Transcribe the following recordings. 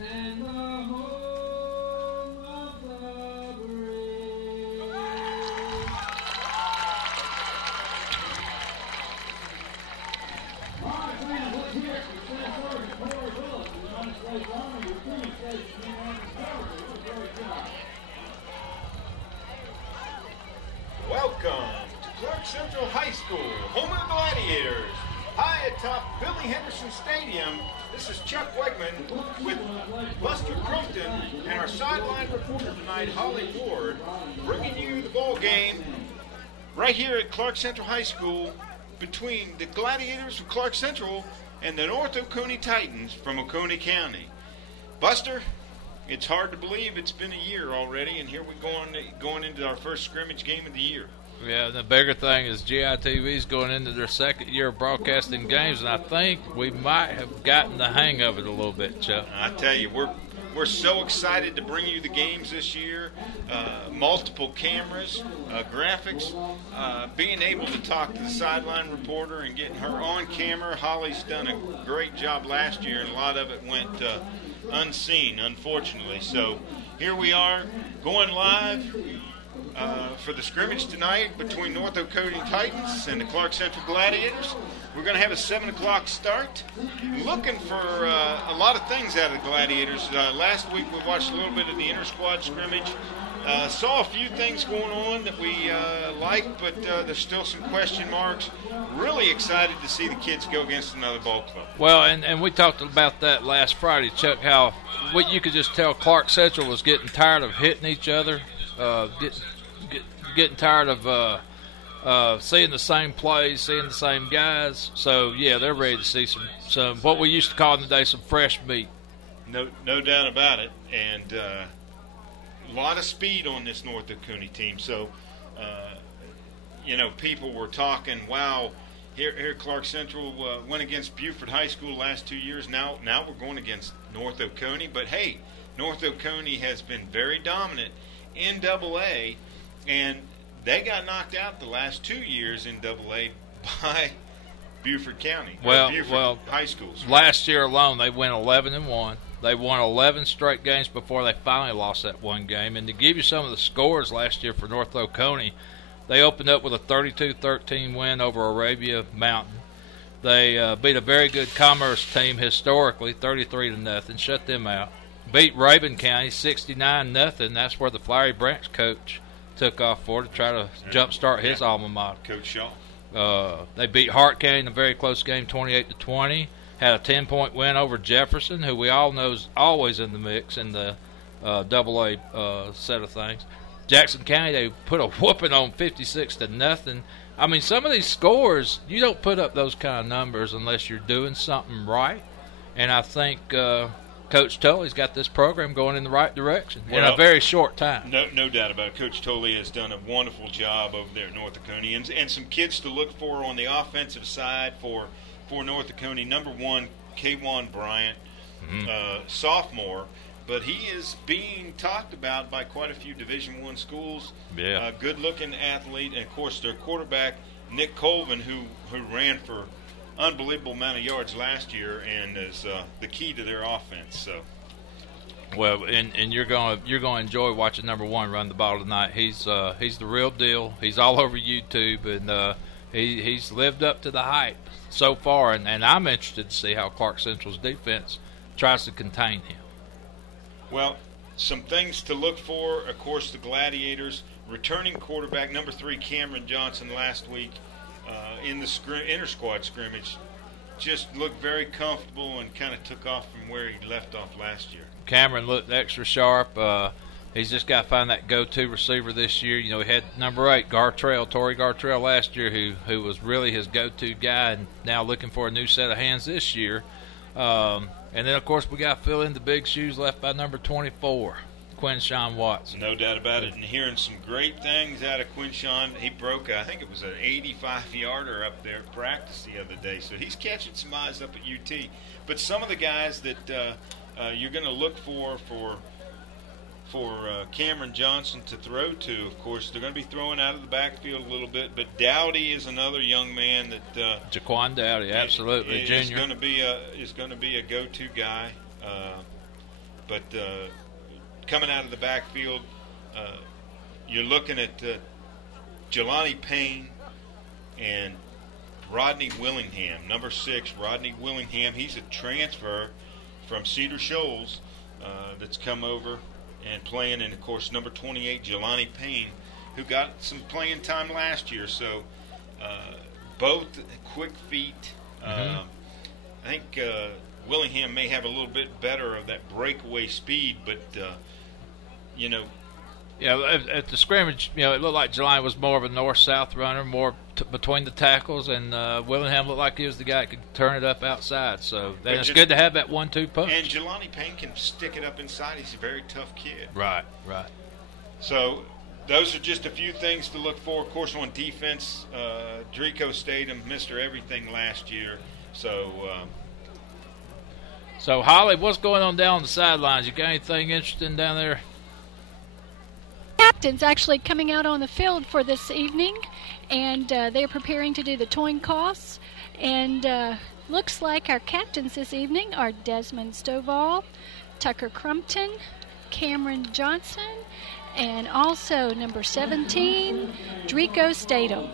and the home of the brave. All right, friends, let's hear it for Staff Sergeant Corey Willis, the United States Army, Recruiting Station in Athens, Georgia. What a great job. Welcome to Clarke Central High School, home of the Gladiators. High atop Billy Henderson Stadium, this is Chuck Wegman with Buster Crumpton and our sideline reporter tonight, Holly Ward, bringing you the ball game right here at Clarke Central High School between the Gladiators from Clarke Central and the North Oconee Titans from Oconee County. Buster, it's hard to believe it's been a year already, and here we're going into our first scrimmage game of the year. Yeah, the bigger thing is GITV's going into their second year of broadcasting games, and I think we might have gotten the hang of it a little bit, Chuck. I tell you, we're so excited to bring you the games this year. Multiple cameras, graphics, being able to talk to the sideline reporter and getting her on camera. Holly's done a great job last year, and a lot of it went unseen, unfortunately. So here we are going live for the scrimmage tonight between North Oconee Titans and the Clarke Central Gladiators. We're going to have a 7 o'clock start. Looking for a lot of things out of the Gladiators. Last week we watched a little bit of the inter-squad scrimmage. Saw a few things going on that we liked, but there's still some question marks. Really excited to see the kids go against another ball club. Well, and we talked about that last Friday, Chuck, how what you could just tell Clarke Central was getting tired of hitting each other, getting tired of seeing the same plays, seeing the same guys. So, yeah, they're ready to see some what we used to call in the day some fresh meat. No doubt about it. And a lot of speed on this North Oconee team. So, people were talking, wow, here Clarke Central went against Buford High School the last 2 years. Now we're going against North Oconee. But, hey, North Oconee has been very dominant in AA, and they got knocked out the last 2 years in AA by Buford County. Buford High Schools. Last year alone, they went 11-1. They won 11 straight games before they finally lost that one game. And to give you some of the scores last year for North Oconee, they opened up with a 32-13 win over Arabia Mountain. They beat a very good Commerce team historically, 33-0, shut them out. Beat Rabun County 69-0. That's where the Flowery Branch coach took off for to try to jumpstart his alma mater. Coach Shaw. They beat Hart County in a very close game, 28-20. Had a 10-point win over Jefferson, who we all know is always in the mix in the AA set of things. Jackson County, they put a whooping on 56-0. I mean, some of these scores, you don't put up those kind of numbers unless you're doing something right. And I think Coach Tully's got this program going in the right direction in a very short time. No doubt about it. Coach Tully has done a wonderful job over there at North Oconee. And some kids to look for on the offensive side for North Oconee. Number one, K'Wan Bryant, sophomore. But he is being talked about by quite a few Division I schools. Yeah. Good-looking athlete. And, of course, their quarterback, Nick Colvin, who ran for unbelievable amount of yards last year and is the key to their offense. So, well, and you're going to enjoy watching number one run the ball tonight. He's the real deal. He's all over YouTube, and he's lived up to the hype so far. And I'm interested to see how Clarke Central's defense tries to contain him. Well, some things to look for. Of course, the Gladiators returning quarterback number 3 Cameron Johnson last week. In the inter-squad scrimmage, just looked very comfortable and kind of took off from where he left off last year. Cameron looked extra sharp. He's just got to find that go-to receiver this year. You know, he had number 8, Tory Gartrell last year, who was really his go-to guy, and now looking for a new set of hands this year. And then, of course, we got to fill in the big shoes left by number 24. Quinshawn Watson. No doubt about it. And hearing some great things out of Quinshawn. He broke, I think it was an 85-yarder up there at practice the other day. So he's catching some eyes up at UT. But some of the guys that you're going to look for Cameron Johnson to throw to, of course, they're going to be throwing out of the backfield a little bit. But Dowdy is another young man that Jaquan Dowdy, absolutely, is junior. Going to be a go-to guy. But coming out of the backfield, you're looking at Jelani Payne and Rodney Willingham, number 6, Rodney Willingham. He's a transfer from Cedar Shoals that's come over and playing. And, of course, number 28, Jelani Payne, who got some playing time last year. So both quick feet. I think Willingham may have a little bit better of that breakaway speed, but, Yeah, at the scrimmage, it looked like Jelani was more of a north-south runner, more between the tackles, and Willingham looked like he was the guy that could turn it up outside. So it's good to have that 1-2 punch. And Jelani Payne can stick it up inside. He's a very tough kid. Right. So those are just a few things to look for. Of course, on defense, Drico Statham, Mr. Everything last year. So, Holly, what's going on down the sidelines? You got anything interesting down there? Captains actually coming out on the field for this evening, and they're preparing to do the towing costs. And looks like our captains this evening are Desmond Stovall, Tucker Crumpton, Cameron Johnson, and also number 17, Drico Statham.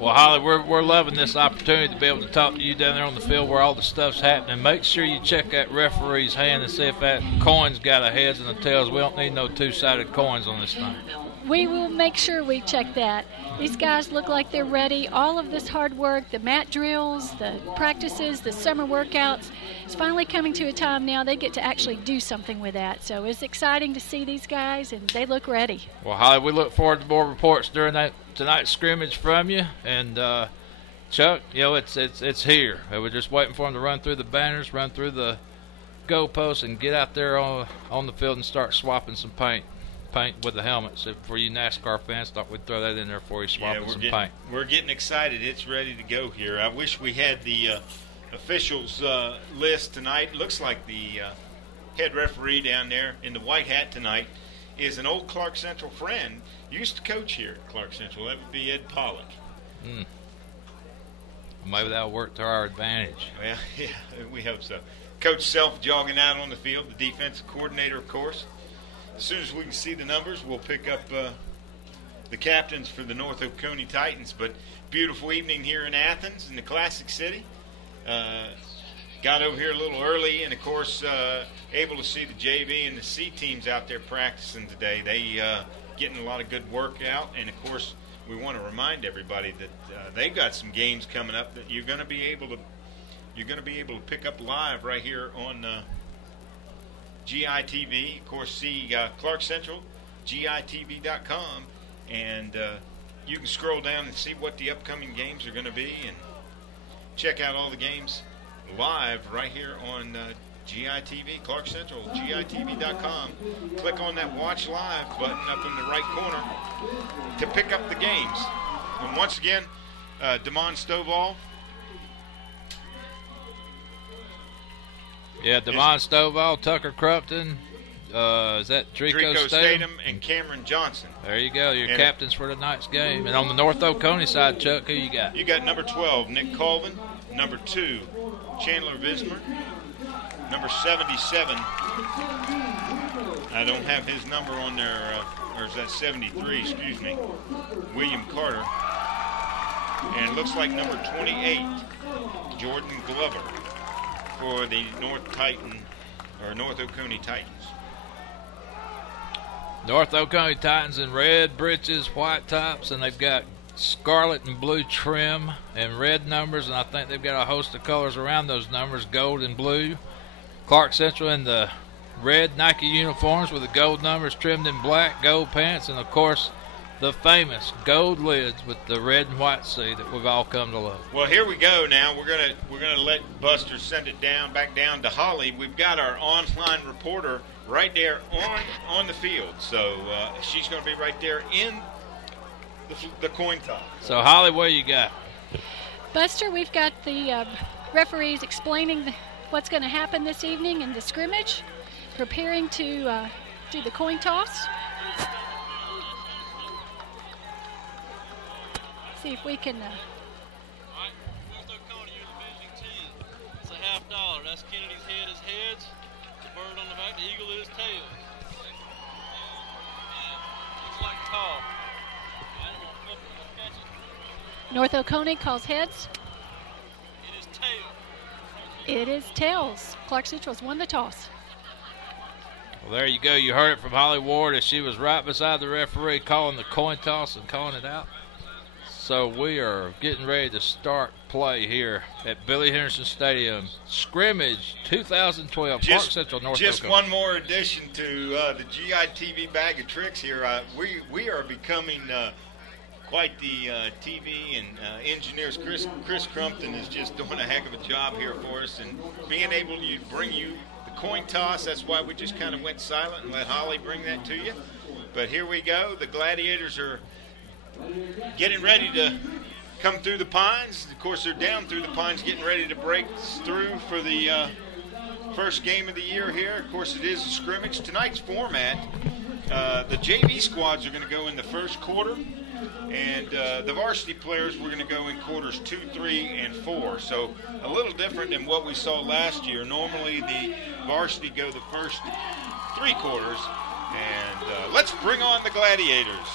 Well, Holly, we're loving this opportunity to be able to talk to you down there on the field where all the stuff's happening. Make sure you check that referee's hand and see if that coin's got a heads and a tails. We don't need no two-sided coins on this thing. We will make sure we check that. These guys look like they're ready. All of this hard work, the mat drills, the practices, the summer workouts, it's finally coming to a time now they get to actually do something with that. So it's exciting to see these guys, and they look ready. Well, Holly, we look forward to more reports during tonight's scrimmage from you. And, Chuck, it's here. We're just waiting for them to run through the banners, run through the goalposts, and get out there on the field and start swapping some paint with the helmets. For you NASCAR fans, thought we'd throw that in there for you, swapping some paint. We're getting excited. It's ready to go here. I wish we had the officials list tonight. Looks like the head referee down there in the white hat tonight is an old Clarke Central friend. Used to coach here at Clarke Central. That would be Ed Pollock. Maybe that'll work to our advantage. Well, yeah, we hope so. Coach Self jogging out on the field, the defensive coordinator, of course. As soon as we can see the numbers, we'll pick up the captains for the North Oconee Titans. But beautiful evening here in Athens, in the Classic City. Got over here a little early, and, of course, able to see the JV and the C teams out there practicing today. They getting a lot of good work out, and, of course, we want to remind everybody that they've got some games coming up that you're going to be able to pick up live right here on GITV. Of course, see Clarke Central, GITV.com, and you can scroll down and see what the upcoming games are going to be and check out all the games live right here on GITV, Clarke Central, GITV.com. Click on that Watch Live button up in the right corner to pick up the games. And once again, Damon Stovall. Yeah, Damon Stovall, Tucker Crumpton, is that Drico Statham? And Cameron Johnson. There you go, your captains for tonight's game. And on the North Oconee side, Chuck, who you got? You got number 12, Nick Colvin. Number 2, Chandler Vismer. Number 77, I don't have his number on there, or is that 73, excuse me, William Carter. And it looks like number 28, Jordan Glover, for the North Oconee Titans. North Oconee Titans in red breeches, white tops, and they've got scarlet and blue trim and red numbers, and I think they've got a host of colors around those numbers, gold and blue. Clarke Central in the red Nike uniforms with the gold numbers trimmed in black, gold pants, and, of course, the famous gold lids with the red and white C that we've all come to love. Well, here we go now. We're gonna let Buster send it back down to Holly. We've got our online reporter right there on the field, so she's going to be right there in the coin toss. So, Holly, what you got? Buster, we've got the referees explaining what's going to happen this evening in the scrimmage, preparing to do the coin toss. See if we can. All right, North Oconee, you're the visiting team. It's a $50. That's Kennedy's head is heads. The bird on the back, the eagle is North Oconee calls heads. It is tail. It is tails. Clarke Central's won the toss. Well, there you go. You heard it from Holly Ward as she was right beside the referee calling the coin toss and calling it out. So we are getting ready to start play here at Billy Henderson Stadium. Scrimmage 2012, Clarke Central, North Just Oconee. one more addition to the GITV bag of tricks here. We are becoming quite the TV and engineers. Chris Crumpton is just doing a heck of a job here for us, and being able to bring you the coin toss. That's why we just kind of went silent and let Holly bring that to you. But here we go. The Gladiators are getting ready to come through the pines. Of course, they're down through the pines, getting ready to break through for the first game of the year here. Of course, it is a scrimmage. Tonight's format, the JV squads are going to go in the first quarter, and the varsity players were going to go in quarters 2, 3, and 4. So a little different than what we saw last year. Normally, the varsity go the first 3 quarters. And let's bring on the Gladiators.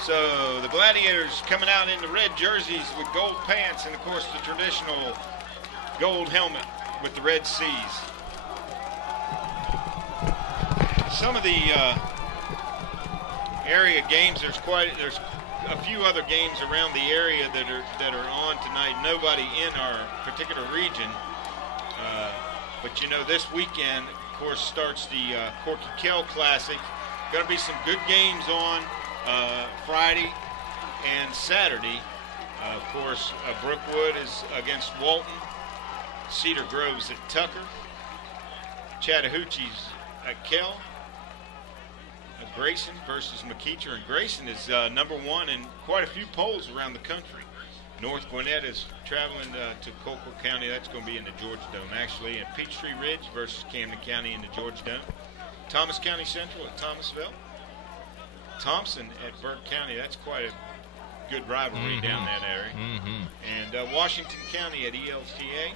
So the Gladiators coming out in the red jerseys with gold pants and, of course, the traditional gold helmet with the red C's. Some of the area games, there's a few other games around the area that are on tonight. Nobody in our particular region, but you know, this weekend, of course, starts the Corky Kell Classic. Going to be some good games on Friday and Saturday. Of course, Brookwood is against Walton. Cedar Grove's at Tucker. Chattahoochee's at Kell. Grayson versus McEacher. And Grayson is number 1 in quite a few polls around the country. North Gwinnett is traveling to Colquitt County. That's going to be in the Georgia Dome, actually. And Peachtree Ridge versus Camden County in the Georgia Dome. Thomas County Central at Thomasville. Thompson at Burke County. That's quite a good rivalry down that area. And Washington County at ELTA.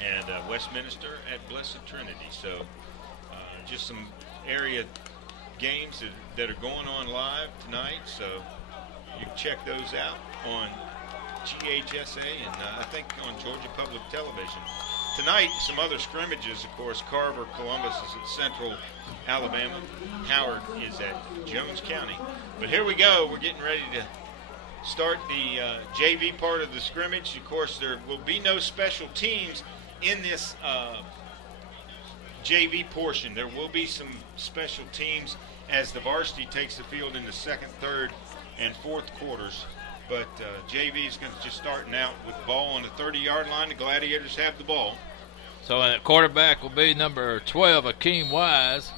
And Westminster at Blessed Trinity. So just some area games that are going on live tonight. So you can check those out on GHSA and I think on Georgia Public Television. Tonight, some other scrimmages, of course. Carver, Columbus is at Central Alabama. Howard is at Jones County. But here we go. We're getting ready to start the JV part of the scrimmage. Of course, there will be no special teams in this JV portion. There will be some special teams as the varsity takes the field in the second, third, and fourth quarters. But JV is going to just starting out with the ball on the 30-yard line. The Gladiators have the ball. So at quarterback will be number 12, Akeem Wise,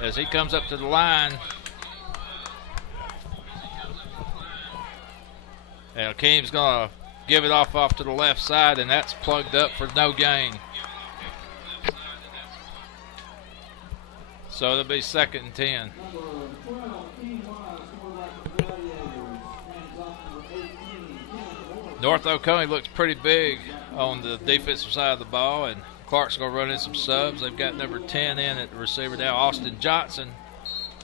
as he comes up to the line. And Akeem's going to give it off to the left side, and that's plugged up for no gain. So it'll be 2nd and 10. North Oconee looks pretty big on the defensive side of the ball, and Clarke's going to run in some subs. They've got number 10 in at the receiver now, Austin Johnson,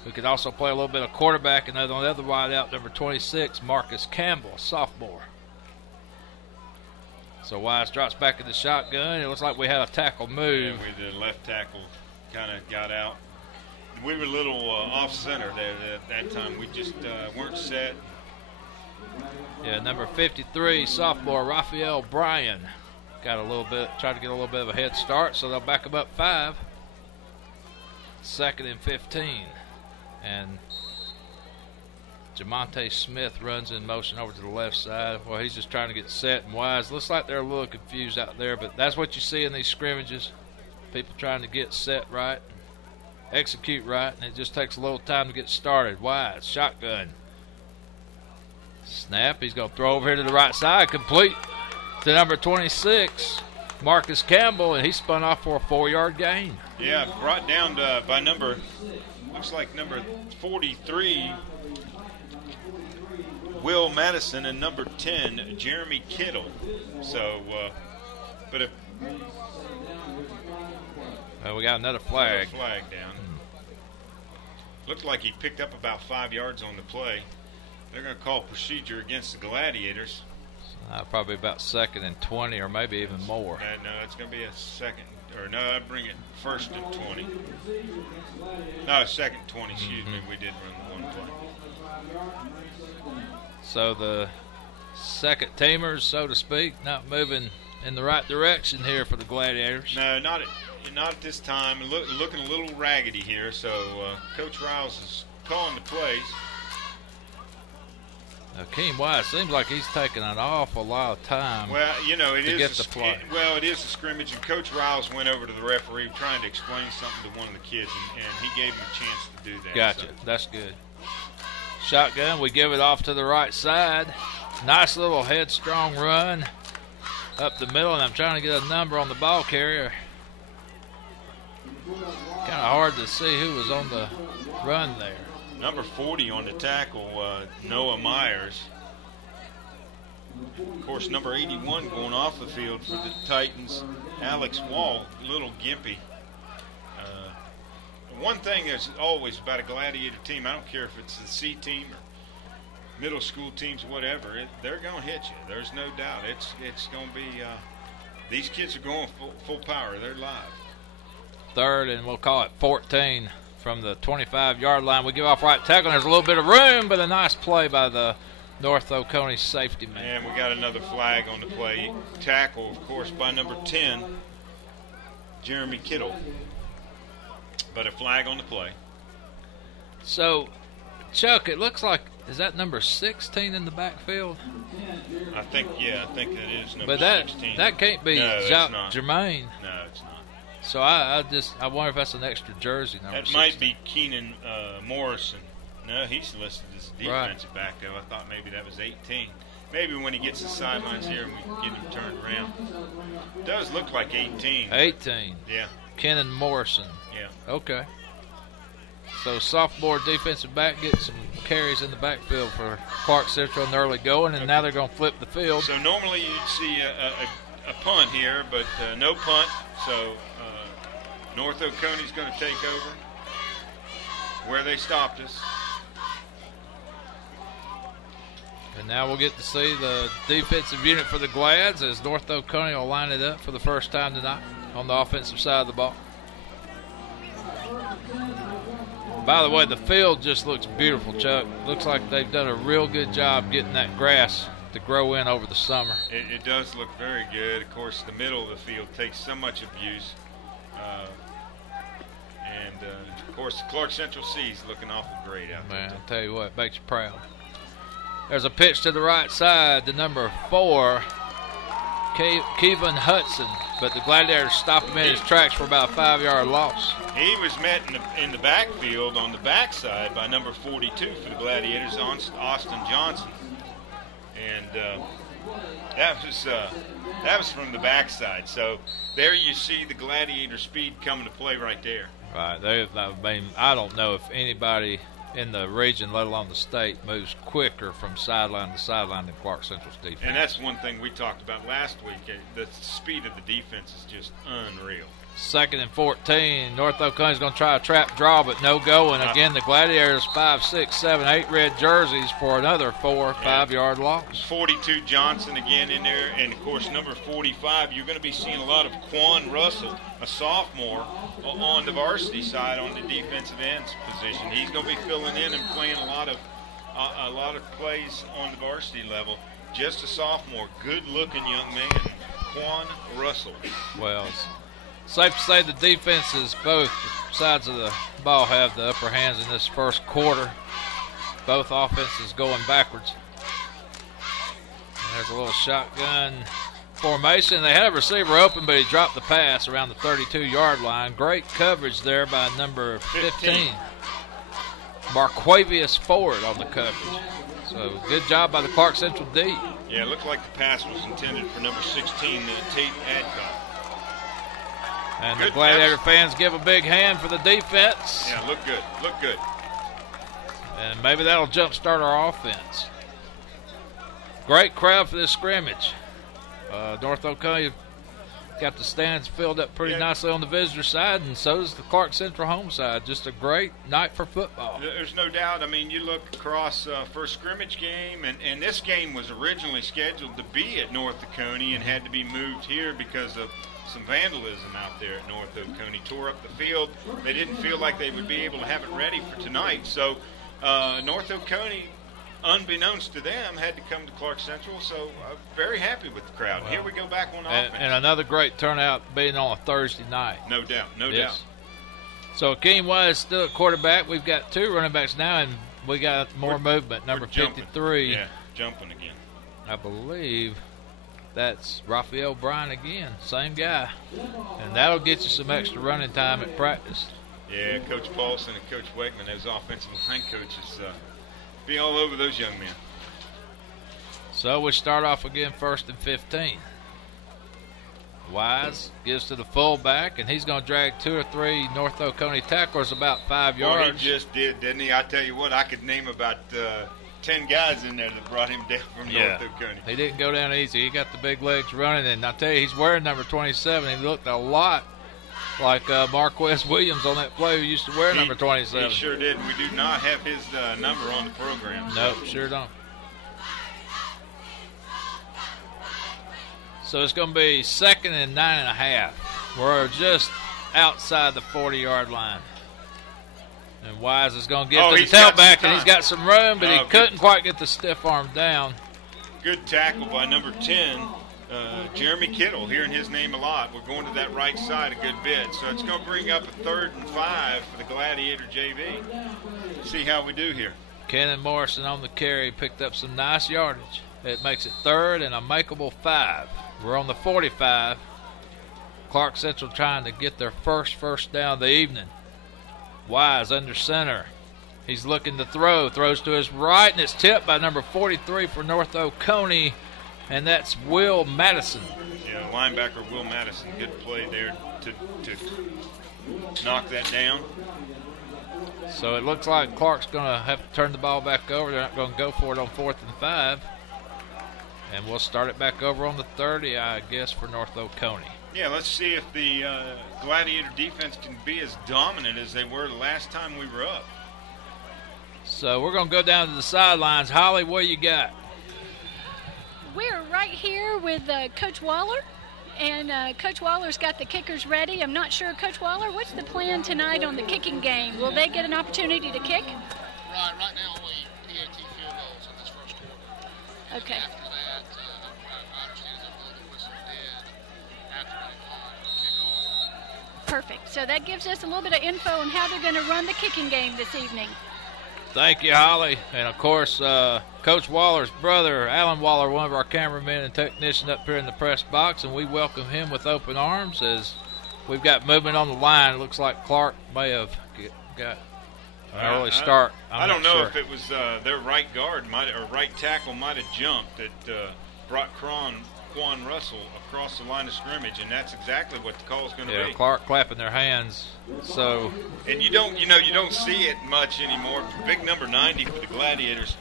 who can also play a little bit of quarterback, and on the other wide out, number 26, Marcus Campbell, sophomore. So Wise drops back in the shotgun. It looks like we had a tackle move. Yeah, the left tackle kind of got out. We were a little off-center there at that time. We just weren't set. Yeah, number 53, sophomore Raphael Bryan, got a little bit, tried to get a little bit of a head start, so they'll back him up 5. 2nd and 15, and Jamonte Smith runs in motion over to the left side. Well, he's just trying to get set and Wise. Looks like they're a little confused out there, but that's what you see in these scrimmages. People trying to get set right, execute right, and it just takes a little time to get started. Wise, shotgun. Snap, he's going to throw over here to the right side, complete to number 26, Marcus Campbell, and he spun off for a 4-yard gain. Yeah, brought down by number, looks like number 43, Will Madison, and number 10, Jeremy Kittle. So, but if... Well, we got another flag. Flag down. Looked like he picked up about 5 yards on the play. They're going to call procedure against the Gladiators. Probably about 2nd and 20 or maybe even more. No, it's going to be a second. Or no, I'd bring it 1st and 20. No, 2nd and 20. Excuse me. We did run the one play. So the second teamers, so to speak, not moving in the right direction here for the Gladiators. No, not at this time. Looking a little raggedy here. So Coach Riles is calling the plays. Keem Wise seems like he's taking an awful lot of time. Well, you know, it is a scrimmage, and Coach Riles went over to the referee trying to explain something to one of the kids, and he gave him a chance to do that. Gotcha. So. That's good. Shotgun, we give it off to the right side. Nice little headstrong run up the middle, and I'm trying to get a number on the ball carrier. Kind of hard to see who was on the run there. Number 40 on the tackle, Noah Myers. Of course, number 81 going off the field for the Titans, Alex Wall, a little gimpy. One thing that's always about a Gladiator team, I don't care if it's the C team or middle school teams, whatever, they're going to hit you. There's no doubt. It's going to be, these kids are going full power. They're live. 3rd, and we'll call it 14 from the 25-yard line. We give off right tackle, and there's a little bit of room, but a nice play by the North Oconee safety man. And we got another flag on the play. Tackle, of course, by number 10, Jeremy Kittle. But a flag on the play. So, Chuck, it looks like, is that number 16 in the backfield? I think that is number 16. But that can't be Jermaine. No, it's not. So I wonder if that's an extra jersey number. That 16. might be Keenan Morrison. No, he's listed as a defensive back, though. I thought maybe that was 18. Maybe when he gets the sidelines here and we get him turned around. It does look like 18. 18. Yeah. Kenan Morrison. Yeah. Okay. So sophomore defensive back gets some carries in the backfield for Clarke Central in the early going, and now they're going to flip the field. So normally you'd see a punt here, but no punt. So North Oconee's going to take over where they stopped us. And now we'll get to see the defensive unit for the Glads as North Oconee will line it up for the first time tonight on the offensive side of the ball. By the way, the field just looks beautiful, Chuck. Looks like they've done a real good job getting that grass to grow in over the summer. It does look very good. Of course, the middle of the field takes so much abuse. Of course, the Clarke Central C is looking awful great out there. Man, I'll tell you what, it makes you proud. There's a pitch to the right side to number 4, Kevin Hudson, but the Gladiators stop him in his tracks for about a 5-yard loss. He was met in the backfield on the backside by number 42 for the Gladiators, Austin Johnson. And that was from the backside. So there you see the Gladiator speed coming to play right there. Right. I don't know if anybody in the region, let alone the state, moves quicker from sideline to sideline than Clarke Central's defense. And that's one thing we talked about last week. The speed of the defense is just unreal. 2nd and 14. North Oconee's going to try a trap draw, but no go. And again, the Gladiators 5, 6, 7, 8 red jerseys for another 4 5-yard loss. 42 Johnson again in there, and of course number 45. You're going to be seeing a lot of Quan Russell, a sophomore, on the varsity side on the defensive ends position. He's going to be filling in and playing a lot of plays on the varsity level. Just a sophomore, good-looking young man, Quan Russell. Well, it's safe to say the defenses, both sides of the ball, have the upper hands in this first quarter. Both offenses going backwards. And there's a little shotgun formation. They had a receiver open, but he dropped the pass around the 32-yard line. Great coverage there by number 15. Marquavius Ford on the coverage. So good job by the Clarke Central D. Yeah, it looked like the pass was intended for number 16, Tate Adcock. And good, the Gladiator fans give a big hand for the defense. Yeah, look good. And maybe that'll jumpstart our offense. Great crowd for this scrimmage. North Oconee got the stands filled up pretty Yeah. nicely on the visitor side, and so does the Clarke Central home side. Just a great night for football. There's no doubt. I mean, you look across first scrimmage game, and this game was originally scheduled to be at North Oconee and had to be moved here because of some vandalism out there at North Oconee. Tore up the field. They didn't feel like they would be able to have it ready for tonight. So North Oconee, unbeknownst to them, had to come to Clarke Central. So very happy with the crowd. Wow. Here we go back on And offense. another great turnout being on a Thursday night. No doubt, no Yes. doubt. So Akeem Wise still at quarterback. We've got 2 running backs now, and we got more movement. Number We're jumping. 53, Yeah, jumping again. I believe that's Raphael Bryan again, same guy. And that'll get you some extra running time at practice. Yeah, Coach Paulson and Coach Wegman, those offensive line coaches, be all over those young men. So we start off again 1st and 15. Wise gives to the fullback, and he's going to drag 2 or 3 North Oconee tacklers about 5 Well, yards. he just did, didn't he? I tell you what, I could name about 10 guys in there that brought him down from North Oconee. He didn't go down easy. He got the big legs running, and I tell you, he's wearing number 27. He looked a lot like Marquez Williams on that play who used to wear number 27. He sure did. We do not have his number on the program. Nope, sure don't. So it's going to be 2nd and 9.5. We're just outside the 40-yard line. And Wise is going to get to the he's got some tailback, and time. he's got some room, but he good. couldn't quite get the stiff arm down. Good tackle by number 10, Jeremy Kittle. Hearing his name a lot. We're going to that right side a good bit. So it's going to bring up a 3rd and 5 for the Gladiator JV. See how we do here. Kenan Morrison on the carry picked up some nice yardage. It makes it 3rd and a makeable 5. We're on the 45. Clarke Central trying to get their first down of the evening. Wise under center. He's looking to throw. Throws to his right, and it's tipped by number 43 for North Oconee, and that's Will Madison. Yeah, linebacker Will Madison. Good play there to knock that down. So it looks like Clark's going to have to turn the ball back over. They're not going to go for it on 4th and 5. And we'll start it back over on the 30, I guess, for North Oconee. Yeah, let's see if the Gladiator defense can be as dominant as they were the last time we were up. So we're going to go down to the sidelines. Holly, what you got? We're right here with Coach Waller, and Coach Waller's got the kickers ready. I'm not sure, Coach Waller, what's the plan tonight on the kicking game? Will they get an opportunity to kick? Right now we PAT field goals in this first quarter. Okay. After that, I understand they'll blow the whistle dead after they call kickoff. Perfect. So that gives us a little bit of info on how they're going to run the kicking game this evening. Thank you, Holly. And, of course, Coach Waller's brother, Alan Waller, one of our cameramen and technicians up here in the press box, and we welcome him with open arms as we've got movement on the line. It looks like Clarke may have got an early start. I don't know sure. if it was their right guard or right tackle might have jumped that brought Quan Russell across the line of scrimmage, and that's exactly what the call is going to be. Clarke clapping their hands. So, and you don't see it much anymore. Big number 90 for the Gladiators,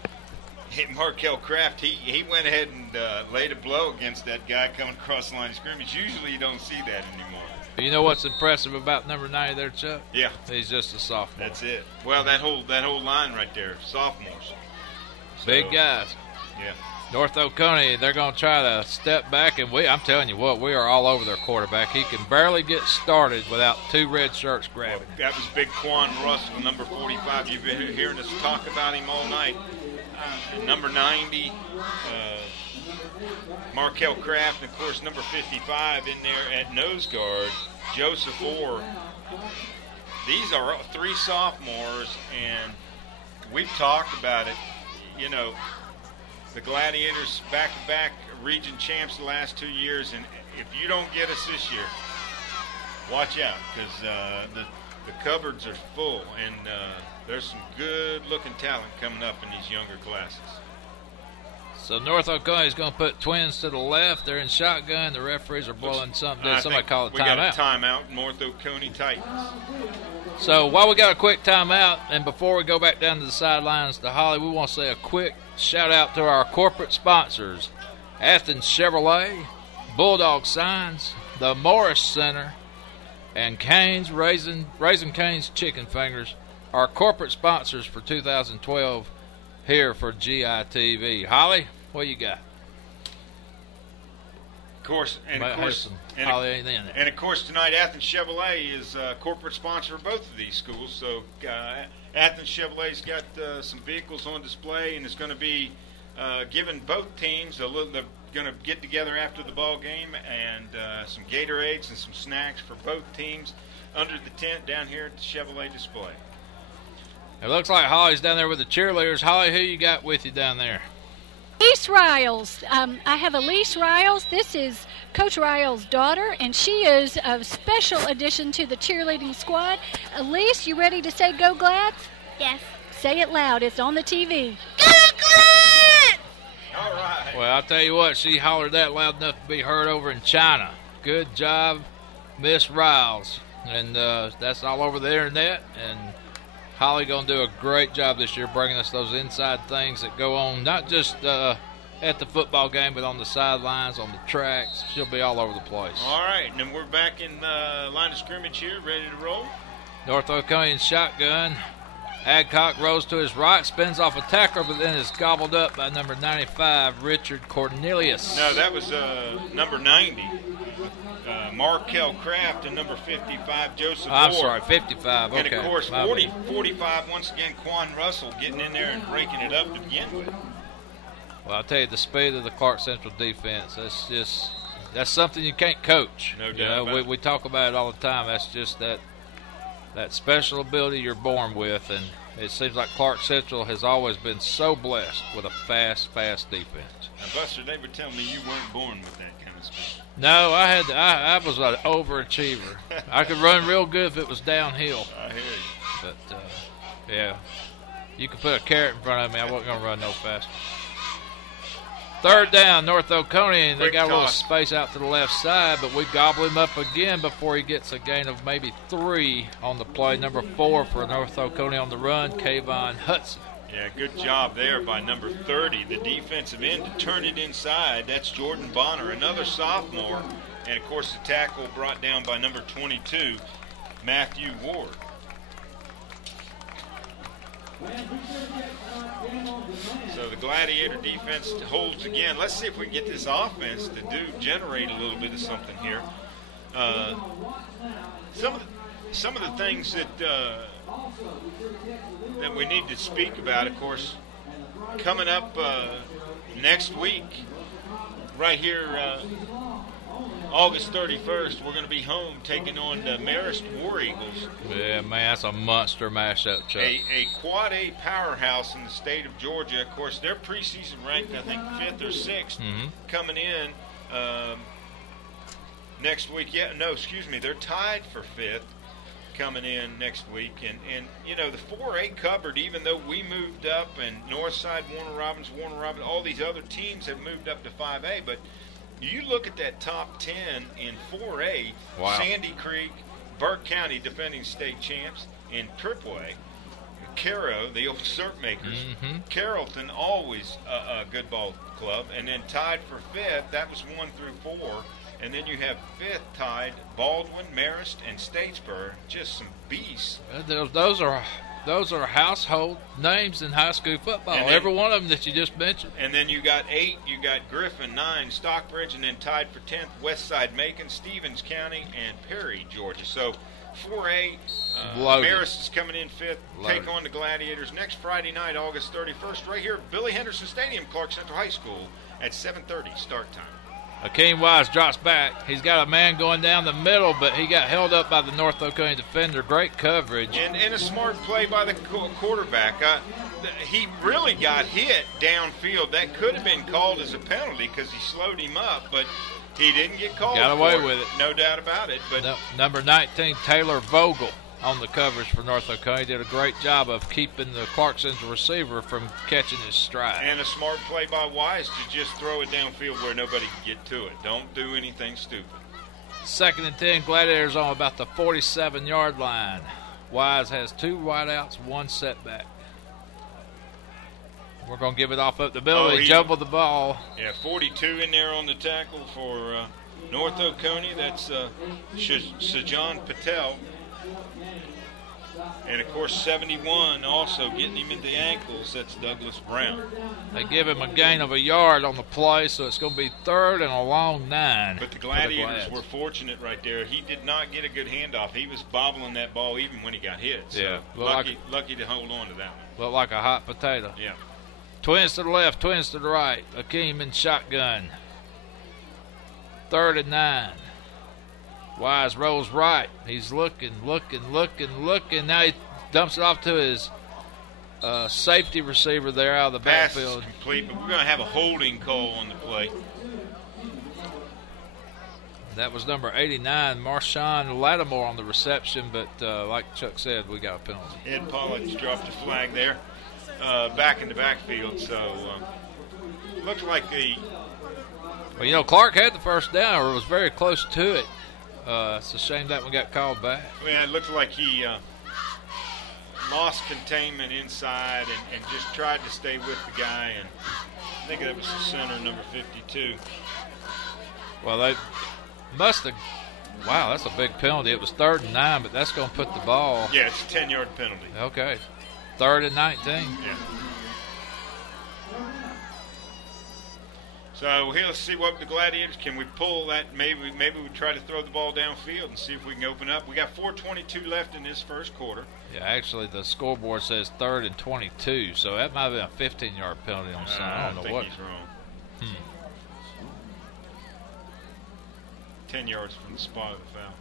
Markel Kraft. He went ahead and laid a blow against that guy coming across the line of scrimmage. Usually you don't see that anymore. you know what's impressive about number 90 there, Chuck? Yeah, He's just a sophomore. that's it. Well, that whole line right there, sophomores. Big So, guys. Yeah. North Oconee, they're going to try to step back, and I'm telling you what, we are all over their quarterback. He can barely get started without 2 red shirts grabbing him. That was big Quan Russell, number 45. You've been hearing us talk about him all night. Number 90, Markel Kraft, and, of course, number 55 in there at nose guard, Joseph Orr. These are 3 sophomores, and we've talked about it. You know, the Gladiators back-to-back region champs the last 2 years, and if you don't get us this year, watch out, because the cupboards are full, and there's some good-looking talent coming up in these younger classes. So North Oconee is going to put Twins to the left. They're in shotgun. The referees are blowing something. Did somebody call a we got a timeout? timeout, North Oconee Titans. So while we got a quick timeout, and before we go back down to the sidelines to Holly, we want to say a quick shout-out to our corporate sponsors, Athens Chevrolet, Bulldog Signs, the Morris Center, and Cane's Raising Cane's Chicken Fingers are corporate sponsors for 2012 here for GITV. Holly, what you got? Of course, Holly ain't in there. And of course, tonight Athens Chevrolet is a corporate sponsor of both of these schools. So Athens Chevrolet's got some vehicles on display, and it's going to be giving both teams a little. They're going to get together after the ball game, and some Gatorades and some snacks for both teams under the tent down here at the Chevrolet display. It looks like Holly's down there with the cheerleaders. Holly, who you got with you down there? Elise Riles. I have Elise Riles. This is Coach Riles' daughter, and she is a special addition to the cheerleading squad. Elise, you ready to say go Glads? Yes. Say it loud. It's on the TV. Go Glads! All right. Well, I'll tell you what, she hollered that loud enough to be heard over in China. Good job, Miss Riles. And that's all over the internet, and Holly going to do a great job this year bringing us those inside things that go on, not just at the football game, but on the sidelines, on the tracks. She'll be all over the place. All right, and then we're back in line of scrimmage here, ready to roll. North Oconee shotgun. Adcock rolls to his right, spins off a tackler, but then is gobbled up by number 95, Richard Cornelius. No, that was number 90. Markel Kraft, and number 55, Joseph I'm Moore. sorry, 55. Okay. And, of course, My 45, once again, Quan Russell getting in there and breaking it up to begin with. Well, I'll tell you, the speed of the Clarke Central defense, that's something you can't coach. No doubt about it. We talk about it all the time. That's just that special ability you're born with, and it seems like Clarke Central has always been so blessed with a fast defense. Now, Buster, they were telling me you weren't born with that kind of speed. No, I was an overachiever. I could run real good if it was downhill. I hear you. But, yeah, you could put a carrot in front of me, I wasn't going to run no faster. Third down, North Oconee, and they got a little space out to the left side, but we gobble him up again before he gets a gain of maybe 3 on the play. Number 4 for North Oconee on the run, Kayvon Hudson. Yeah, good job there by number 30, the defensive end, to turn it inside. That's Jordan Bonner, another sophomore. And, of course, the tackle brought down by number 22, Matthew Ward. So the Gladiator defense holds again. Let's see if we can get this offense to generate a little bit of something here. Some of the things that we need to speak about, of course, coming up next week, right here, August 31st, we're going to be home taking on the Marist War Eagles. Yeah, man, that's a monster mashup, Chuck. A Quad A powerhouse in the state of Georgia. Of course, they're preseason ranked, I think, 5th or 6th, coming in next week. They're tied for 5th coming in next week. And you know, the 4A cupboard, even though we moved up, and Northside, Warner Robins, all these other teams have moved up to 5A, but you look at that top 10 in 4A, wow. Sandy Creek, Burke County defending state champs in AAA, Caro, the old cert makers, Carrollton, always a good ball club, and then tied for 5th, that was 1 through 4, and then you have 5th tied, Baldwin, Marist, and Statesboro, just some beasts. Those are household names in high school football. Then, every one of them that you just mentioned. And then you got 8, you got Griffin, 9, Stockbridge, and then tied for 10th, Westside Macon, Stevens County, and Perry, Georgia. So 4A, Marist is coming in 5th, take on the Gladiators next Friday night, August 31st, right here at Billy Henderson Stadium, Clarke Central High School at 7:30 start time. Akeem Wise drops back. He's got a man going down the middle, but he got held up by the North Oconee defender. Great coverage. And a smart play by the quarterback. He really got hit downfield. That could have been called as a penalty because he slowed him up, but he didn't get called. Got away with it. No doubt about it. But number 19, Taylor Vogel, on the coverage for North Oconee, did a great job of keeping the Clarke Central receiver from catching his stride. And a smart play by Wise to just throw it downfield where nobody can get to it. Don't do anything stupid. 2nd and 10, Gladiators on about the 47-yard line. Wise has 2 wideouts, 1 setback. We're going to give it off up the middle. They jumbled the ball. Yeah, 42 in there on the tackle for North Oconee, that's Sajan Patel. And, of course, 71 also getting him in the ankles. That's Douglas Brown. They give him a gain of a yard on the play, so it's going to be 3rd and a long 9. But the Gladiators were fortunate right there. He did not get a good handoff. He was bobbling that ball even when he got hit. So yeah. lucky to hold on to that one. Looked like a hot potato. Yeah. Twins to the left, twins to the right. Akeem in shotgun. 3rd and 9. Wise rolls right. He's looking. Now he dumps it off to his safety receiver there out of the Pass backfield. Is complete, but we're going to have a holding call on the play. That was number 89, Marshawn Lattimore on the reception, but like Chuck said, we got a penalty. Ed Pollock dropped a flag there, back in the backfield. So looks like the. Well, Clarke had the first down, or was very close to it. It's a shame that one got called back. Yeah, it looked like he lost containment inside and just tried to stay with the guy. And I think that was the center, number 52. Well, they must have. Wow, that's a big penalty. It was 3rd and 9, but that's going to put the ball. Yeah, it's a 10-yard penalty. Okay. 3rd and 19. Yeah. So here, let's see what the Gladiators, can we pull that? Maybe we try to throw the ball downfield and see if we can open up. We got 4:22 left in this first quarter. Yeah, actually the scoreboard says 3rd and 22, so that might have been a 15-yard penalty on Sunday. I don't know what. He's wrong. 10 yards from the spot of the foul.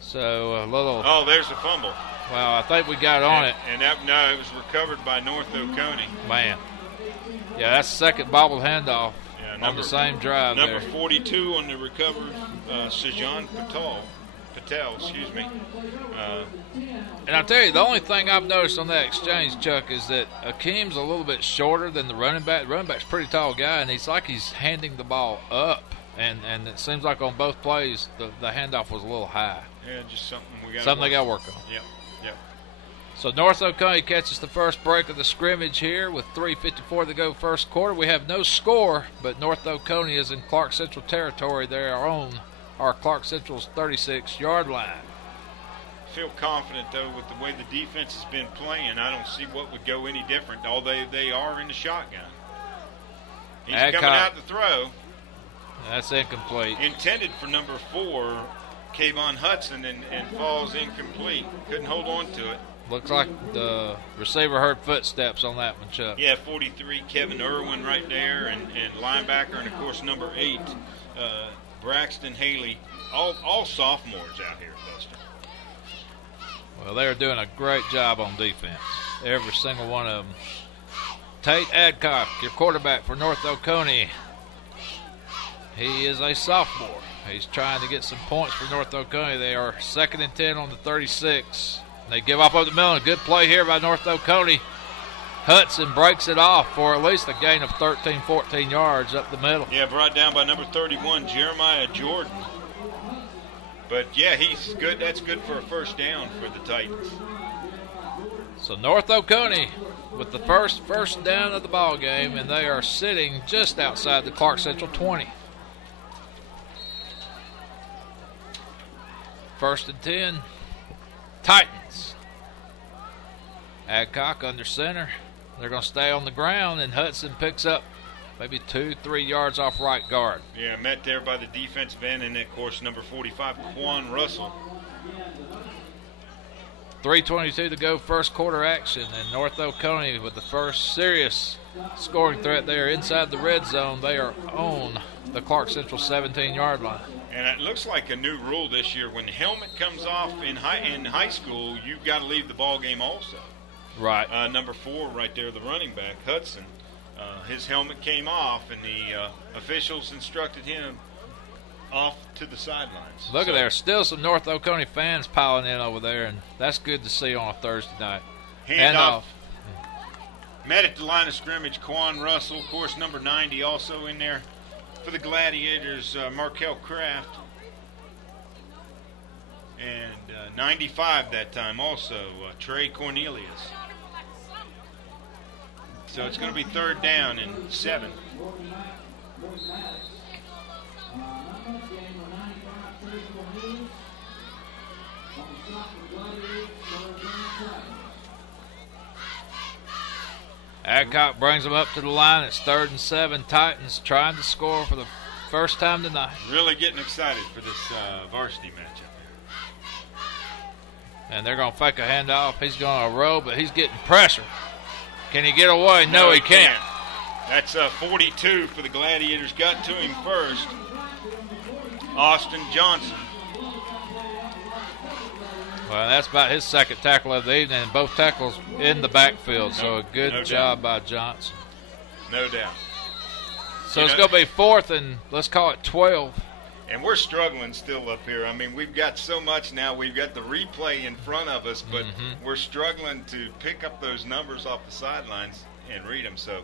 So a little. Oh, there's a fumble. Well, I think we got on it. And it was recovered by North Oconee. Man. Yeah, that's the second bobble handoff. On the same drive number there. 42 on the recover, Sajan Patel, and I tell you, the only thing I've noticed on that exchange, Chuck, is that Akeem's a little bit shorter than the running back. The running back's a pretty tall guy, and he's like he's handing the ball up. And it seems like on both plays, the handoff was a little high. Yeah, just something they got to work on. Yep. So North Oconee catches the first break of the scrimmage here with 3:54 to go first quarter. We have no score, but North Oconee is in Clarke Central territory. They are on our Clarke Central's 36-yard line. I feel confident, though, with the way the defense has been playing. I don't see what would go any different, although they are in the shotgun. He's coming out to throw. That's incomplete. Intended for number 4, Kayvon Hudson, and falls incomplete. Couldn't hold on to it. Looks like the receiver heard footsteps on that one, Chuck. Yeah, 43, Kevin Irwin right there, and linebacker, and, of course, number 8, Braxton Haley. All sophomores out here, Buster. Well, they're doing a great job on defense. Every single one of them. Tate Adcock, your quarterback for North Oconee. He is a sophomore. He's trying to get some points for North Oconee. They are 2nd and 10 on the 36. They give up the middle. A good play here by North Oconee. Hudson breaks it off for at least a gain of 13, 14 yards up the middle. Yeah, brought down by number 31, Jeremiah Jordan. But, yeah, he's good. That's good for a first down for the Titans. So North Oconee with the first down of the ball game, and they are sitting just outside the Clarke Central 20. 1st and 10. Titans. Adcock under center. They're going to stay on the ground, and Hudson picks up maybe 2-3 yards off right guard. Yeah, met there by the defensive end, and, of course, number 45, Quan Russell. 3:22 to go, first quarter action, and North Oconee with the first serious scoring threat there inside the red zone. They are on the Clarke Central 17-yard line. And it looks like a new rule this year. When the helmet comes off in high school, you've got to leave the ball game also. Right. Number 4 right there, the running back, Hudson. His helmet came off, and the officials instructed him off to the sidelines. Look at there. Still some North Oconee fans piling in over there, and that's good to see on a Thursday night. Handoff. Met at the line of scrimmage, Quan Russell. Of course, number 90 also in there for the Gladiators, Markel Kraft. And 95 that time also, Trey Cornelius. So it's going to be 3rd down and 7. Adcock brings them up to the line. It's 3rd and 7. Titans trying to score for the first time tonight. Really getting excited for this varsity matchup. And they're going to fake a handoff. He's going to roll, but he's getting pressure. Can he get away? No, he can't. That's 42 for the Gladiators. Got to him first. Austin Johnson. Well, that's about his second tackle of the evening, and both tackles in the backfield. So a good job by Johnson. No doubt. So it's going to be 4th and let's call it 12. And we're struggling still up here. I mean, we've got so much now. We've got the replay in front of us, but we're struggling to pick up those numbers off the sidelines and read them. So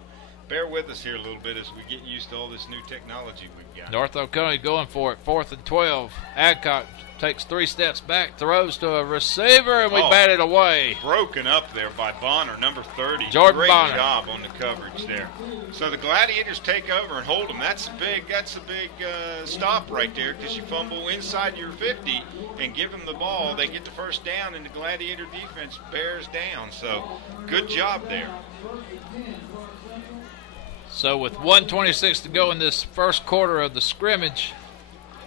bear with us here a little bit as we get used to all this new technology we've got. North Oconee going for it. 4th and 12. Adcock takes 3 steps back, throws to a receiver, and we bat it away. Broken up there by Bonner, number 30. Jordan Great Bonner. job on the coverage there. So the Gladiators take over and hold them. That's a big stop right there, because you fumble inside your 50 and give them the ball. They get the first down, and the Gladiator defense bears down. So good job there. So with 1:26 to go in this first quarter of the scrimmage,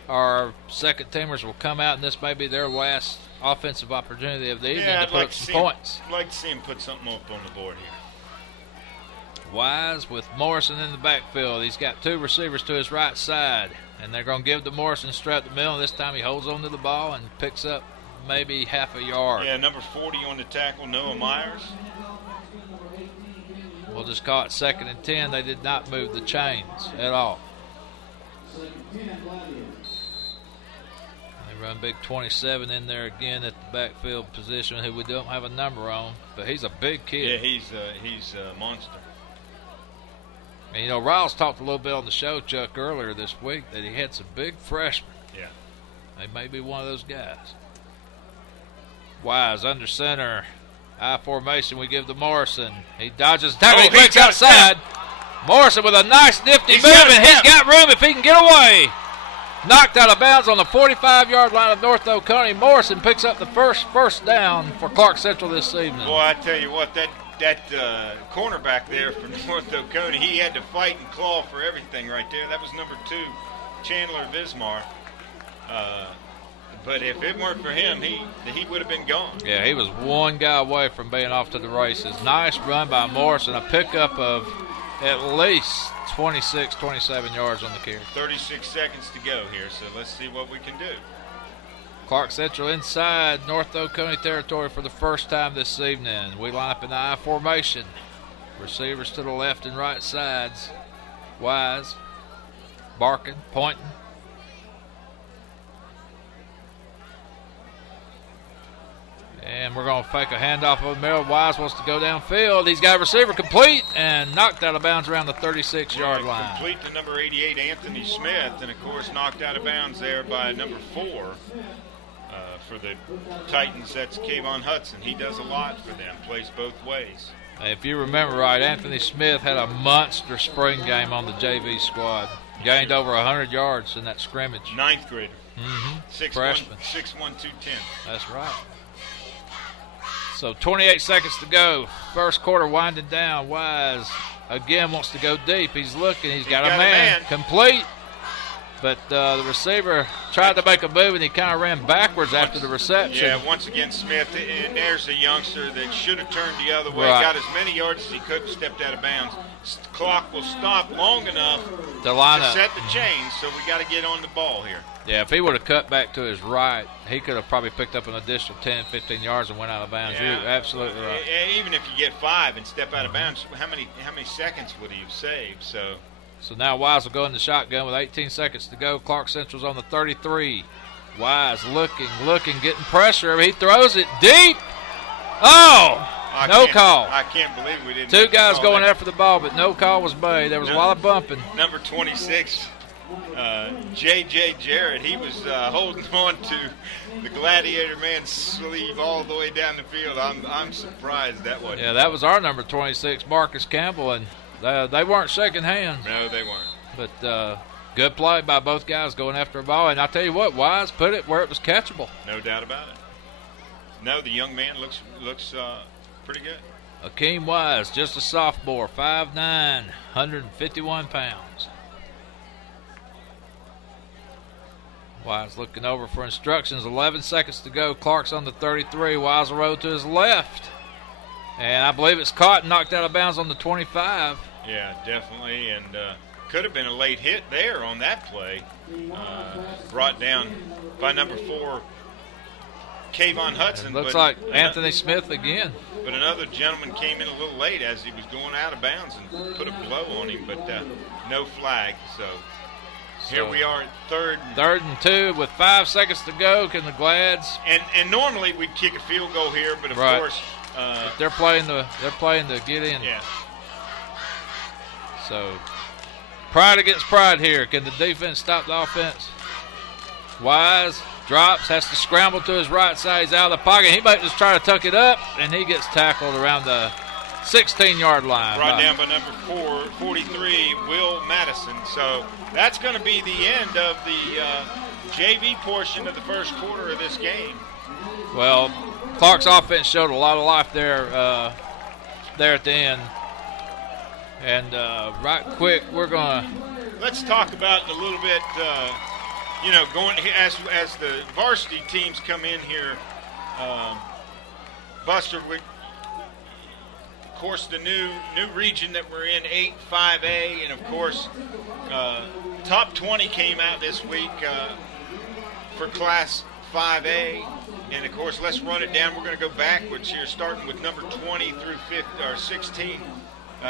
our second teamers will come out, and this may be their last offensive opportunity of the evening to put up some points. I'd like to see him put something up on the board here. Wise with Morrison in the backfield. He's got 2 receivers to his right side, and they're going to give to Morrison straight up the middle. This time he holds on to the ball and picks up maybe half a yard. Yeah, number 40 on the tackle, Noah Myers. We'll just call it 2nd and 10. They did not move the chains at all. They run big 27 in there again at the backfield position, who we don't have a number on, but he's a big kid. Yeah, he's a monster. And, you know, Riles talked a little bit on the show, Chuck, earlier this week that he had some big freshmen. Yeah. They may be one of those guys. Wise under center. I formation we give to Morrison. He dodges the tackle. He breaks outside. Morrison with a nice nifty move, and he's got room if he can get away. Knocked out of bounds on the 45-yard line of North Oconee. Morrison picks up the first down for Clarke Central this evening. Boy, I tell you what, that cornerback there for North Oconee, he had to fight and claw for everything right there. That was number 2, Chandler Vismar. But if it weren't for him, he would have been gone. Yeah, he was one guy away from being off to the races. Nice run by Morrison, a pickup of at least 26, 27 yards on the carry. 36 seconds to go here, so let's see what we can do. Clarke Central inside North Oconee territory for the first time this evening. We line up in the I formation. Receivers to the left and right sides. Wise, barking, pointing. And we're going to fake a handoff over the middle. Wise wants to go downfield. He's got a receiver complete and knocked out of bounds around the 36-yard line. Complete to number 88, Anthony Smith, and, of course, knocked out of bounds there by number 4 for the Titans. That's Kayvon Hudson. He does a lot for them, plays both ways. If you remember right, Anthony Smith had a monster spring game on the JV squad. Gained over 100 yards in that scrimmage. 9th grader. Freshman. 6'1", 210. That's right. So 28 seconds to go. First quarter winding down. Wise again wants to go deep. He's looking. He's got a man. Complete. But the receiver tried to make a move, and he kind of ran backwards after the reception. Yeah, once again, Smith, and there's a youngster that should have turned the other way. Right. Got as many yards as he could, stepped out of bounds. Clock will stop long enough to line up. Set the chains, so we got to get on the ball here. Yeah, if he would have cut back to his right, he could have probably picked up an additional 10, 15 yards and went out of bounds. Yeah. You're absolutely right. Even if you get 5 and step out of bounds, how many seconds would he have saved? So now Wise will go in the shotgun with 18 seconds to go. Clarke Central's on the 33. Wise looking, getting pressure. He throws it deep. Oh, no call. I can't believe we didn't. 2 guys going after the ball, but no call was made. There was a lot of bumping. Number 26, J.J. Jarrett, he was holding on to the Gladiator man's sleeve all the way down the field. I'm surprised that wasn't. Yeah, that was our number 26, Marcus Campbell, and they weren't shaking hands. No, they weren't. But Good play by both guys going after a ball. And I tell you what, Wise put it where it was catchable. No doubt about it. No, the young man looks pretty good. Akeem Wise, just a sophomore, 5'9", 151 pounds. Wise looking over for instructions. 11 seconds to go. Clarke's on the 33. Wise will roll to his left. And I believe it's caught and knocked out of bounds on the 25. Yeah, definitely. And could have been a late hit there on that play. Brought down by number 4, Kayvon Hudson. Looks like Anthony Smith again. But another gentleman came in a little late as he was going out of bounds and put a blow on him, but no flag. So here we are at third and 2 with 5 seconds to go. Can the Glads? And normally we'd kick a field goal here, but of course they're playing to get in. Yeah. So pride against pride here. Can the defense stop the offense? Wise drops, has to scramble to his right side. He's out of the pocket. He might just try to tuck it up, and he gets tackled around the 16-yard line. Brought down by number 43, Will Madison. So that's going to be the end of the JV portion of the first quarter of this game. Well, Clarke's offense showed a lot of life there at the end. And right quick, we're going to... Let's talk about a little bit, going as the varsity teams come in here. Buster, of course, the new region that we're in, 8-5A, and of course, top 20 came out this week for Class 5A. And of course, let's run it down. We're going to go backwards here, starting with number 20 through 16.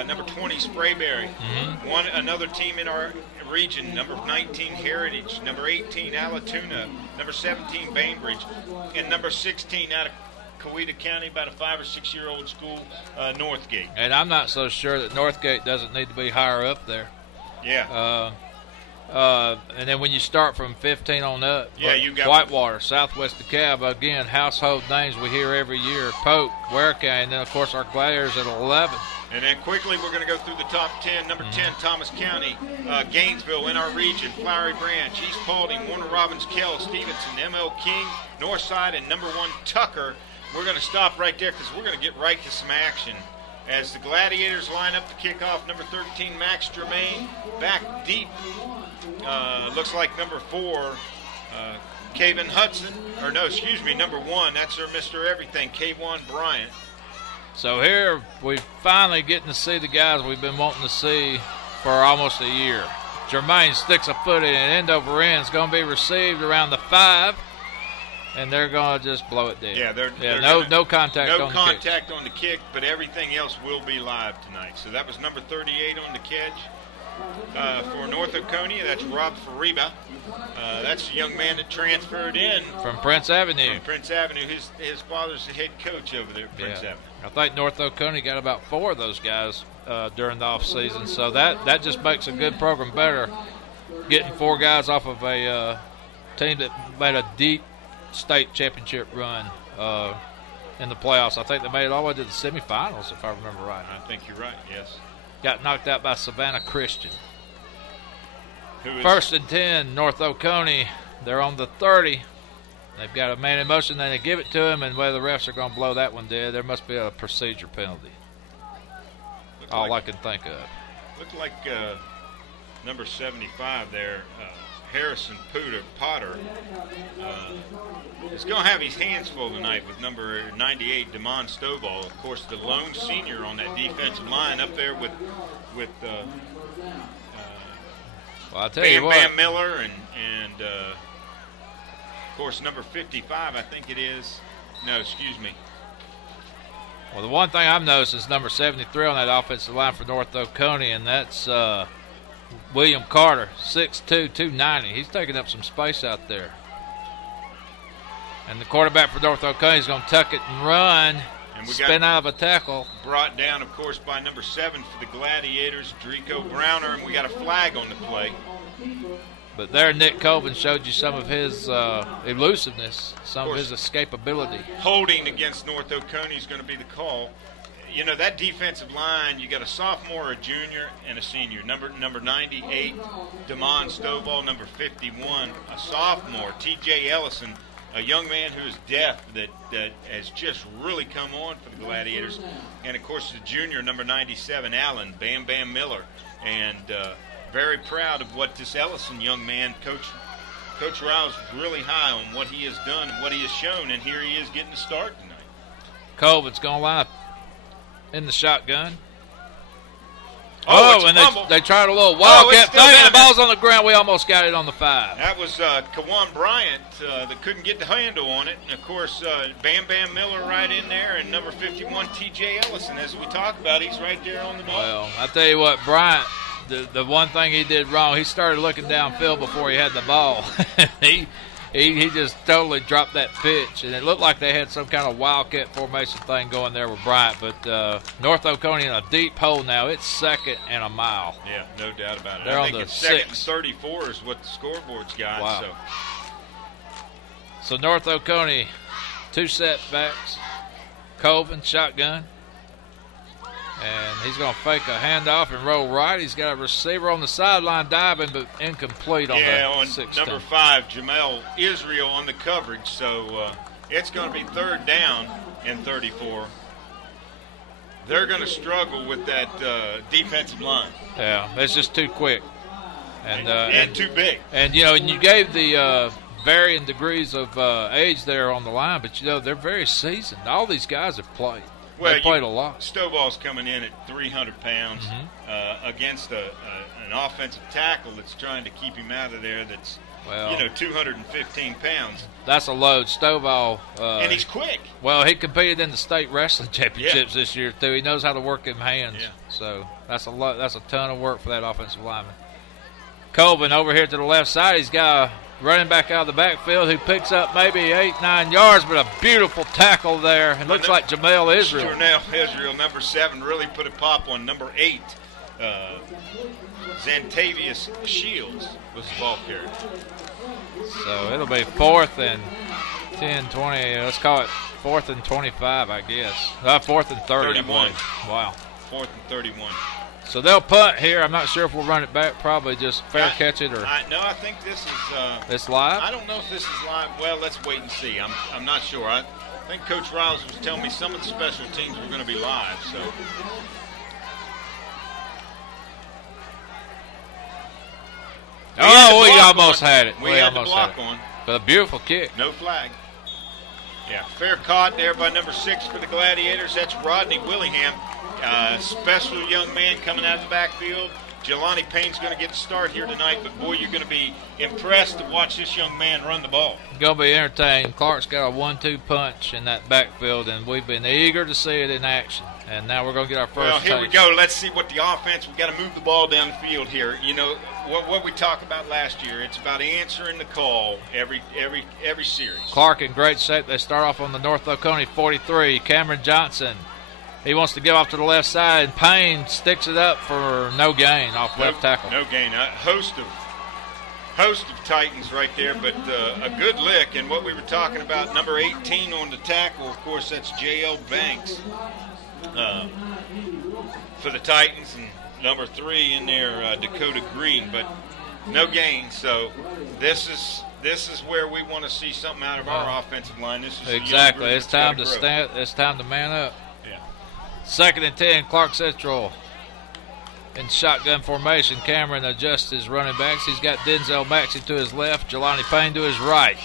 Number 20, Sprayberry. Mm-hmm. Another team in our region, number 19, Heritage. Number 18, Allatoona. Number 17, Bainbridge. And number 16, out of Coweta County, about a 5 or 6 year old school, Northgate. And I'm not so sure that Northgate doesn't need to be higher up there. Yeah. And then when you start from 15 on up, you got Whitewater, Southwest DeKalb, again, household names we hear every year. Pope, Werke, and then, of course, our Gladiators at 11. And then quickly we're going to go through the top 10. Number 10, Thomas County, Gainesville in our region, Flowery Branch, East Paulding, Warner Robins, Kell, Stevenson, ML King, Northside, and number 1, Tucker. We're going to stop right there because we're going to get right to some action. As the Gladiators line up to kick off, number 13, Max Germain, back deep. Looks like number 4, Kayvon Hudson. Number 1, that's our Mr. Everything, Kayvon Bryant. So here we're finally getting to see the guys we've been wanting to see for almost a year. Germain sticks a foot in, end over end. It's going to be received around the 5, and they're going to just blow it dead. Yeah, no contact on the kick. No contact on the kick, but everything else will be live tonight. So that was number 38 on the catch. For North Oconee, that's Rob Fariba. That's the young man that transferred in from Prince Avenue. His father's the head coach over there at Prince Avenue. I think North Oconee got about 4 of those guys during the off season, so that just makes a good program better. Getting 4 guys off of a team that made a deep state championship run in the playoffs. I think they made it all the way to the semifinals, if I remember right. I think you're right. Yes. Got knocked out by Savannah Christian. First and 10, North Oconee. They're on the 30. They've got a man in motion. Then they give it to him, and whether the refs are going to blow that one dead, there must be a procedure penalty. All I can think of. Looked like number 75 there, Harrison Potter, is going to have his hands full tonight with number 98, Damon Stovall. Of course, the lone senior on that defensive line up there with I'll tell you what. Bam Miller and of course, number 55, I think it is. No, excuse me. Well, the one thing I've noticed is number 73 on that offensive line for North Oconee, and that's William Carter, 6'2", 290. He's taking up some space out there. And the quarterback for North Oconee is going to tuck it and run, and spin out of a tackle. Brought down, of course, by number 7 for the Gladiators, Drico Browner, and we got a flag on the play. But there, Nick Colvin showed you some of his elusiveness, some of his escapability. Holding against North Oconee is going to be the call. you know, that defensive line, you got a sophomore, a junior, and a senior. Number 98, Damon Stovall. Number 51, a sophomore, T.J. Ellison, a young man who is deaf that has just really come on for the Gladiators. And, of course, the junior, number 97, Allen, Bam Bam Miller. And very proud of what this Ellison young man, Coach Riles really high on what he has done and what he has shown. And here he is getting the start tonight. Colvin's going to line up in the shotgun. Oh, and they tried a little wildcat thing, and the ball's on the ground. We almost got it on the 5. That was Kawan Bryant that couldn't get the handle on it. And, of course, Bam Bam Miller right in there, and number 51, T.J. Ellison. As we talked about, he's right there on the ball. Well, I tell you what, Bryant, the one thing he did wrong, he started looking downfield before he had the ball. He just totally dropped that pitch, and it looked like they had some kind of wildcat formation thing going there with Bryant. But North Oconee in a deep hole now. It's 2nd and a mile. Yeah, no doubt about it. They're I on think the it's 2nd 6. and 34 is what the scoreboard's got. Wow. So North Oconee, 2 setbacks. Colvin, shotgun. And he's going to fake a handoff and roll right. He's got a receiver on the sideline diving, but incomplete on the 6. Number 5, Jamel Israel on the coverage. So it's going to be 3rd down and 34. They're going to struggle with that defensive line. Yeah, it's just too quick. And too big. And, you know, and you gave the varying degrees of age there on the line, but, you know, they're very seasoned. All these guys have played. Well, they played a lot. Stovall's coming in at 300 pounds against an offensive tackle that's trying to keep him out of there that's, 215 pounds. That's a load. Stovall. And he's quick. Well, he competed in the state wrestling championships this year, too. He knows how to work them hands. Yeah. So that's a lot. That's a ton of work for that offensive lineman. Colvin over here to the left side. He's got a running back out of the backfield who picks up maybe 8-9 yards, but a beautiful tackle there. It looks like Jamel Israel. Jamel Israel, number 7, really put a pop on number 8. Xantavius Shields was the ball carrier. So it'll be 4th and 10, 20. Let's call it 4th and 25, I guess. 4th and 30. 31. Wow. 4th and 31. So they'll punt here. I'm not sure if we'll run it back. Probably just fair catch it or. No, I think this is. It's live. I don't know if this is live. Well, let's wait and see. I'm not sure. I think Coach Riles was telling me some of the special teams were going to be live. So. Oh, we almost had it. We had the block on. But a beautiful kick. No flag. Yeah, fair caught there by number 6 for the Gladiators. That's Rodney Willingham. Special young man coming out of the backfield. Jelani Payne's going to get the start here tonight, but boy, you're going to be impressed to watch this young man run the ball. Going to be entertaining. Clarke's got a 1-2 punch in that backfield, and we've been eager to see it in action. And now we're going to get our first Well, here taste. we go. Let's see what the offense. We've got to move the ball down the field here. You know what we talked about last year. It's about answering the call every series. Clarke in great shape. They start off on the North Oconee 43. Cameron Johnson. He wants to give off to the left side, and Payne sticks it up for no gain off left tackle. No gain. A host of Titans right there, but a good lick. And what we were talking about, number 18 on the tackle, of course, that's J.L. Banks for the Titans, and number 3 in there, Dakota Green. But no gain. So this is where we want to see something out of our offensive line. This is exactly. It's time to stand. It's time to man up. 2nd and 10, Clarke Central in shotgun formation. Cameron adjusts his running backs. He's got Denzel Maxey to his left, Jelani Payne to his right.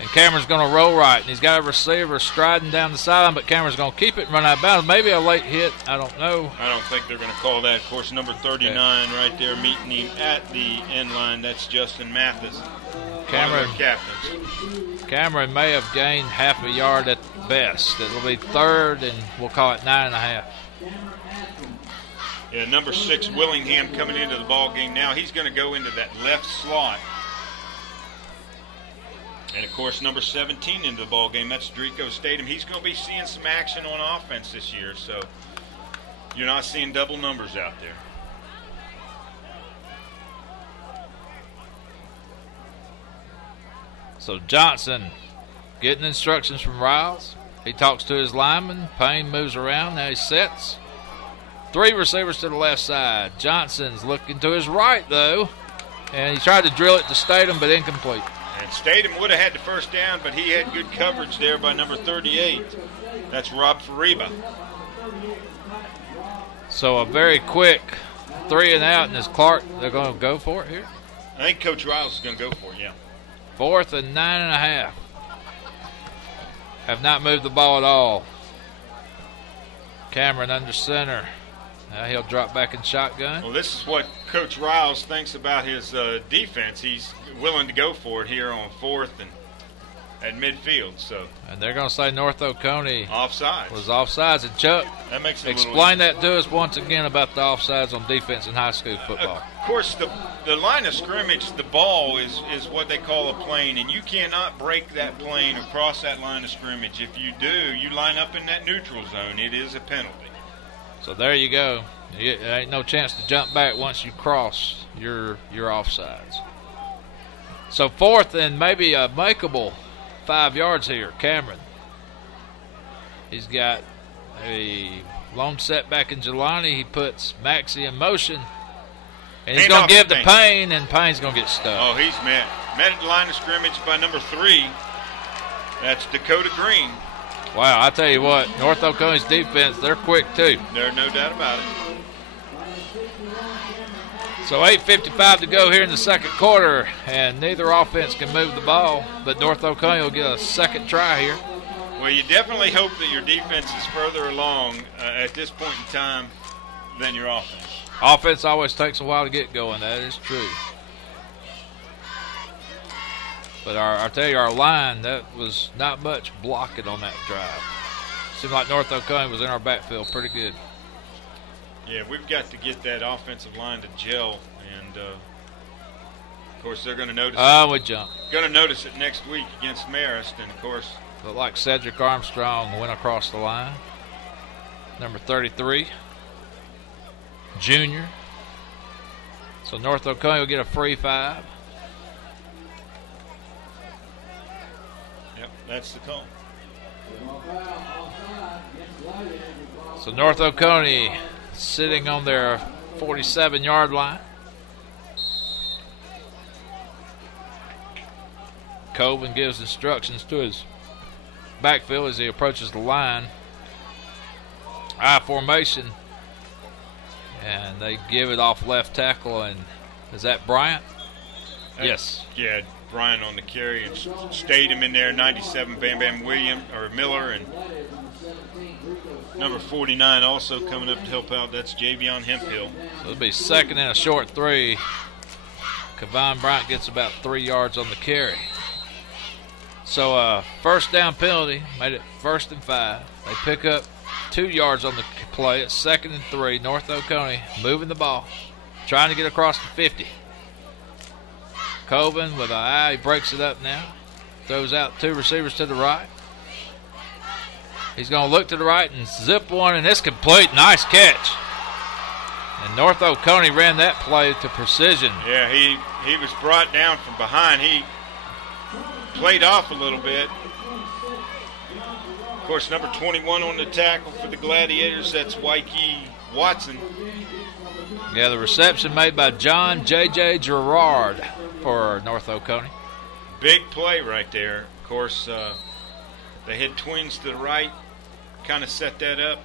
And Cameron's going to roll right. And he's got a receiver striding down the sideline, but Cameron's going to keep it and run out of bounds. Maybe a late hit. I don't know. I don't think they're going to call that. Of course, number 39 right there meeting him at the end line. That's Justin Mathis. Cameron may have gained half a yard at best. It'll be 3rd, and we'll call it 9.5. Yeah, number 6, Willingham, coming into the ball game now. He's going to go into that left slot. And, of course, number 17 into the ball game. That's Drico Stadium. He's going to be seeing some action on offense this year, so you're not seeing double numbers out there. So Johnson getting instructions from Riles. He talks to his lineman. Payne moves around. Now he sets. 3 receivers to the left side. Johnson's looking to his right, though. And he tried to drill it to Statham, but incomplete. And Statham would have had the first down, but he had good coverage there by number 38. That's Rob Fariba. So a very quick 3 and out, and is Clarke, they're going to go for it here? I think Coach Riles is going to go for it, yeah. 4th and 9.5. Have not moved the ball at all. Cameron under center. Now he'll drop back in shotgun. Well, this is what Coach Riles thinks about his defense. He's willing to go for it here on 4th and at midfield. So. And they're going to say North Oconee offsides. Was offsides. And Chuck, that makes it explain that to us once again about the offsides on defense in high school football. Of course, the line of scrimmage, the ball is what they call a plane, and you cannot break that plane or cross that line of scrimmage. If you do, you line up in that neutral zone. It is a penalty. So there you go. There ain't no chance to jump back once you cross your offsides. So 4th and maybe a makeable 5 yards here. Cameron. He's got a long setback in Jelani. He puts Maxey in motion. And he's going to give to Payne, and Payne's going to get stuck. Oh, he's met at the line of scrimmage by number 3. That's Dakota Green. Wow, I tell you what, North Oconee's defense, they're quick too. There's no doubt about it. So 8:55 to go here in the second quarter, and neither offense can move the ball, but North Oconee will get a second try here. Well, you definitely hope that your defense is further along at this point in time than your offense. Offense always takes a while to get going. That is true. But I tell you, our line, that was not much blocking on that drive. Seemed like North Oconee was in our backfield pretty good. Yeah, we've got to get that offensive line to gel, and of course they're going to notice. We jump. Going to notice it next week against Marist, and of course. Looked like Cedric Armstrong went across the line. Number 33, junior. So North Oconee will get a free 5. Yep, that's the call. So North Oconee sitting on their 47-yard line. Coben gives instructions to his backfield as he approaches the line. I formation. And they give it off left tackle. And is that Bryant? Yes. Yeah, Bryant on the carry, and Statham in there, 97, Bam Bam Miller, and number 49 also coming up to help out. That's Javion Hemphill. So it'll be 2nd and a short 3. Kevon Bryant gets about 3 yards on the carry. So first down penalty, made it 1st and 5. They pick up 2 yards on the play. It's 2nd and 3. North Oconee moving the ball, trying to get across the 50. Coben with an eye, he breaks it up now. Throws out 2 receivers to the right. He's going to look to the right and zip one, and it's complete. Nice catch. And North Oconee ran that play to precision. Yeah, he was brought down from behind. He played off a little bit. Of course, number 21 on the tackle for the Gladiators, that's Waikiki Watson. Yeah, the reception made by John J.J. Gerard for North Oconee. Big play right there. Of course, they had twins to the right, kind of set that up.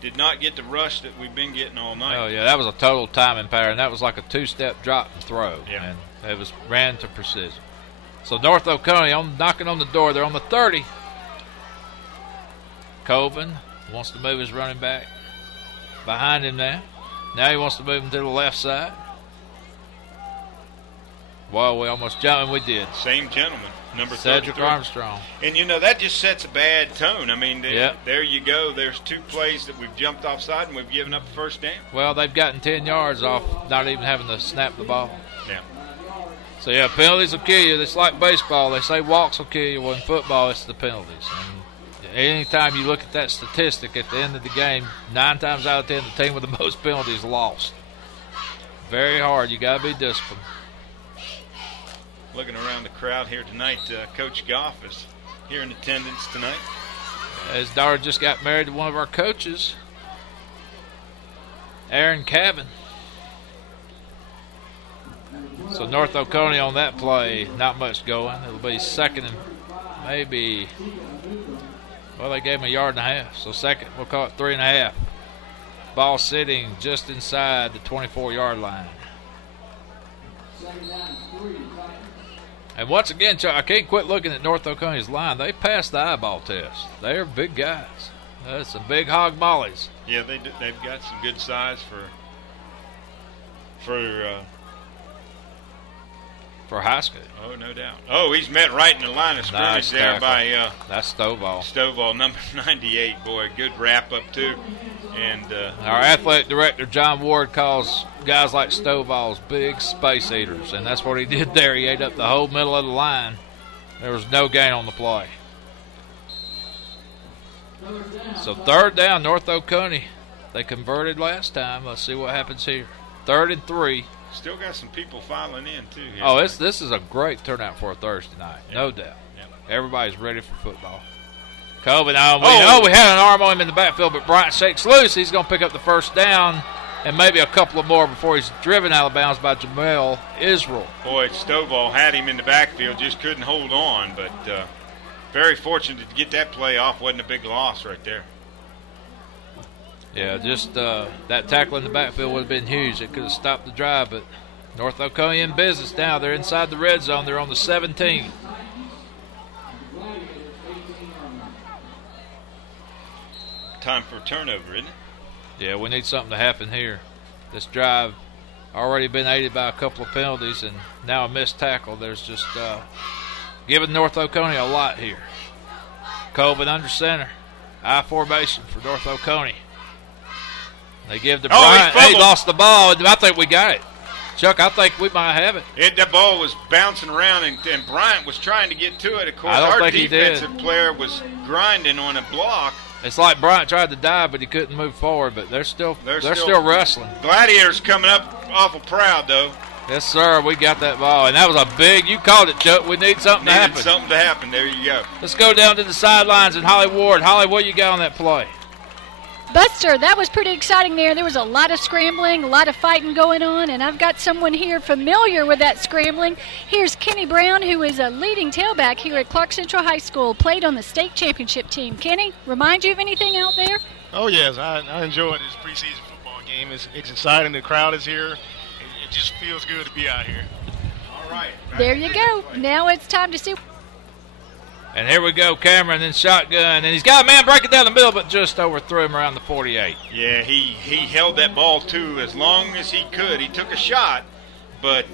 Did not get the rush that we've been getting all night. Oh, yeah, that was a total timing pattern. That was like a 2-step drop and throw. Yeah. And it was ran to precision. So North Oconee knocking on the door. They're on the 30. Coben wants to move his running back behind him now. Now he wants to move him to the left side. Well, we almost jumped, and we did. Same gentleman, number Cedric 33. Armstrong. And, that just sets a bad tone. I mean, there you go. There's 2 plays that we've jumped offside, and we've given up a first down. Well, they've gotten 10 yards off not even having to snap the ball. Yeah. So, yeah, penalties will kill you. It's like baseball. They say walks will kill you. Well, in football, it's the penalties. And anytime you look at that statistic at the end of the game, 9 times out of 10, the team with the most penalties lost. Very hard. You got to be disciplined. Looking around the crowd here tonight, Coach Goff is here in attendance tonight. His daughter just got married to one of our coaches, Aaron Cabin. So North Oconee on that play, not much going. It'll be second and maybe, well, they gave him a yard and a half. So second, we'll call it 3.5. Ball sitting just inside the 24-yard line. And once again, Chuck, I can't quit looking at North Oconee's line. They passed the eyeball test. They are big guys. That's some big hog mollies. Yeah, they've got some good size for high school. Oh, no doubt. Oh, he's met right in the line of scrimmage Nice there tackle. by That's Stovall. Stovall, number 98. Boy, good wrap up too. And Our athletic director, John Ward, calls guys like Stovall's big space eaters, and that's what he did there. He ate up the whole middle of the line. There was no gain on the play. So third down, North Oconee. They converted last time. Let's see what happens here. 3rd and 3. still got some people filing in too. Here. Oh, this is a great turnout for a Thursday night, no doubt. Yeah. Everybody's ready for football. Colvin, we had an arm on him in the backfield, but Bryant shakes loose. He's going to pick up the first down and maybe a couple of more before he's driven out of bounds by Jamel Israel. Boy, Stovall had him in the backfield, just couldn't hold on, but very fortunate to get that play off. Wasn't a big loss right there. Yeah, just that tackle in the backfield would have been huge. It could have stopped the drive, but North Oconee in business now. They're inside the red zone. They're on the 17. Time for a turnover, isn't it? Yeah, we need something to happen here. This drive already been aided by a couple of penalties and now a missed tackle. There's just giving North Oconee a lot here. Colvin under center. I formation for North Oconee. They give to Bryant. He lost the ball. I think we got it. Chuck, I think we might have it. That ball was bouncing around, and Bryant was trying to get to it. Of course, our defensive player was grinding on a block. It's like Bryant tried to dive, but he couldn't move forward. But they're still wrestling. Gladiators coming up awful proud, though. Yes, sir. We got that ball, and that was a big. You called it, Chuck. We need something to happen. Something to happen. There you go. Let's go down to the sidelines and Holly Ward. Holly, what you got on that play? Buster, that was pretty exciting there. There was a lot of scrambling, a lot of fighting going on, and I've got someone here familiar with that scrambling. Here's Kenny Brown, who is a leading tailback here at Clarke Central High School, played on the state championship team. Kenny, remind you of anything out there? Oh, yes. I enjoyed this preseason football game. It's exciting. The crowd is here. It just feels good to be out here. All right. There you go. Now it's time to see. And here we go, Cameron in shotgun. And he's got a man breaking down the middle, but just overthrew him around the 48. Yeah, he held that ball, too, as long as he could. He took a shot, but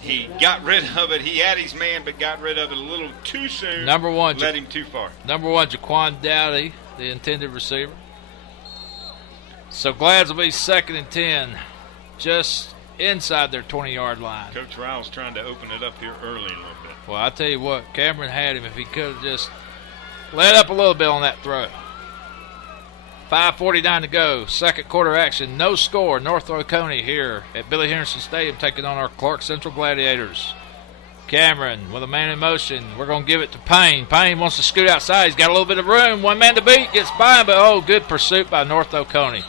he got rid of it. He had his man, but got rid of it a little too soon. Number one. Led him too far. Number one, Jaquan Dowdy, the intended receiver. So Glads will be 2nd and 10, just inside their 20-yard line. Coach Riles trying to open it up here early a little bit. Well, I tell you what, Cameron had him if he could have just let up a little bit on that throw. 5:49 to go, second quarter action, no score. North Oconee here at Billy Henderson Stadium taking on our Clarke Central Gladiators. Cameron with a man in motion. We're going to give it to Payne. Payne wants to scoot outside. He's got a little bit of room. One man to beat, gets by him, but good pursuit by North Oconee.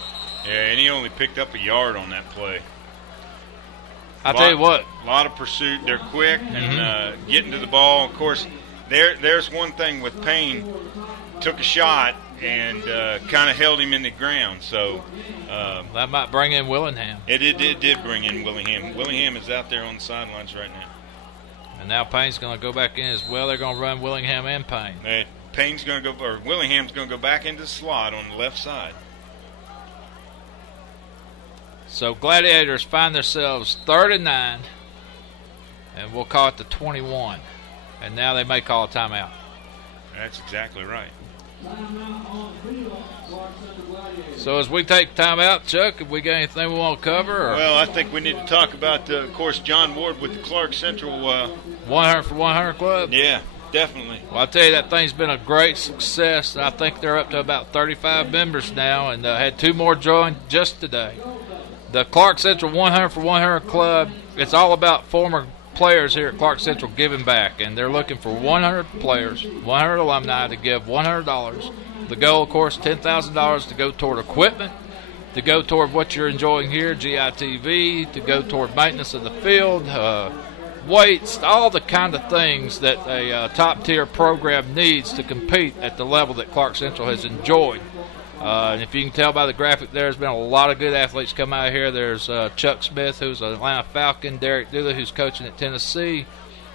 Yeah, and he only picked up a yard on that play. I tell you what. A lot of pursuit. They're quick and getting to the ball. Of course, there's one thing with Payne. Took a shot and kind of held him in the ground. So that might bring in Willingham. It did bring in Willingham. Willingham is out there on the sidelines right now. And now Payne's going to go back in as well. They're going to run Willingham and Payne. Payne's going to go, or Willingham's going to go back into the slot on the left side. So Gladiators find themselves 3rd and 9, and we'll call it the 21. And now they may call a timeout. That's exactly right. So as we take timeout, Chuck, have we got anything we want to cover? Or? Well, I think we need to talk about, of course, John Ward with the Clarke Central 100 for 100 club. Yeah, definitely. Well, I tell you, that thing's been a great success. I think they're up to about 35 members now, and had 2 more join just today. The Clarke Central 100 for 100 club, it's all about former players here at Clarke Central giving back, and they're looking for 100 players, 100 alumni to give $100. The goal, of course, $10,000 to go toward equipment, to go toward what you're enjoying here, GITV, to go toward maintenance of the field, weights, all the kind of things that a top-tier program needs to compete at the level that Clarke Central has enjoyed. And if you can tell by the graphic, there's been a lot of good athletes come out here. There's Chuck Smith, who's an Atlanta Falcon, Derek Dooley, who's coaching at Tennessee,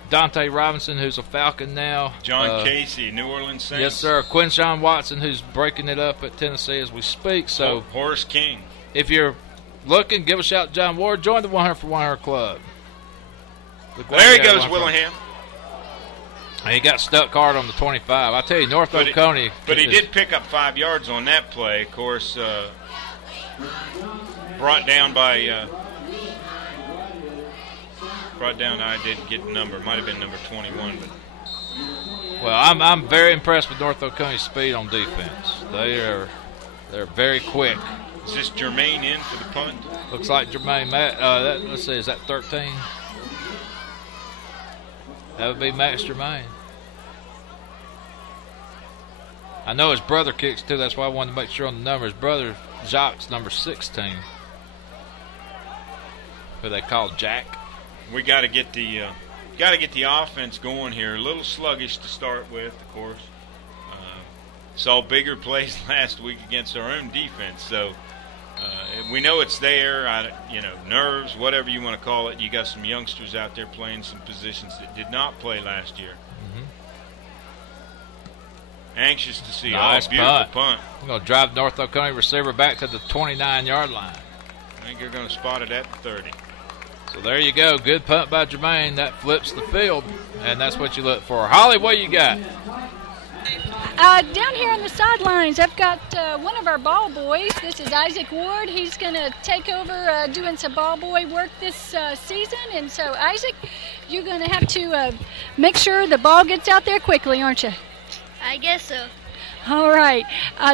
Dante Robinson, who's a Falcon now. John Casey, New Orleans Saints. Yes, sir. Quinshawn Watson, who's breaking it up at Tennessee as we speak. So Horace King. If you're looking, give a shout to John Ward. Join the 100 for 100 club. There he goes, Willingham. He got stuck hard on the 25. I tell you, North Oconee. But he did pick up 5 yards on that play. Of course, brought down. I didn't get the number. Might have been number 21. But. Well, I'm very impressed with North Oconee's speed on defense. They're very quick. Is this Jermaine in for the punt? Looks like Jermaine. Let's see, is that 13? That would be Max Jermaine. I know his brother kicks too. That's why I wanted to make sure on the number. His brother Jacques, number 16, who they call Jack. We got to get the offense going here. A little sluggish to start with, of course. Saw bigger plays last week against our own defense, so we know it's there. Nerves, whatever you want to call it. You got some youngsters out there playing some positions that did not play last year. Anxious to see. Nice beautiful punt. We're going to drive North Oconee receiver back to the 29-yard line. I think you're going to spot it at the 30. So there you go. Good punt by Jermaine. That flips the field, and that's what you look for. Holly, what you got? Down here on the sidelines, I've got one of our ball boys. This is Isaac Ward. He's going to take over doing some ball boy work this season. And so, Isaac, you're going to have to make sure the ball gets out there quickly, aren't you? I guess so. All right.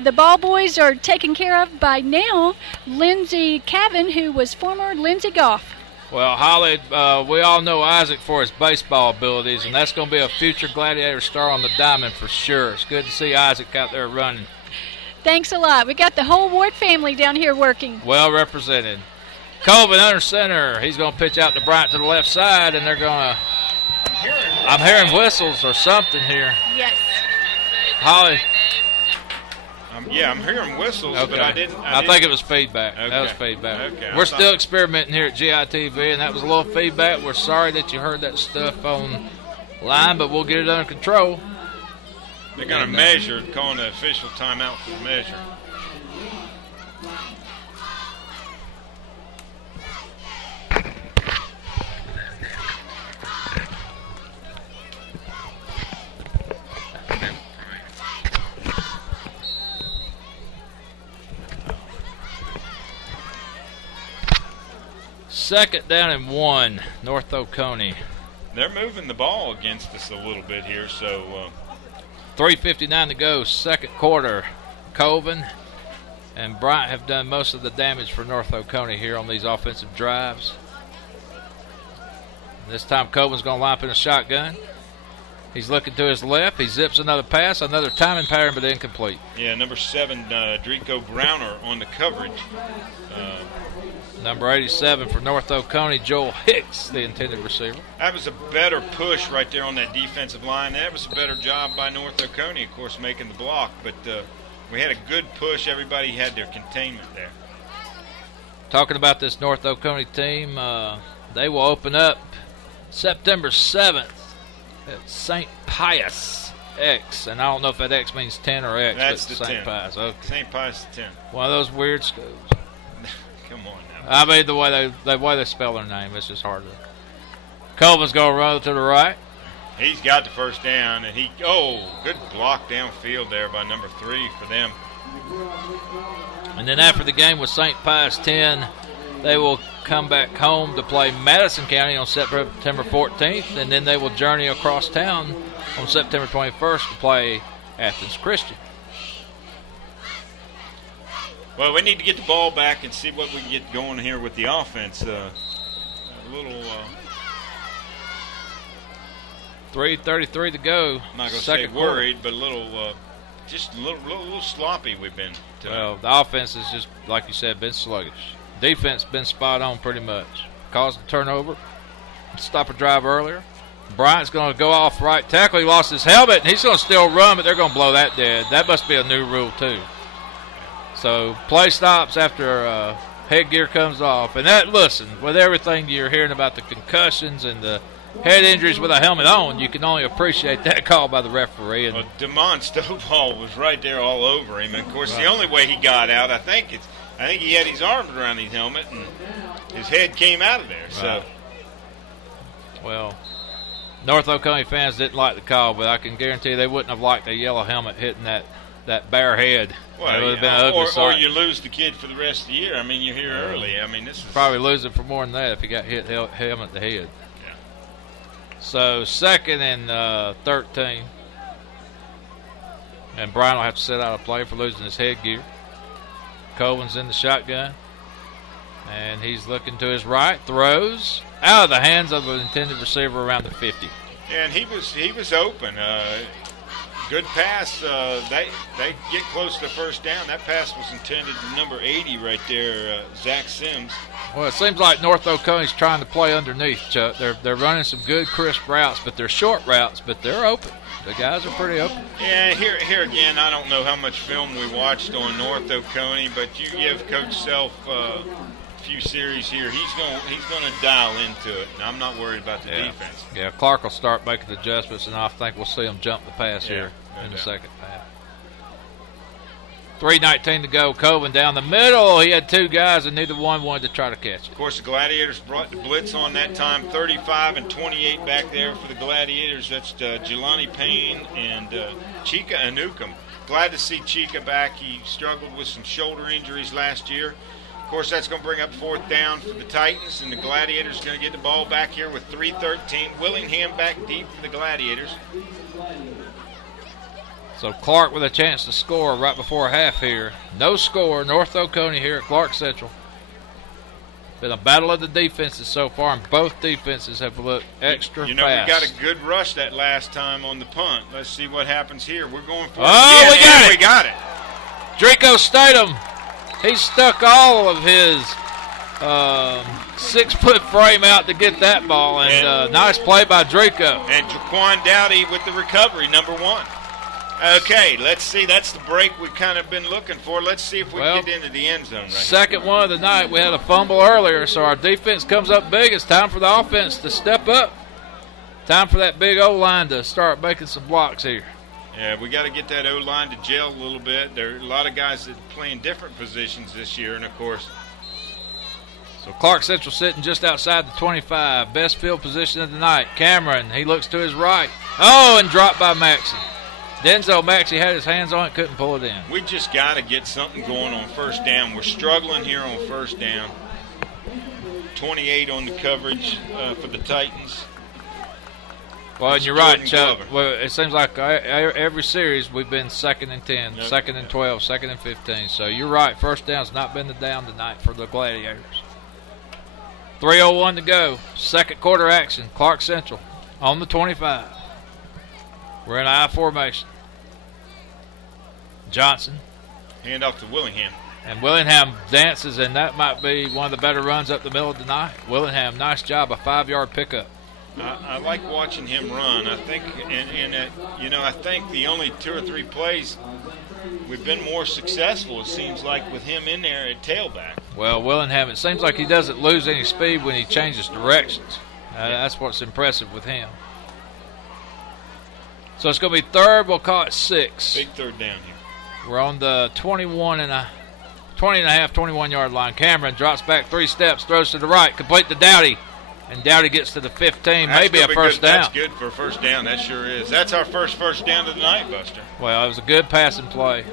The ball boys are taken care of by now Lindsey Cavan, who was former Lindsey Goff. Well, Holly, we all know Isaac for his baseball abilities, and that's going to be a future Gladiator star on the diamond for sure. It's good to see Isaac out there running. Thanks a lot. We got the whole Ward family down here working. Well represented. Colvin under center. He's going to pitch out to Bryant to the left side, and they're going to – I'm hearing whistles or something here. Yes. Holly. I'm hearing whistles, okay. But I didn't. I think it was feedback. Okay. That was feedback. Okay. We're still experimenting here at GITV, and that was a little feedback. We're sorry that you heard that stuff on line, but we'll get it under control. They're going to measure, calling the official timeout for the measure. Second down and 1, North Oconee. They're moving the ball against us a little bit here, so 3:59 to go, second quarter. Colvin and Bryant have done most of the damage for North Oconee here on these offensive drives. This time Colvin's going to line up in a shotgun. He's looking to his left. He zips another pass, another timing pattern, but incomplete. Yeah, number 7, Drico Browner on the coverage. Number 87 for North Oconee, Joel Hicks, the intended receiver. That was a better push right there on that defensive line. That was a better job by North Oconee, of course, making the block. But we had a good push. Everybody had their containment there. Talking about this North Oconee team, they will open up September 7th at St. Pius X. And I don't know if that X means 10 or X. That's but the St. 10. Pius. Okay. St. Pius 10. One of those weird schools. Come on now. I mean, the way they spell their name, it's just hard to. Colvin's going to run to the right. He's got the first down, and good block downfield there by number 3 for them. And then after the game with St. Pius 10, they will come back home to play Madison County on September 14th, and then they will journey across town on September 21st to play Athens Christian. Well, we need to get the ball back and see what we can get going here with the offense. A little 3:33 to go. I'm not going to say Second worried, but a little, just a little sloppy we've been tonight. Well, the offense has just, like you said, been sluggish. Defense been spot on pretty much. Caused a turnover. Stop a drive earlier. Bryant's going to go off right tackle. He lost his helmet, and he's going to still run, but they're going to blow that dead. That must be a new rule, too. So play stops after headgear comes off. And that, listen, with everything you're hearing about the concussions and the head injuries with a helmet on, you can only appreciate that call by the referee. And Damon Stovall was right there all over him. And, of course, the only way he got out, I think he had his arms around his helmet, and his head came out of there. So, well, North Oconee fans didn't like the call, but I can guarantee you they wouldn't have liked a yellow helmet hitting that bare head. Well, it would have been an ugly sight. Or you lose the kid for the rest of the year. I mean, you're here early. I mean, this is probably losing for more than that if he got hit helmet to head. Yeah. So 2nd and 13. And Brian will have to set out a play for losing his headgear. Colvin's in the shotgun. And he's looking to his right. Throws out of the hands of the intended receiver around the 50. Yeah, and he was open. Good pass. They get close to the first down. That pass was intended to number 80 right there, Zach Sims. Well, it seems like North Oconee's trying to play underneath, Chuck. They're running some good, crisp routes, but they're short routes, but they're open. The guys are pretty open. Yeah, here again, I don't know how much film we watched on North Oconee, but you give Coach Self a few series here, he's going to dial into it. And I'm not worried about the defense. Yeah, Clarke will start making the adjustments, and I think we'll see him jump the pass here in the second half. 3:19 to go. Colvin down the middle. He had two guys, and neither one wanted to try to catch it. Of course, the Gladiators brought the blitz on that time. 35 and 28 back there for the Gladiators. That's Jelani Payne and Chika Anukum. Glad to see Chika back. He struggled with some shoulder injuries last year. Of course, that's going to bring up 4th down for the Titans, and the Gladiators are going to get the ball back here with 3:13. Willingham back deep for the Gladiators. So Clarke with a chance to score right before half here. No score. North Oconee here at Clarke Central. Been a battle of the defenses so far, and both defenses have looked extra fast. We got a good rush that last time on the punt. Let's see what happens here. We're going for it. We got it. Draco Statham. He stuck all of his 6-foot frame out to get that ball, and nice play by Draco. And Jaquan Dowdy with the recovery, number 1. Okay, let's see. That's the break we've kind of been looking for. Let's see if we can get into the end zone right Second one of the night. We had a fumble earlier, so our defense comes up big. It's time for the offense to step up. Time for that big O-line to start making some blocks here. Yeah, we got to get that O-line to gel a little bit. There are a lot of guys that are playing different positions this year, and, of course. So Clarke Central sitting just outside the 25. Best field position of the night. Cameron, he looks to his right. Oh, and dropped by Maxey. Denzel Maxey had his hands on it, couldn't pull it in. We just got to get something going on first down. We're struggling here on first down. 28 on the coverage for the Titans. Well, and you're right, Chuck. Well, it seems like every series we've been 2nd and 10, 2nd and 12, 2nd and 15. So you're right. First down's not been the down tonight for the Gladiators. 3:01 to go. Second quarter action. Clarke Central on the 25. We're in I formation. Johnson. Hand off to Willingham. And Willingham dances, and that might be one of the better runs up the middle of the night. Willingham, nice job, a 5-yard pickup. I like watching him run. I think, I think the only 2 or 3 plays we've been more successful, it seems like, with him in there at tailback. Well, Willingham, it seems like he doesn't lose any speed when he changes directions. That's what's impressive with him. So it's going to be third. We'll call it 6. Big third down here. We're on the 21-yard line. Cameron drops back 3 steps, throws to the right, complete to Dowdy. And Dowdy gets to the 15, maybe a first down. That's good for a first down. That sure is. That's our first down of the night, Buster. Well, it was a good passing play.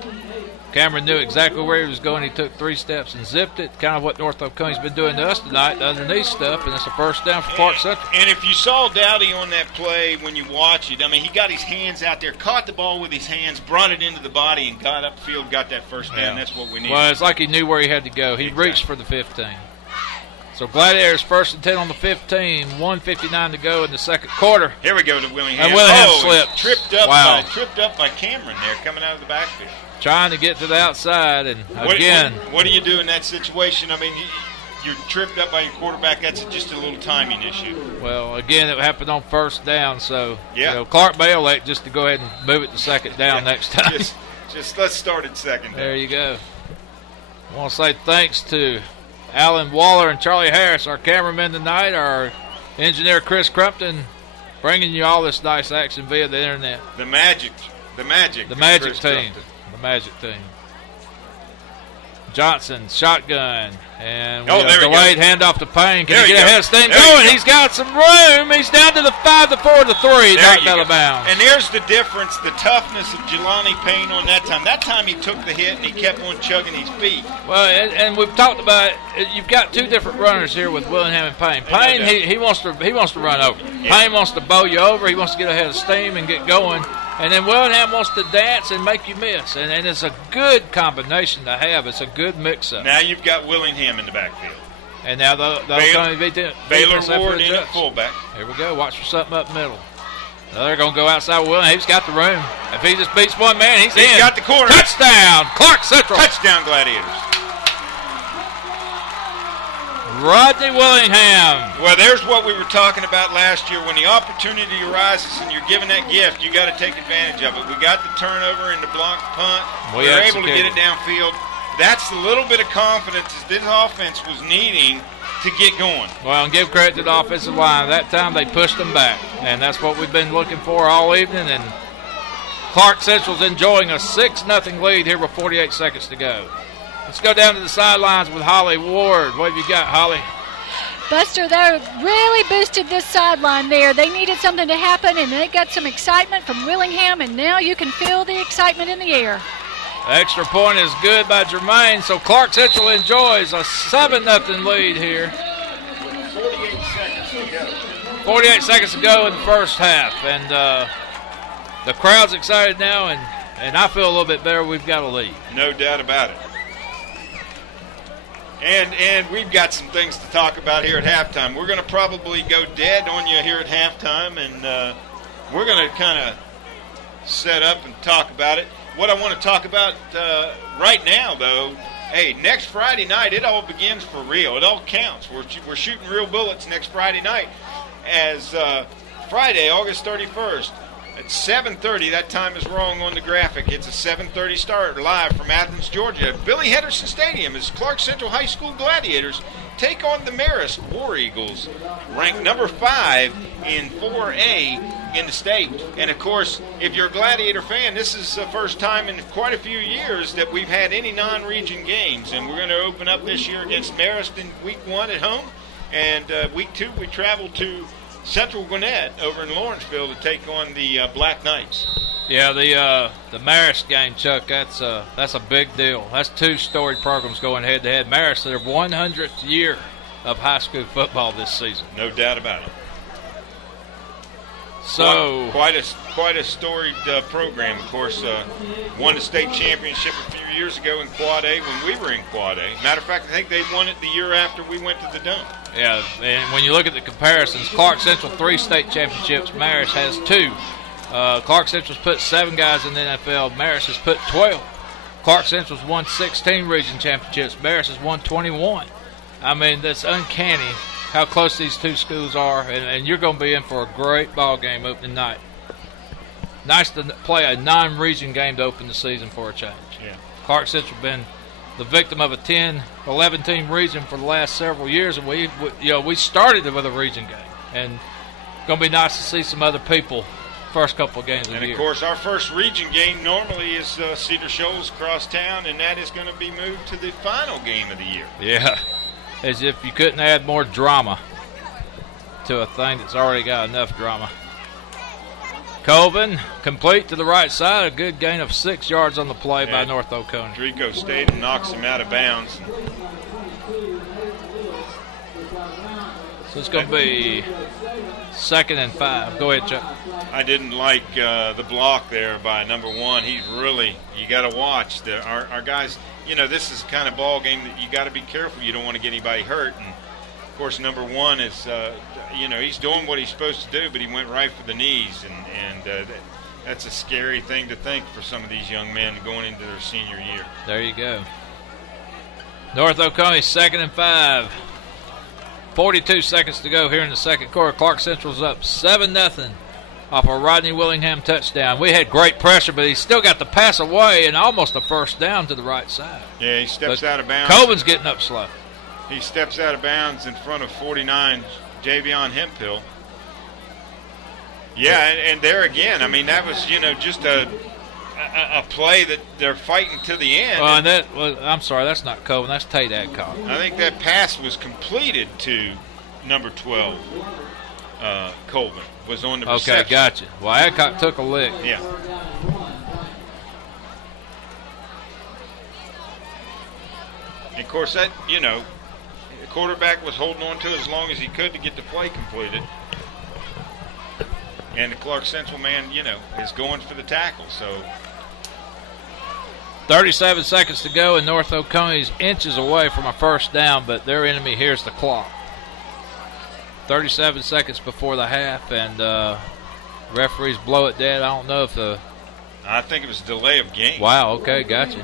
Cameron knew exactly where he was going. He took 3 steps and zipped it. Kind of what North Oconee's been doing to us tonight, the underneath stuff, and it's a first down for Clarke Central. And if you saw Dowdy on that play when you watch it, I mean, he got his hands out there, caught the ball with his hands, brought it into the body, and got upfield, got that first down. That's what we need. Well, it's like he knew where he had to go. He reached for the 15. So Gladiators 1st and 10 on the 15, 1:59 to go in the second quarter. Here we go to Willingham. And Willingham he's slipped. Tripped up by Cameron there, coming out of the backfield. Trying to get to the outside, and again. What do you do in that situation? I mean, you're tripped up by your quarterback. That's just a little timing issue. Well, again, it happened on first down, so Clarke may elect just to go ahead and move it to second down next time. Just let's start at second down. There you go. I want to say thanks to Alan Waller and Charlie Harris, our cameramen tonight, our engineer Chris Crumpton, bringing you all this nice action via the internet. The magic team. The Magic team. Johnson, shotgun, and we have delayed handoff to Payne. Can he get ahead of steam going? He's got some room. He's down to the 5, the 4, the 3, knocked out of bounds. And there's the difference, the toughness of Jelani Payne on that time. That time he took the hit and he kept on chugging his feet. Well, and we've talked about it. You've got two different runners here with Willingham and Payne. Payne, he wants to run over. Yeah. Payne wants to bow you over. He wants to get ahead of steam and get going. And then Willingham wants to dance and make you miss. And it's a good combination to have. It's a good mix-up. Now you've got Willingham in the backfield. And now Baylor Ward in at fullback. Here we go. Watch for something up middle. Now they're going to go outside with Willingham. He's got the room. If he just beats one man, he's in. He's got the corner. Touchdown, Clarke Central. Touchdown, Gladiators. Rodney Willingham. Well, there's what we were talking about last year. When the opportunity arises and you're given that gift, you got to take advantage of it. We got the turnover and the blocked punt. We were able to get it downfield. That's the little bit of confidence that this offense was needing to get going. Well, and give credit to the offensive line. That time they pushed them back, and that's what we've been looking for all evening. And Clarke Central's enjoying a 6-0 lead here with 48 seconds to go. Let's go down to the sidelines with Holly Ward. What have you got, Holly? Buster, they really boosted this sideline there. They needed something to happen, and they got some excitement from Willingham, and now you can feel the excitement in the air. The extra point is good by Jermaine, so Clarke Central enjoys a 7-0 lead here. 48 seconds to go. 48 seconds to go in the first half, and the crowd's excited now, and I feel a little bit better. We've got a lead. No doubt about it. And we've got some things to talk about here at halftime. We're going to probably go dead on you here at halftime, and we're going to kind of set up and talk about it. What I want to talk about right now, though, hey, next Friday night, it all begins for real. It all counts. We're shooting real bullets next Friday night as Friday, August 31st. At 7:30, that time is wrong on the graphic. It's a 7:30 start live from Athens, Georgia. Billy Henderson Stadium as Clarke Central High School Gladiators take on the Marist War Eagles, ranked number 5 in 4A in the state. And, of course, if you're a Gladiator fan, this is the first time in quite a few years that we've had any non-region games. And we're going to open up this year against Marist in week 1 at home. And week 2, we travel to Central Gwinnett over in Lawrenceville to take on the Black Knights. Yeah, the Marist game, Chuck, that's a big deal. That's 2 storied programs going head-to-head. Marist, their 100th year of high school football this season. No doubt about it. So quite a storied program. Of course, won the state championship a few years ago in Quad A when we were in Quad A. Matter of fact, I think they won it the year after we went to the Dome. Yeah, and when you look at the comparisons, Clarke Central 3 state championships, Marist has 2. Clarke Central's put 7 guys in the NFL. Marist has put 12. Clarke Central's won 16 region championships. Marist has won 21. I mean, that's uncanny how close these 2 schools are, and you're going to be in for a great ball game opening night. Nice to play a non-region game to open the season for a change. Yeah. Clarke Central been the victim of a 10, 11-team region for the last several years, and we started it with a region game, and going to be nice to see some other people first couple of games of the year. And, of course, our first region game normally is Cedar Shoals across town, and that is going to be moved to the final game of the year. Yeah, as if you couldn't add more drama to a thing that's already got enough drama. Colvin, complete to the right side, a good gain of 6 yards on the play by North Oconee. Drico stayed and knocks him out of bounds. So it's going to be 2nd and 5. Go ahead, Chuck. I didn't like the block there by number 1. He's really, you got to watch. Our guys, this is the kind of ball game that you got to be careful. You don't want to get anybody hurt. And course, number one is, he's doing what he's supposed to do, but he went right for the knees, and that's a scary thing to think for some of these young men going into their senior year. There you go. North Oconee 2nd and 5. 42 seconds to go here in the second quarter. Clarke Central's up 7-0 off a Rodney Willingham touchdown. We had great pressure, but he still got the pass away and almost a first down to the right side. Yeah, he steps out of bounds. Colvin's getting up slow. He steps out of bounds in front of 49, Javion Hemphill. Yeah, and there again, I mean, that was, just a play that they're fighting to the end. Well, and I'm sorry, that's not Colvin, that's Tate Adcock. I think that pass was completed to number 12, Colvin, was on the reception. Okay, gotcha. Well, Adcock took a lick. Yeah. And of course, that, the quarterback was holding on to it as long as he could to get the play completed. And the Clarke Central man, is going for the tackle. So 37 seconds to go, and North Oconee's inches away from a first down, but their enemy here is the clock. 37 seconds before the half, and referees blow it dead. I don't know if I think it was a delay of game. Wow, okay, gotcha.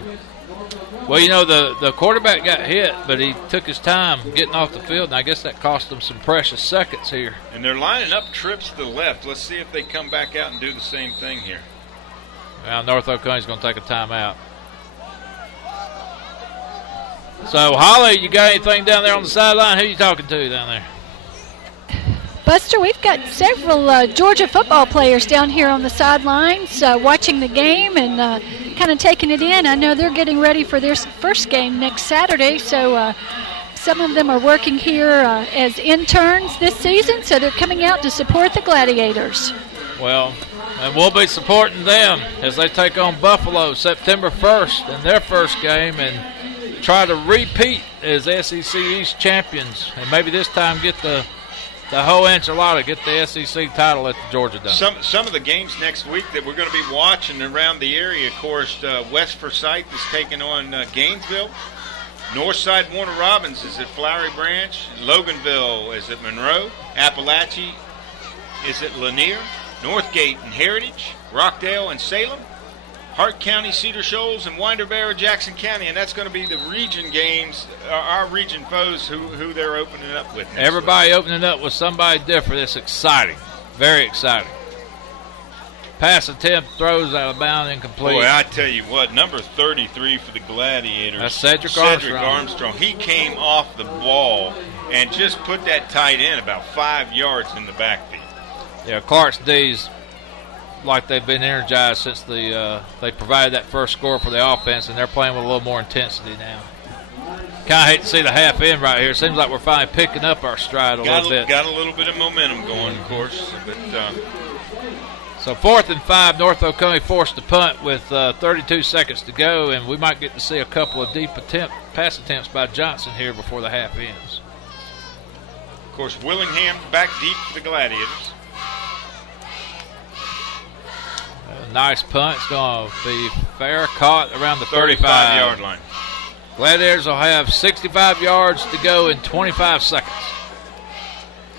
Well, the quarterback got hit, but he took his time getting off the field, and I guess that cost them some precious seconds here. And they're lining up trips to the left. Let's see if they come back out and do the same thing here. Well, North Oconee's going to take a timeout. So, Holly, you got anything down there on the sideline? Who you talking to down there? Buster, we've got several Georgia football players down here on the sidelines watching the game and kind of taking it in. I know they're getting ready for their first game next Saturday, so some of them are working here as interns this season, so they're coming out to support the Gladiators. Well, and we'll be supporting them as they take on Buffalo September 1st in their first game and try to repeat as SEC East champions and maybe this time get the whole enchilada, get the SEC title at the Georgia Dome. Some of the games next week that we're going to be watching around the area, of course, West Forsyth is taking on Gainesville. Northside Warner Robins is at Flowery Branch. Loganville is at Monroe. Appalachia is at Lanier. Northgate and Heritage. Rockdale and Salem. Hart County, Cedar Shoals, and Winderberry, Jackson County, and that's going to be the region games, our region foes who they're opening up with. Everybody opening up with somebody different. It's exciting, very exciting. Pass attempt, throws out of bounds, incomplete. Boy, I tell you what, number 33 for the Gladiators. That's Cedric Armstrong. He came off the ball and just put that tight end about 5 yards in the backfield. Yeah, Clarke's D's like they've been energized since they provided that first score for the offense, and they're playing with a little more intensity now. Kind of hate to see the half end right here. Seems like we're finally picking up our stride a little bit. Got a little bit of momentum going, of course. But so 4th and 5, North Oconee forced to punt with 32 seconds to go, and we might get to see a couple of deep pass attempts by Johnson here before the half ends. Of course, Willingham back deep for the Gladiators. Nice punt. It's going to be fair. Caught around the 35-yard line. Gladiators will have 65 yards to go in 25 seconds.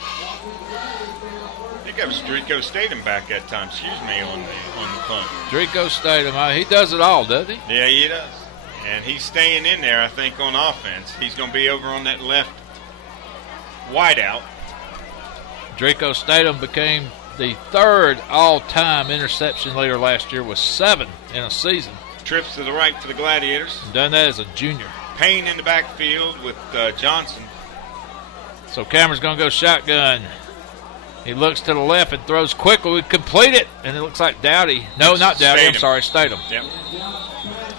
I think that was Drico Statham back that time, on the punt. Drico Statham, he does it all, doesn't he? Yeah, he does. And he's staying in there, I think, on offense. He's going to be over on that left wideout. Drico Statham became the third all-time interception leader last year with 7 in a season. Trips to the right for the Gladiators. Done that as a junior. Payne in the backfield with Johnson. So Cameron's going to go shotgun. He looks to the left and throws quickly. We complete it, and it looks like Dowdy. No, not Dowdy. Statham. I'm sorry, Statham. Yep.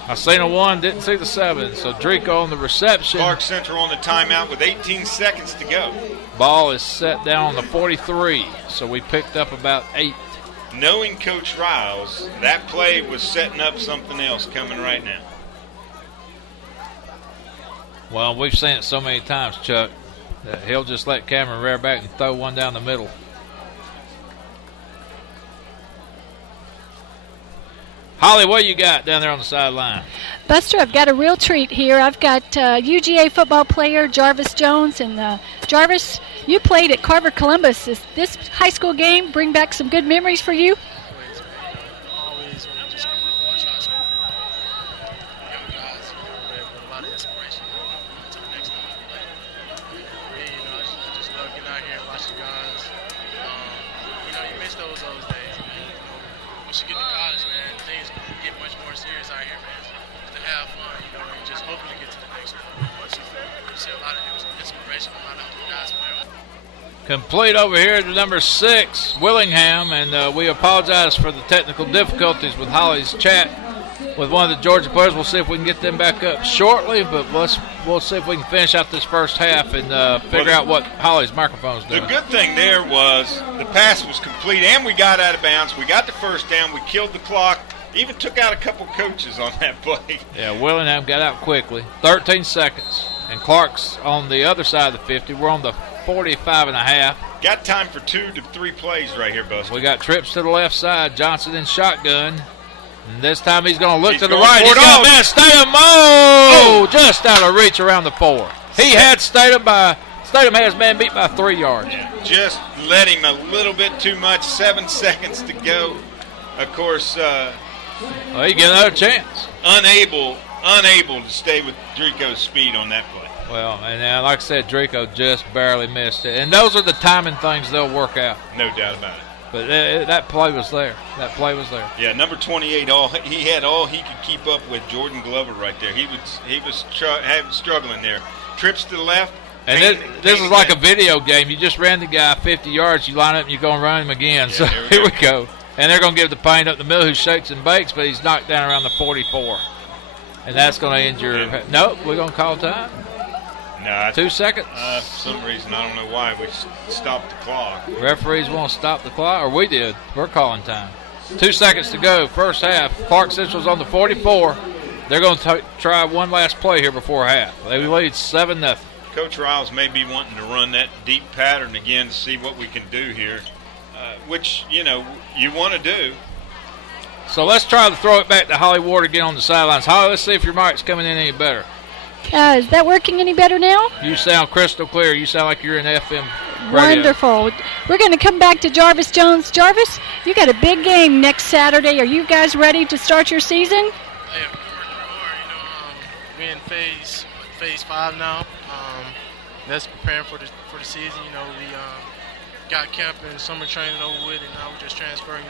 I seen a 1, didn't see the 7. So Drico on the reception. Clarke Central on the timeout with 18 seconds to go. Ball is set down on the 43, so we picked up about 8. Knowing Coach Riles, that play was setting up something else coming right now. Well, we've seen it so many times, Chuck, that he'll just let Cameron rear back and throw one down the middle. Holly, what you got down there on the sideline? Buster, I've got a real treat here. I've got UGA football player Jarvis Jones. And Jarvis, you played at Carver Columbus. Does this high school game bring back some good memories for you? Always, man. Always when you just come to watch high school football. Young guys, with a lot of inspiration to the next level of play. Me, I just love getting out here and watching guys. You miss those days, man. Once you get to college, man, things get much more serious out here, man. To have fun, and just hoping to get to the next one. You see a lot of inspiration from a lot of guys playing. Complete over here to number 6, Willingham, and we apologize for the technical difficulties with Holly's chat with one of the Georgia players. We'll see if we can get them back up shortly, but we'll see if we can finish out this first half and figure out what Holly's microphone's doing. The good thing there was the pass was complete, and we got out of bounds. We got the first down. We killed the clock. Even took out a couple coaches on that play. Yeah, Willingham got out quickly. 13 seconds. And Clarke's on the other side of the 50. We're on the 45 and a half. Got time for 2 to 3 plays right here, Buster. We got trips to the left side. Johnson in shotgun. And this time he's going to look to the going right. for He's it got all. man Statham. Oh, just out of reach around the 4. He had Statham has man beat by 3 yards. Yeah, just let him a little bit too much. 7 seconds to go. Of course, Well, he get another chance. unable to stay with Drico's speed on that play. Well, and like I said, Drico just barely missed it. And those are the timing things they'll work out. No doubt about it. But that play was there. That play was there. Yeah, number 28. He had all he could keep up with. Jordan Glover right there. He was struggling there. Trips to the left. And this is like a video game. You just ran the guy 50 yards. You line up and you're going to run him again. Yeah, So here we go. And they're going to give the paint up the middle who shakes and bakes, but he's knocked down around the 44. And that's going to injure. Nope, we're going to call time. No, 2 seconds. For some reason, I don't know why we stopped the clock. Referees won't stop the clock, or we did. We're calling time. 2 seconds to go, first half. Clarke Central's on the 44. They're going to try one last play here before half. They lead 7-0. Coach Riles may be wanting to run that deep pattern again to see what we can do here, which, you want to do. So let's try to throw it back to Holly Ward again on the sidelines. Holly, let's see if your mic's coming in any better. Is that working any better now? You sound crystal clear. You sound like you're in FM radio. Wonderful. We're going to come back to Jarvis Jones. Jarvis, you got a big game next Saturday. Are you guys ready to start your season? Yeah, we're in phase 5 now. That's preparing for the season. We got camp and summer training over with, and now we're just transferring,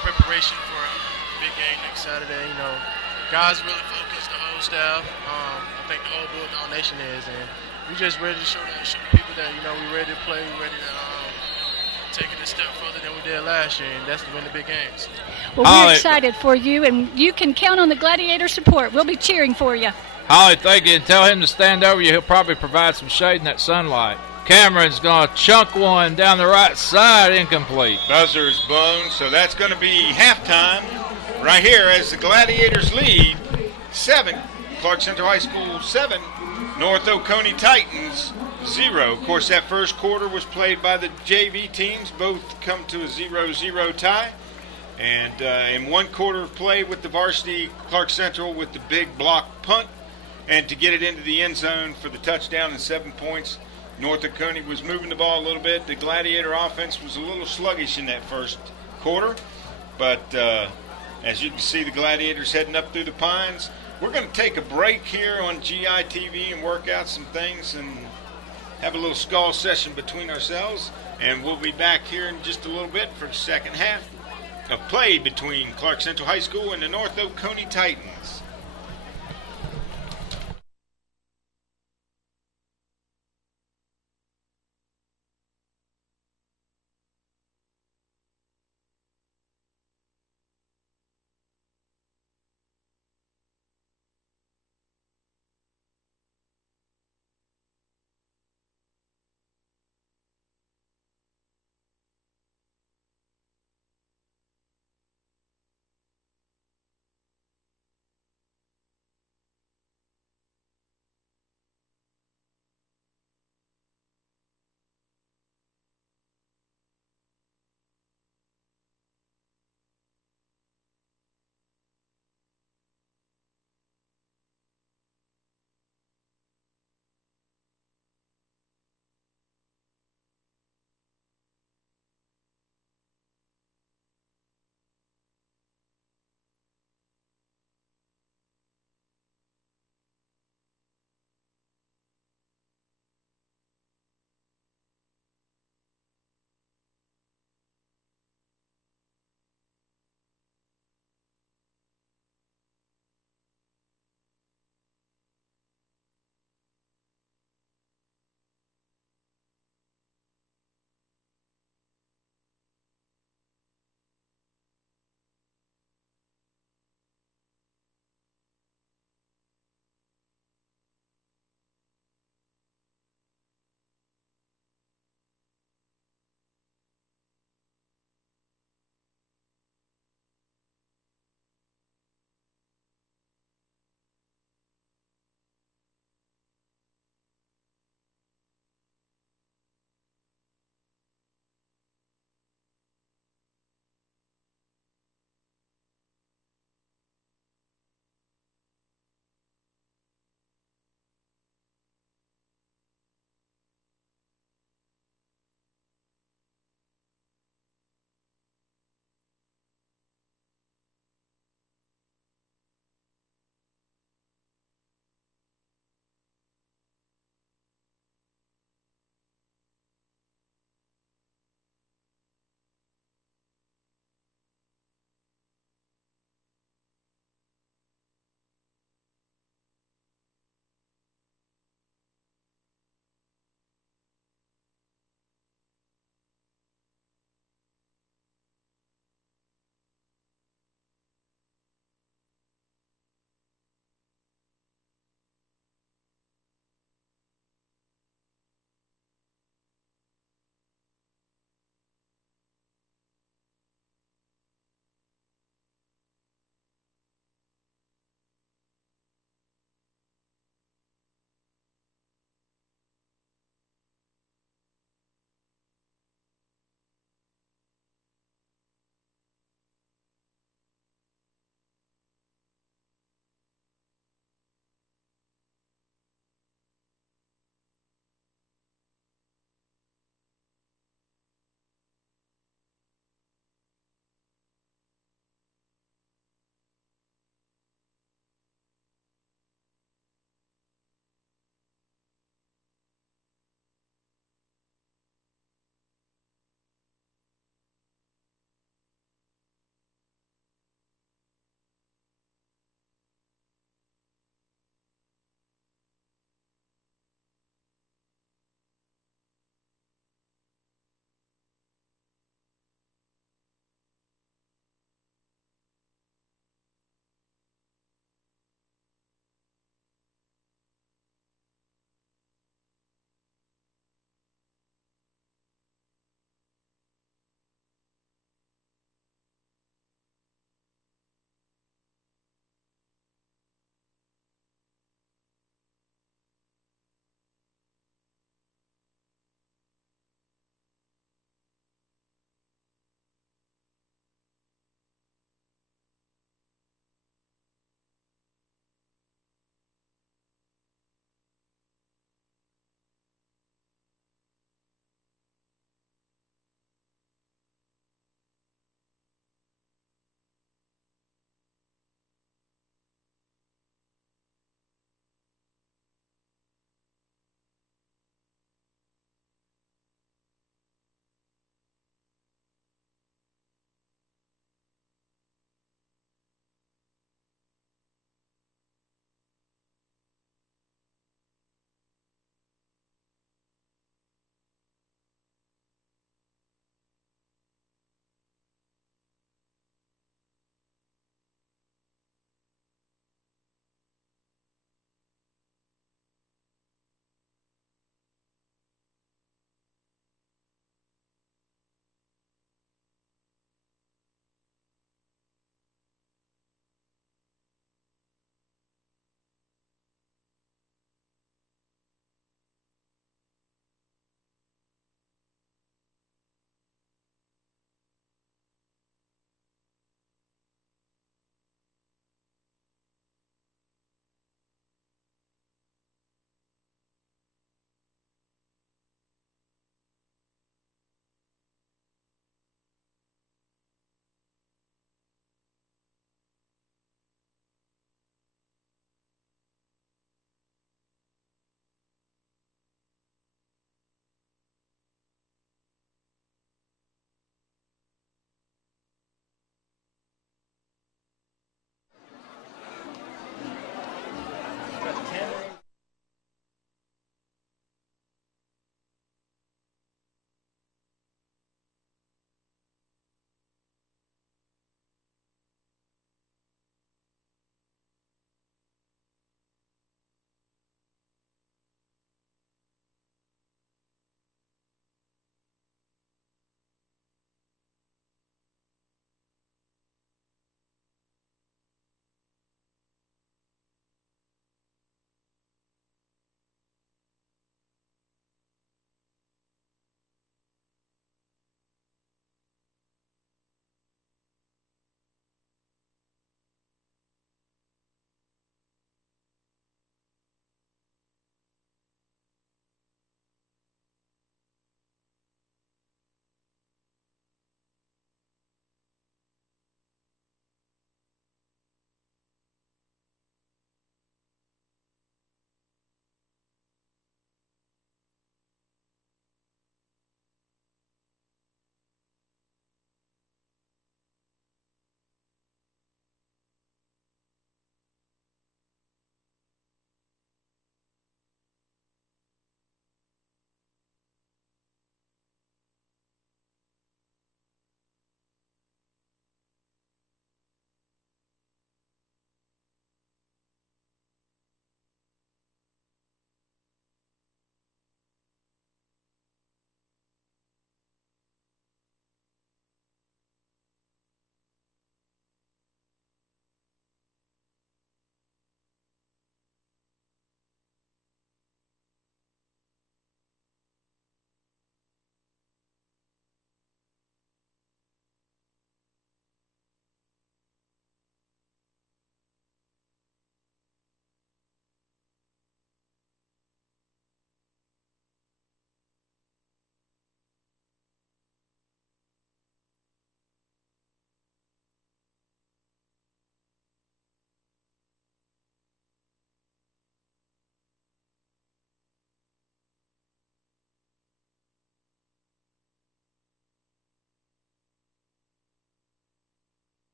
preparation for a big game next Saturday. Guys really focused, the whole staff. I think the whole Bulldog Nation is, and we just ready to show the people that we're ready to play, we're ready to take it a step further than we did last year, and that's to win the big games. Well, we're excited for you, and you can count on the Gladiator support. We'll be cheering for you. Holly, thank you, and tell him to stand over you. He'll probably provide some shade in that sunlight. Cameron's going to chunk one down the right side, incomplete. Buzzer's blown, so that's going to be halftime right here as the Gladiators lead 7. Clarke Central High School 7, North Oconee Titans 0. Of course, that first quarter was played by the JV teams. Both come to a 0-0 tie. And in one quarter of play with the varsity, Clarke Central with the big block punt. And to get it into the end zone for the touchdown and 7 points, North Oconee was moving the ball a little bit. The Gladiator offense was a little sluggish in that first quarter. But as you can see, the Gladiators heading up through the pines. We're going to take a break here on GI TV and work out some things and have a little skull session between ourselves. And we'll be back here in just a little bit for the second half of play between Clarke Central High School and the North Oconee Titans.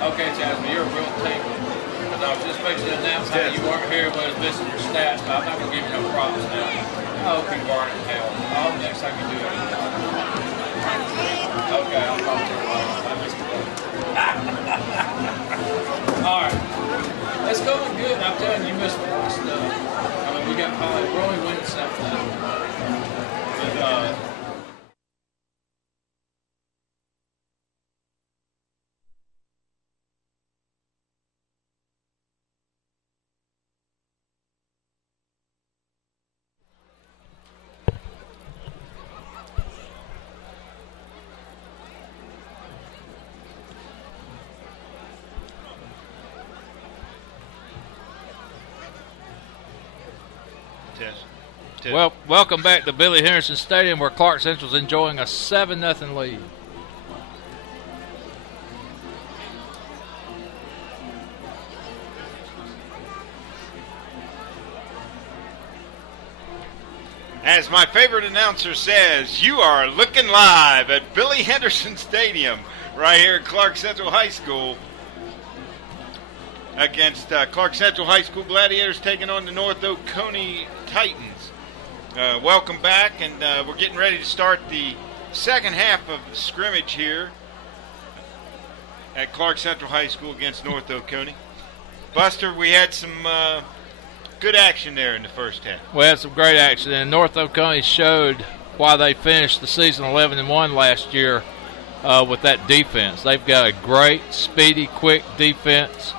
Okay, Jasmine, you're a real tinker. Because I was just fixing to announce how you weren't here when I was missing your stats, but I'm not going to give you no props now. I hope you burn it in hell. Oh, next time you do it. Okay, I'll talk to you later. I missed it. All right. It's going good. I'm telling you, you missed a lot of stuff. I mean, we got probably, we're only winning 7 now. But, well, welcome back to Billy Henderson Stadium, where Clarke Central's enjoying a 7-0 lead. As my favorite announcer says, you are looking live at Billy Henderson Stadium right here at Clarke Central High School against Clarke Central High School Gladiators taking on the North Oconee Titans. Welcome back, and we're getting ready to start the second half of scrimmage here at Clarke Central High School against North Oconee. Buster, we had some good action there in the first half. We had some great action, and North Oconee showed why they finished the season 11-1 last year with that defense. They've got a great, speedy, quick defense.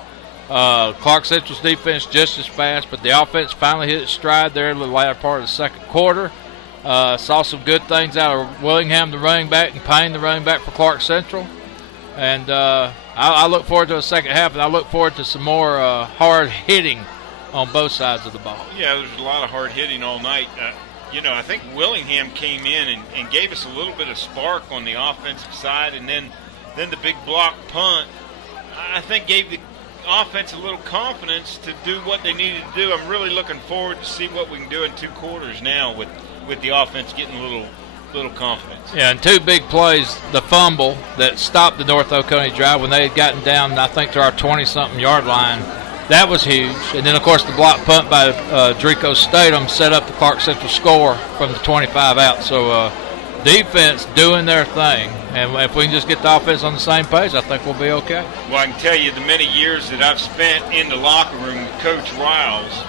Clarke Central's defense just as fast, but the offense finally hit its stride there in the latter part of the second quarter. Saw some good things out of Willingham, the running back, and Payne, the running back for Clarke Central. And I look forward to a second half, and I look forward to some more hard hitting on both sides of the ball. Yeah, there's a lot of hard hitting all night. I think Willingham came in and gave us a little bit of spark on the offensive side, and then the big block punt, I think, gave the offense a little confidence to do what they needed to do. I'm really looking forward to see what we can do in 2 quarters now with the offense getting a little confidence. Yeah, and 2 big plays, the fumble that stopped the North Oconee drive when they had gotten down, I think, to our 20-something yard line. That was huge. And then, of course, the block punt by Drico Statham set up the Clarke Central score from the 25 out. So defense doing their thing. And if we can just get the offense on the same page, I think we'll be okay. Well, I can tell you the many years that I've spent in the locker room with Coach Riles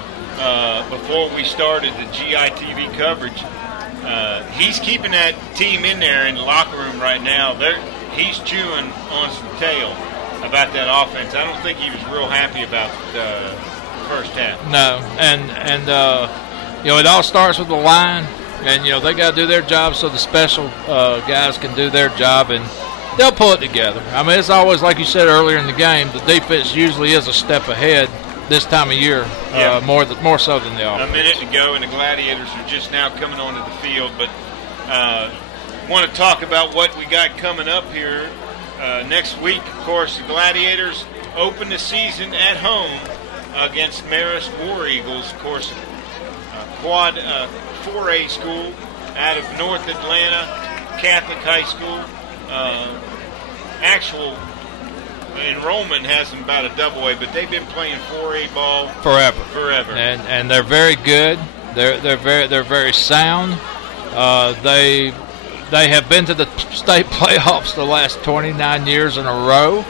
before we started the GITV coverage, he's keeping that team in there in the locker room right now. He's chewing on some tail about that offense. I don't think he was real happy about the first half. No, and it all starts with the line. And, they got to do their job so the special guys can do their job, and they'll pull it together. I mean, it's always, like you said earlier in the game, the defense usually is a step ahead this time of year, more so than the offense. A minute to go, and the Gladiators are just now coming onto the field. But want to talk about what we got coming up here next week. Of course, the Gladiators open the season at home against Marist War Eagles. Of course, quad 4A school out of North Atlanta, Catholic high school. Actual enrollment has them about a double A, but they've been playing 4A ball forever. And they're very good. They're very sound. They have been to the state playoffs the last 29 years in a row.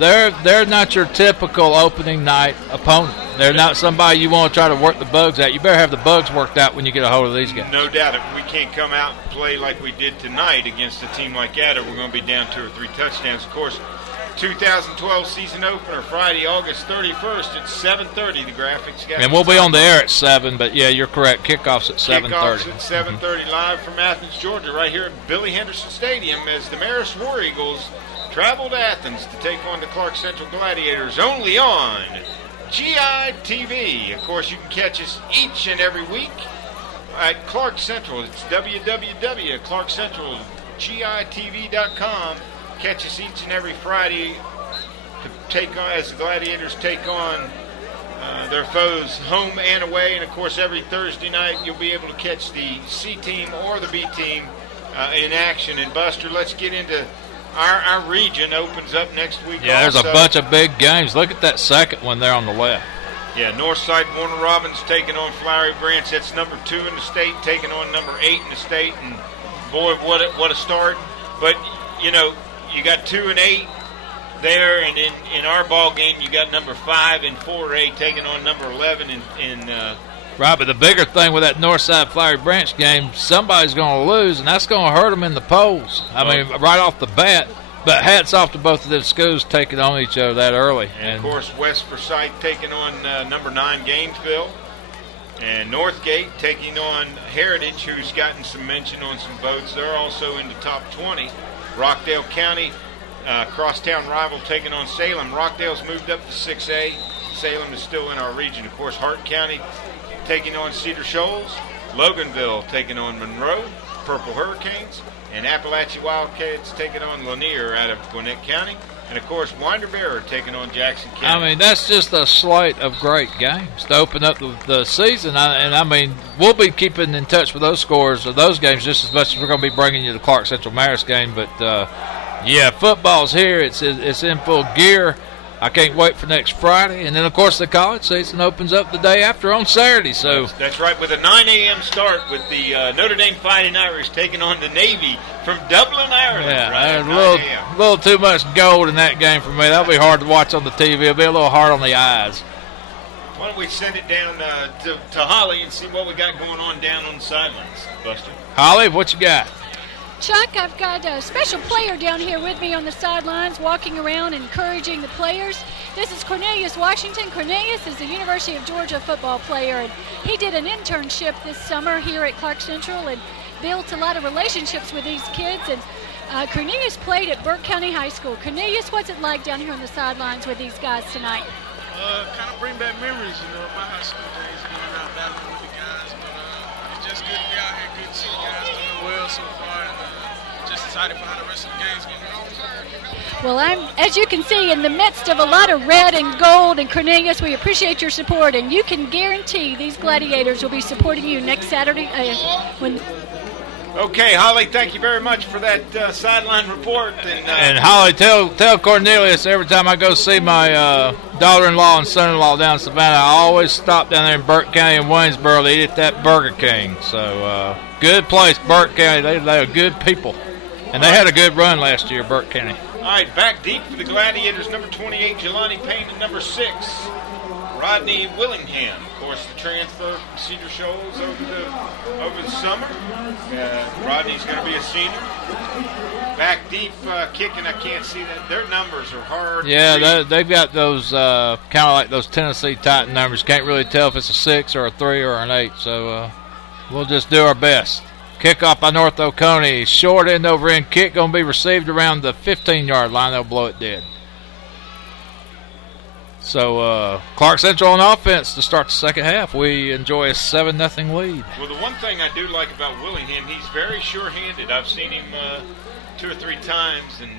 They're not your typical opening night opponent. They're not somebody you want to try to work the bugs at. You better have the bugs worked out when you get a hold of these guys. No doubt. If we can't come out and play like we did tonight against a team like that, or we're going to be down 2 or 3 touchdowns. Of course, 2012 season opener, Friday, August 31st at 7:30. The graphics got. And we'll be on the air at 7, but, yeah, you're correct. Kickoff's at 7:30. Kickoff's at 7:30 live from Athens, Georgia, right here at Billy Henderson Stadium as the Marist War Eagles travel to Athens to take on the Clarke Central Gladiators, only on GITV. Of course, you can catch us each and every week at Clarke Central. It's www.clarkcentralgitv.com. Catch us each and every Friday to take on, as the Gladiators take on their foes home and away. And, of course, every Thursday night you'll be able to catch the C team or the B team in action. And, Buster, let's get into our region opens up next week. Yeah, there's also. a bunch of big games. Look at that second one there on the left. Yeah, Northside Warner Robins taking on Flowery Branch. That's number 2 in the state, taking on number 8 in the state. And boy, what a start! But you know, you got 2 and 8 there, and in our ball game, you got number 5 in 4A taking on number 11 in. Right, but the bigger thing with that Northside Flowery Branch game, somebody's going to lose, and that's going to hurt them in the polls. I mean, right off the bat. But hats off to both of the schools taking on each other that early. And of course, West Forsyth taking on number 9 Gainesville, and Northgate taking on Heritage, who's gotten some mention on some votes. They're also in the top 20. Rockdale County, crosstown rival, taking on Salem. Rockdale's moved up to 6A. Salem is still in our region. Of course, Hart County taking on Cedar Shoals, Loganville taking on Monroe, Purple Hurricanes, and Appalachia Wildcats taking on Lanier out of Gwinnett County, and of course Winder-Bearer taking on Jackson County. I mean, that's just a slate of great games to open up the season, and I mean, we'll be keeping in touch with those scores of those games just as much as we're going to be bringing you the Clarke Central Marist game. But yeah, football's here; it's in full gear. I can't wait for next Friday. And then, of course, the college season opens up the day after on Saturday. So that's right, with a 9 a.m. start with the Notre Dame Fighting Irish taking on the Navy from Dublin, Ireland. Yeah, right, a little too much gold in that game for me. That'll be hard to watch on the TV. It'll be a little hard on the eyes. Why don't we send it down to Holly and see what we got going on down on the sidelines, Buster? Holly, what you got? Chuck, I've got a special player down here with me on the sidelines walking around encouraging the players. This is Cornelius Washington. Cornelius is a University of Georgia football player, and he did an internship this summer here at Clarke Central and built a lot of relationships with these kids. And Cornelius played at Burke County High School. Cornelius, what's it like down here on the sidelines with these guys tonight? Kind of bring back memories, you know, of my high school days, going out battling with the guys. But it's just good to be out here, good to see the guys doing well so far, and just excited for how the rest of the game's going to go. Well, I'm, as you can see, in the midst of a lot of red and gold, and Cornelius, we appreciate your support, and you can guarantee these Gladiators will be supporting you next Saturday when. Okay, Holly, thank you very much for that sideline report. And Holly, tell Cornelius every time I go see my daughter-in-law and son-in-law down in Savannah, I always stop down there in Burke County and Waynesboro to eat at that Burger King. So, good place, Burke County. They are good people. And they had a good run last year, Burke County. All right, back deep for the Gladiators, number 28, Jelani Payne, and number 6, Rodney Willingham. Of course, the transfer from Cedar Shoals over the summer. Rodney's going to be a senior. Back deep kicking, I can't see that. Their numbers are hard. Yeah, they've got those kind of like those Tennessee Titan numbers. Can't really tell if it's a 6 or a 3 or an 8. So we'll just do our best. Kickoff by North Oconee. Short end over end kick going to be received around the 15-yard line. They'll blow it dead. So, Clarke Central on offense to start the second half. We enjoy a 7-0 lead. Well, the one thing I do like about Willingham, he's very sure-handed. I've seen him 2 or 3 times, and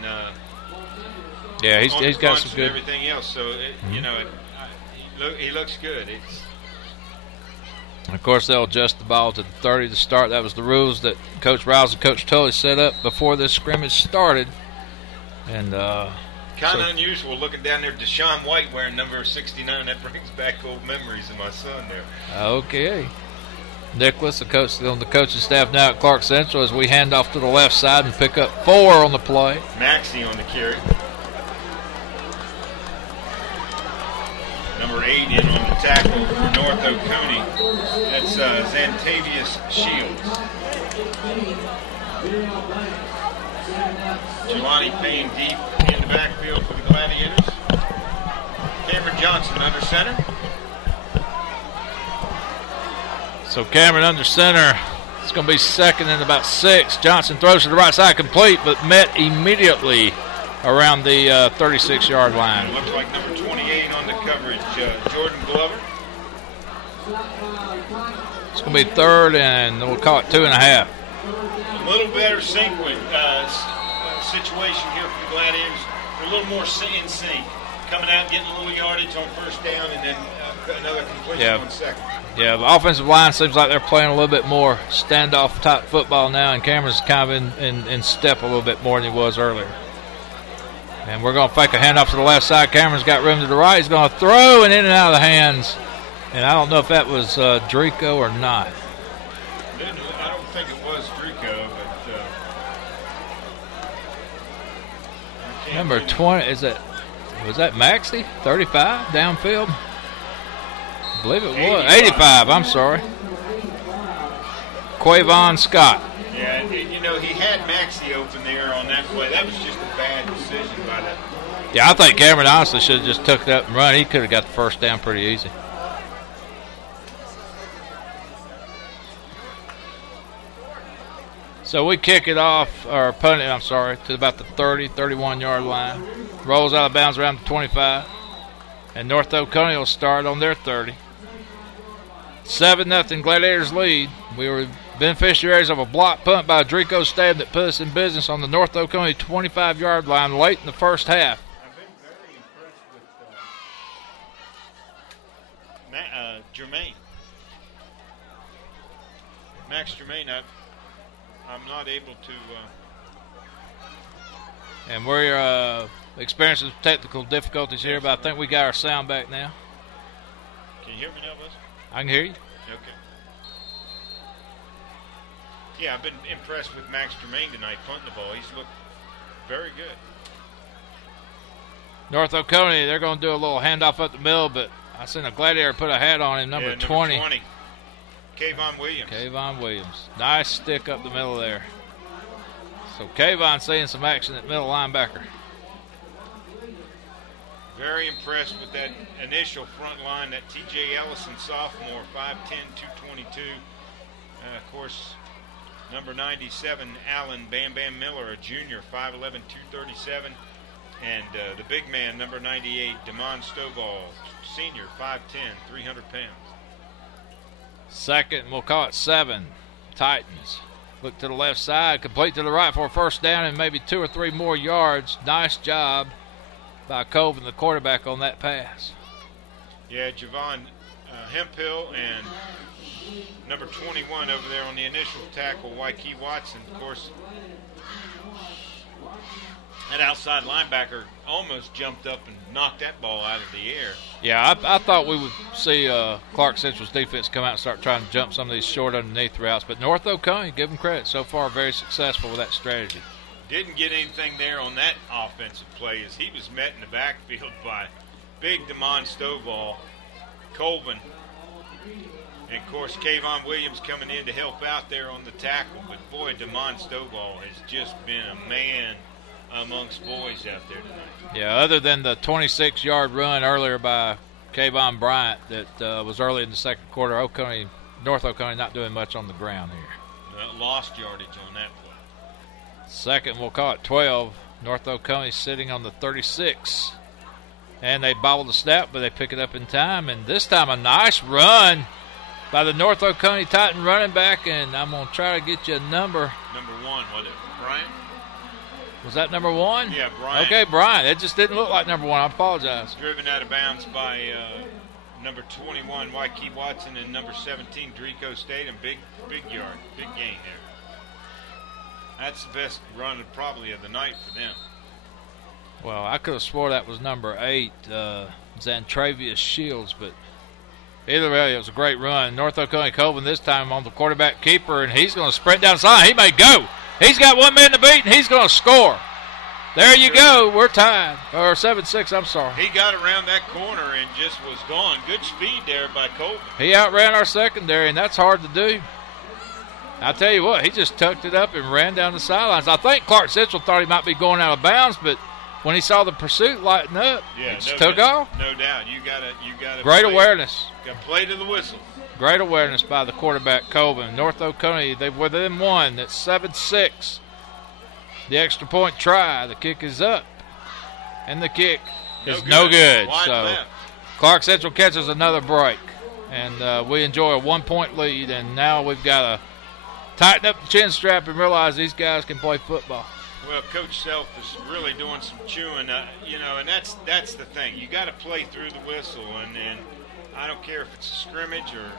yeah, he's got some good. And everything else. So, you know, he looks good. Of course, they'll adjust the ball to the 30 to start. That was the rules that Coach Rouse and Coach Tully set up before this scrimmage started. And kind of unusual looking down there, Deshaun White wearing number 69. That brings back old memories of my son there. Okay. Nicholas, the coach on the coaching staff now at Clarke Central, as we hand off to the left side and pick up 4 on the play. Maxey on the carry. Number 8 in on the tackle for North Oconee. That's Xantavius Shields. Jelani Payne deep in the backfield for the Gladiators. Cameron Johnson under center. So Cameron under center. It's going to be second and about 6. Johnson throws to the right side complete, but met immediately around the 36-yard line. It looks like number 28 on the coverage, Jordan Glover. It's going to be third, and we'll call it 2.5. A little better situation here for the Gladiators. They're a little more in sync. Coming out, getting a little yardage on first down, and then another completion on second. Yeah, the offensive line seems like they're playing a little bit more standoff type football now, and Cameron's kind of in step a little bit more than he was earlier. And we're going to fake a handoff to the left side. Cameron's got room to the right. He's going to throw and in and out of the hands. And I don't know if that was Drico or not. I don't think it was Drico, but number 20, was that Maxey? 35 downfield? I believe it was. 85, I'm sorry. Quavon Scott. Yeah, he had Maxey open there on that play. That was just a bad decision by that. Yeah, I think Cameron honestly should have just took it up and run. He could have got the first down pretty easy. So we kick it off, or punt it, to about the 30, 31-yard line. Rolls out of bounds around the 25. And North Oconee will start on their 30. 7-0 Gladiators lead. We were beneficiaries of a block punt by Drico Stab that put us in business on the North Oconee 25-yard line late in the first half. I've been very impressed with Jermaine. Max Jermaine, I'm not able to... And we're experiencing technical difficulties here, but I think we got our sound back now. Can you hear me now, Buzz? I can hear you. Okay. Yeah, I've been impressed with Max Jermaine tonight punting the ball. He's looked very good. North Oconee, they're going to do a little handoff up the middle, but I seen a Gladiator put a hat on him, number 20. Kayvon Williams. Kayvon Williams. Nice stick up the middle there. So Kayvon seeing some action at middle linebacker. Very impressed with that initial front line, that T.J. Ellison, sophomore, 5'10", 222. Of course, number 97, Allen Bam Bam Miller, a junior, 5'11", 237. And the big man, number 98, Damon Stovall, senior, 5'10", 300 pounds. Second, we'll call it 7. Titans. Look to the left side, complete to the right for a first down and maybe 2 or 3 more yards. Nice job by Colvin, the quarterback, on that pass. Yeah, Javon Hemphill and number 21 over there on the initial tackle, Waikee Watson. Of course, that outside linebacker almost jumped up and knocked that ball out of the air. Yeah, I thought we would see Clarke Central's defense come out and start trying to jump some of these short underneath routes. But North Oconee, give them credit, so far very successful with that strategy. Didn't get anything there on that offensive play as he was met in the backfield by big Damon Stovall, Colvin, and of course Kayvon Williams coming in to help out there on the tackle. But boy, Damon Stovall has just been a man amongst boys out there tonight. Yeah, other than the 26-yard run earlier by Kayvon Bryant that was early in the second quarter, North Oconee not doing much on the ground here. Lost yardage on that play. Second, we'll call it 12. North Oconee sitting on the 36. And they bobble the snap, but they pick it up in time. And this time a nice run by the North Oconee Titan running back. And I'm going to try to get you a number. Number 1, was it Bryant? Was that number 1? Yeah, Bryant. Okay, Bryant. It just didn't look like number 1. I apologize. Driven out of bounds by number 21, Waikee Watson, and number 17, Drico State, and big yard, big gain there. That's the best run probably of the night for them. Well, I could have swore that was number 8, Zantravius Shields, but either way, it was a great run. North Oconee Colvin this time on the quarterback keeper, and he's going to sprint down the side. He may go. He's got 1 man to beat, and he's going to score. There you go. We're tied. Or 7-6, I'm sorry. He got around that corner and just was gone. Good speed there by Colvin. He outran our secondary, and that's hard to do. I'll tell you what, he just tucked it up and ran down the sidelines. I think Clarke Central thought he might be going out of bounds, but when he saw the pursuit lighten up, he just took off. No doubt. You gotta Great awareness. Got to play to the whistle. Great awareness by the quarterback, Colvin. North Oconee, they've within 1. It's 7-6. The extra point try. The kick is up. And the kick is no good. Wide So left. Clarke Central catches another break. And we enjoy a 1-point lead. And now we've got to tighten up the chin strap and realize these guys can play football. Well, Coach Self is really doing some chewing, and that's the thing. You got to play through the whistle, and I don't care if it's a scrimmage or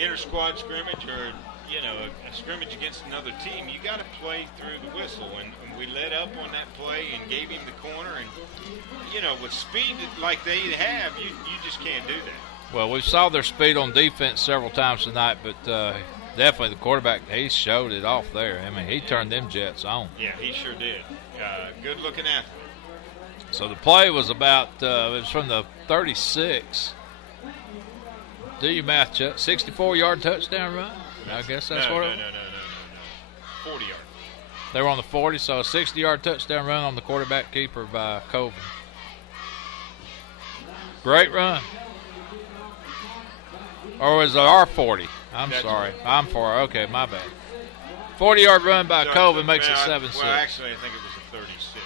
inter-squad scrimmage or a scrimmage against another team, you got to play through the whistle. And we let up on that play and gave him the corner. And, with speed like they have, you just can't do that. Well, we saw their speed on defense several times tonight, but definitely the quarterback, he showed it off there. I mean, he turned them Jets on. Yeah, he sure did. Good-looking athlete. So the play was about, it was from the 36. Do your math, Chuck. 64-yard touchdown run? I guess that's what it was. No. 40 yards. They were on the 40, so a 60-yard touchdown run on the quarterback keeper by Coven. Great run. Or was it our 40? That's sorry. Right. I'm for okay, my bad. 40-yard run by Coven makes it 7-6. Well, actually, I think it was a 36.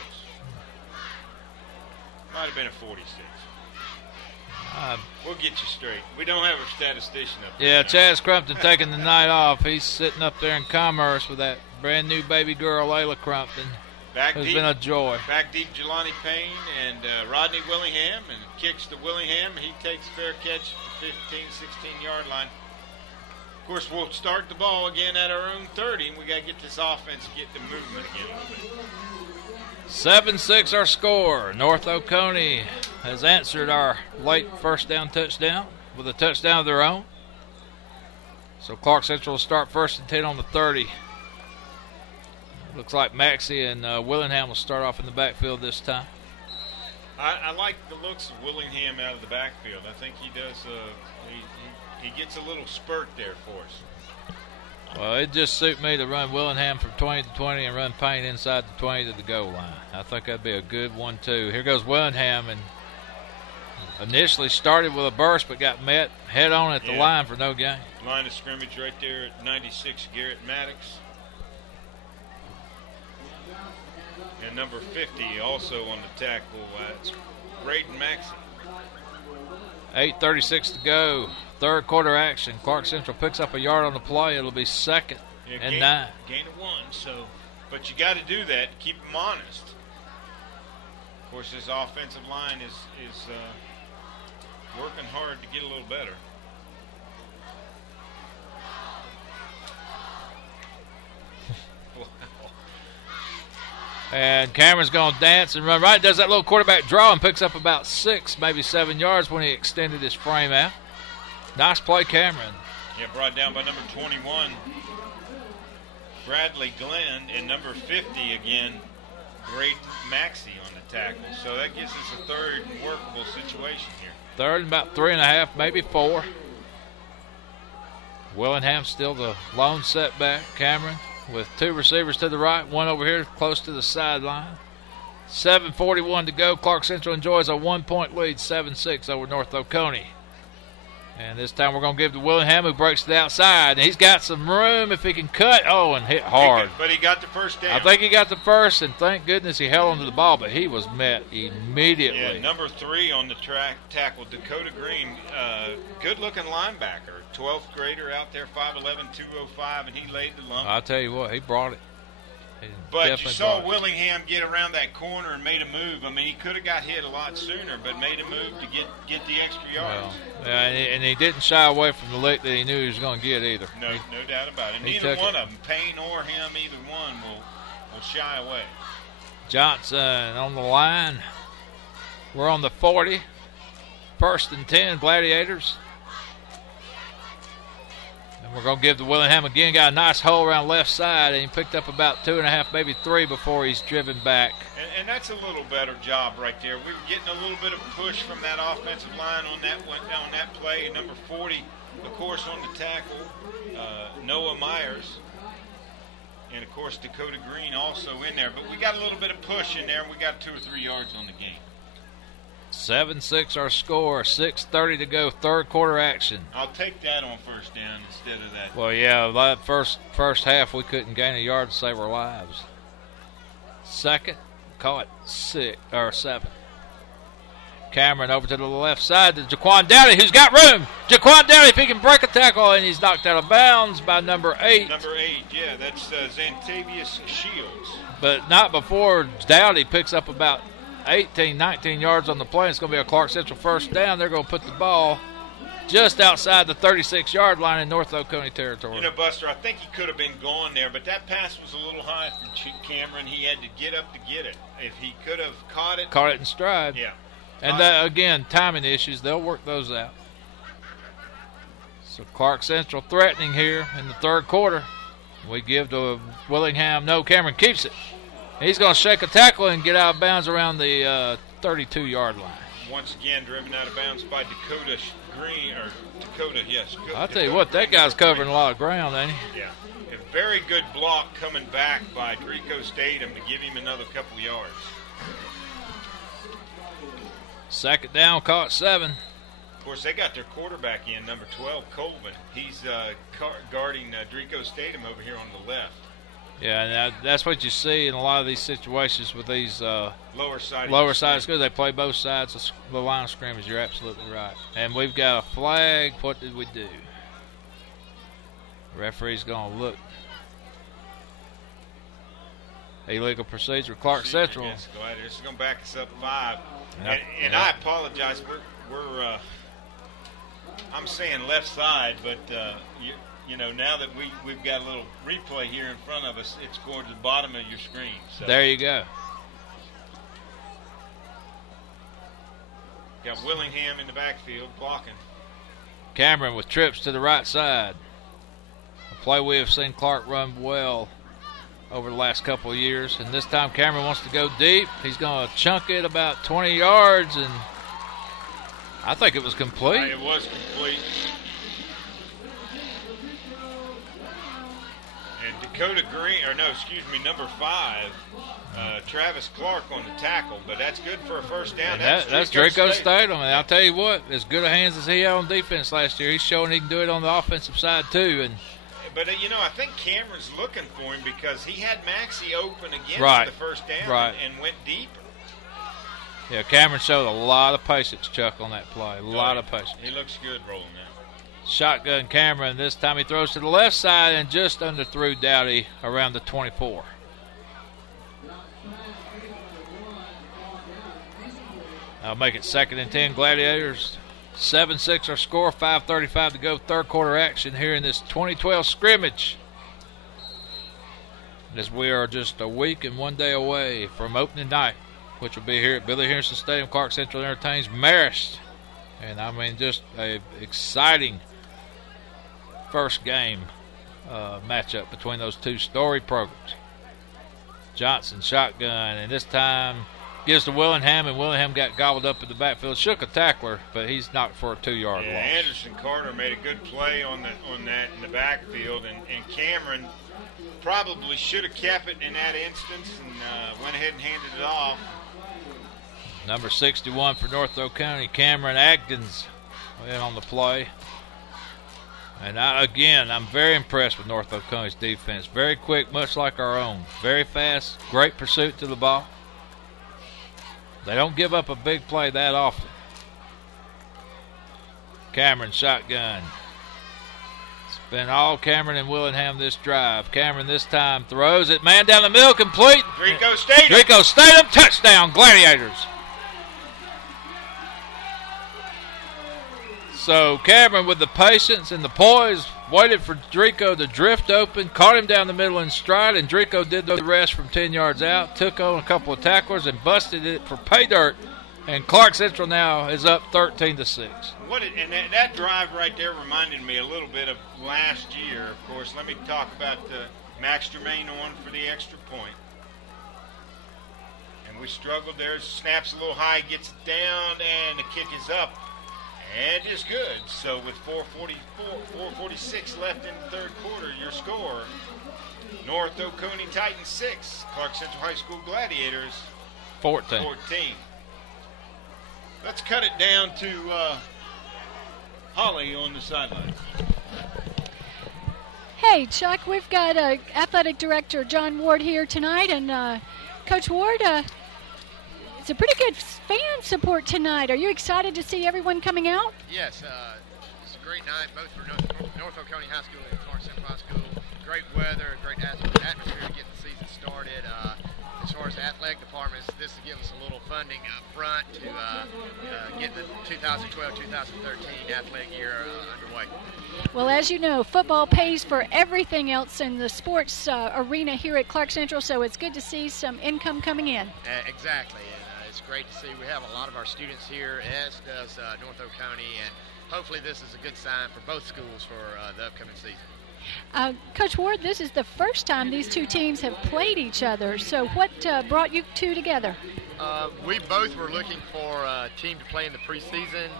Might have been a 46. We'll get you straight. We don't have a statistician up there. Yeah, Chaz Crumpton taking the night off. He's sitting up there in Commerce with that brand new baby girl, Layla Crumpton. It's been a joy. Back deep, Jelani Payne and Rodney Willingham, and kicks to Willingham. He takes fair catch at the 15, 16-yard line. Of course, we'll start the ball again at our own 30, and we got to get this offense get the movement again. 7-6 our score. North Oconee has answered our late first down touchdown with a touchdown of their own. So Clarke Central will start 1st and 10 on the 30. Looks like Maxey and Willingham will start off in the backfield this time. I like the looks of Willingham out of the backfield. I think he does. He gets a little spurt there for us. Well, it just suit me to run Willingham from 20 to 20 and run Payne inside the 20 to the goal line. I think that'd be a good 1-2. Here goes Willingham, and initially started with a burst but got met head on at the line for no gain. Line of scrimmage right there at 96, Garrett Maddox. And number 50 also on the tackle, that's Braden Maxey. 8:36 to go. Third quarter action. Clarke Central picks up a yard on the play. It'll be 2nd and 9. Gain of 1. But you got to do that to keep them honest. Of course, this offensive line is working hard to get a little better. And Cameron's going to dance and run right. Does that little quarterback draw and picks up about 6, maybe 7 yards when he extended his frame out. Nice play, Cameron. Yeah, brought down by number 21, Bradley Glenn, and number 50 again, Braden Maxey on the tackle. So that gives us a third workable situation here. Third and about 3.5, maybe 4. Willingham still the lone setback. Cameron with 2 receivers to the right, 1 over here close to the sideline. 7:41 to go. Clarke Central enjoys a 1-point lead, 7-6 over North Oconee. And this time we're going to give to Willingham, who breaks to the outside. And he's got some room if he can cut. Oh, and hit hard. But he got the first down. I think he got the first, and thank goodness he held onto the ball, but he was met immediately. Yeah, number 3 on the tackle, Dakota Green, good-looking linebacker, 12th grader out there, 5'11", 205, and he laid the lump. I'll tell you what, he brought it. But you saw Willingham get around that corner and made a move. I mean, he could have got hit a lot sooner, but made a move to get the extra yards. Well, and he didn't shy away from the lick that he knew he was going to get either. No doubt about it. Neither one of them, Payne or him, either one will shy away. Johnson on the line. We're on the 40. 1st and 10, Gladiators. And we're going to give to Willingham again. Got a nice hole around left side, and he picked up about 2.5, maybe 3 before he's driven back. And that's a little better job right there. We were getting a little bit of push from that offensive line on that play. Number 40, of course, on the tackle, Noah Myers. And, of course, Dakota Green also in there. But we got a little bit of push in there, and we got 2 or 3 yards on the game. 7-6 our score, 6:30 to go, third quarter action. I'll take that on first down instead of that. Well, yeah, that first half we couldn't gain a yard to save our lives. Second, caught 7. Cameron over to the left side to Jaquan Dowdy, who's got room. Jaquan Dowdy, if he can break a tackle, and he's knocked out of bounds by number 8. Number 8, yeah, that's Xantavius Shields. But not before Dowdy picks up about 18, 19 yards on the play. It's going to be a Clarke Central first down. They're going to put the ball just outside the 36-yard line in North Oconee territory. You know, Buster, I think he could have been gone there, but that pass was a little high for Cameron. He had to get up to get it. If he could have caught it in stride. Yeah. And that, again, timing issues, they'll work those out. So Clarke Central threatening here in the third quarter. We give to Willingham. No, Cameron keeps it. He's going to shake a tackle and get out of bounds around the 32-yard line. Once again, driven out of bounds by Dakota Green, or Dakota, yes. I'll tell you what, that guy's covering a lot of ground, ain't he? Yeah. A very good block coming back by Drico Statham to give him another couple yards. Second down, caught 7. Of course, they got their quarterback in, number 12, Colvin. He's guarding Drico Statham over here on the left. Yeah, and that's what you see in a lot of these situations with these lower side schools. They play both sides of the line of scrimmage. You're absolutely right. And we've got a flag. What did we do? The referee's going to look. Illegal procedure, Clarke Central. Yes, Gladiators. This is going to back us up 5. And I apologize. We're I'm saying left side, but you know, now that we've got a little replay here in front of us, it's going to the bottom of your screen. So. There you go. Got Willingham in the backfield blocking. Cameron with trips to the right side. A play we have seen Clarke run well over the last couple of years. And this time Cameron wants to go deep. He's going to chunk it about 20 yards, and I think it was complete. It was complete. And Dakota Green, number 5, Travis Clarke on the tackle, but that's good for a first down. That's Drico Statham, and I'll tell you what, as good a hands as he had on defense last year, he's showing he can do it on the offensive side too. But I think Cameron's looking for him because he had Maxey open again for the first down and went deeper. Yeah, Cameron showed a lot of patience, Chuck, on that play. A lot of patience. He looks good rolling now. Shotgun Cameron. This time he throws to the left side and just underthrew Dowdy around the 24. I'll make it 2nd and 10. Gladiators 7-6 our score. 5:35 to go. Third quarter action here in this 2012 scrimmage. As we are just a week and 1 day away from opening night, which will be here at Billy Harrison Stadium. Clarke Central entertains Marist. And, I mean, just a exciting first game matchup between those two storied programs. Johnson shotgun, and this time gives to Willingham, and Willingham got gobbled up in the backfield. Shook a tackler, but he's knocked for a 2-yard loss. Anderson Carter made a good play on that in the backfield, and Cameron probably should have kept it in that instance and went ahead and handed it off. Number 61 for North Oconee, Cameron Atkins, in on the play. And I'm very impressed with North Oconee's defense. Very quick, much like our own. Very fast, great pursuit to the ball. They don't give up a big play that often. Cameron shotgun. It's been all Cameron and Willingham this drive. Cameron this time throws it. Man down the middle, complete. Drico Statham, touchdown, Gladiators. So Cameron, with the patience and the poise, waited for Drico to drift open, caught him down the middle in stride, and Drico did the rest from 10 yards out, took on a couple of tacklers and busted it for pay dirt. And Clarke Central now is up 13-6. That drive right there reminded me a little bit of last year. Of course, let me talk about Max Germain on for the extra point. And we struggled there. Snaps a little high, gets it down, and the kick is up. And is good. So with 4:46 left in the third quarter, your score, North Oconee Titans 6, Clarke Central High School Gladiators 14. Let's cut it down to Holly on the sideline. Hey, Chuck, we've got Athletic Director John Ward here tonight, and Coach Ward, it's a pretty good fan support tonight. Are you excited to see everyone coming out? Yes, it's a great night, both for North Oconee High School and Clarke Central High School. Great weather, great atmosphere to get the season started. as far as the athletic department, this will give us a little funding up front to get the 2012-2013 athletic year underway. Well, as you know, football pays for everything else in the sports arena here at Clarke Central, so it's good to see some income coming in. Exactly, and it's great to see. We have a lot of our students here, as does North Oconee, and hopefully this is a good sign for both schools for the upcoming season. Coach Ward, this is the first time these two teams have played each other, so what brought you two together? We both were looking for a team to play in the preseason.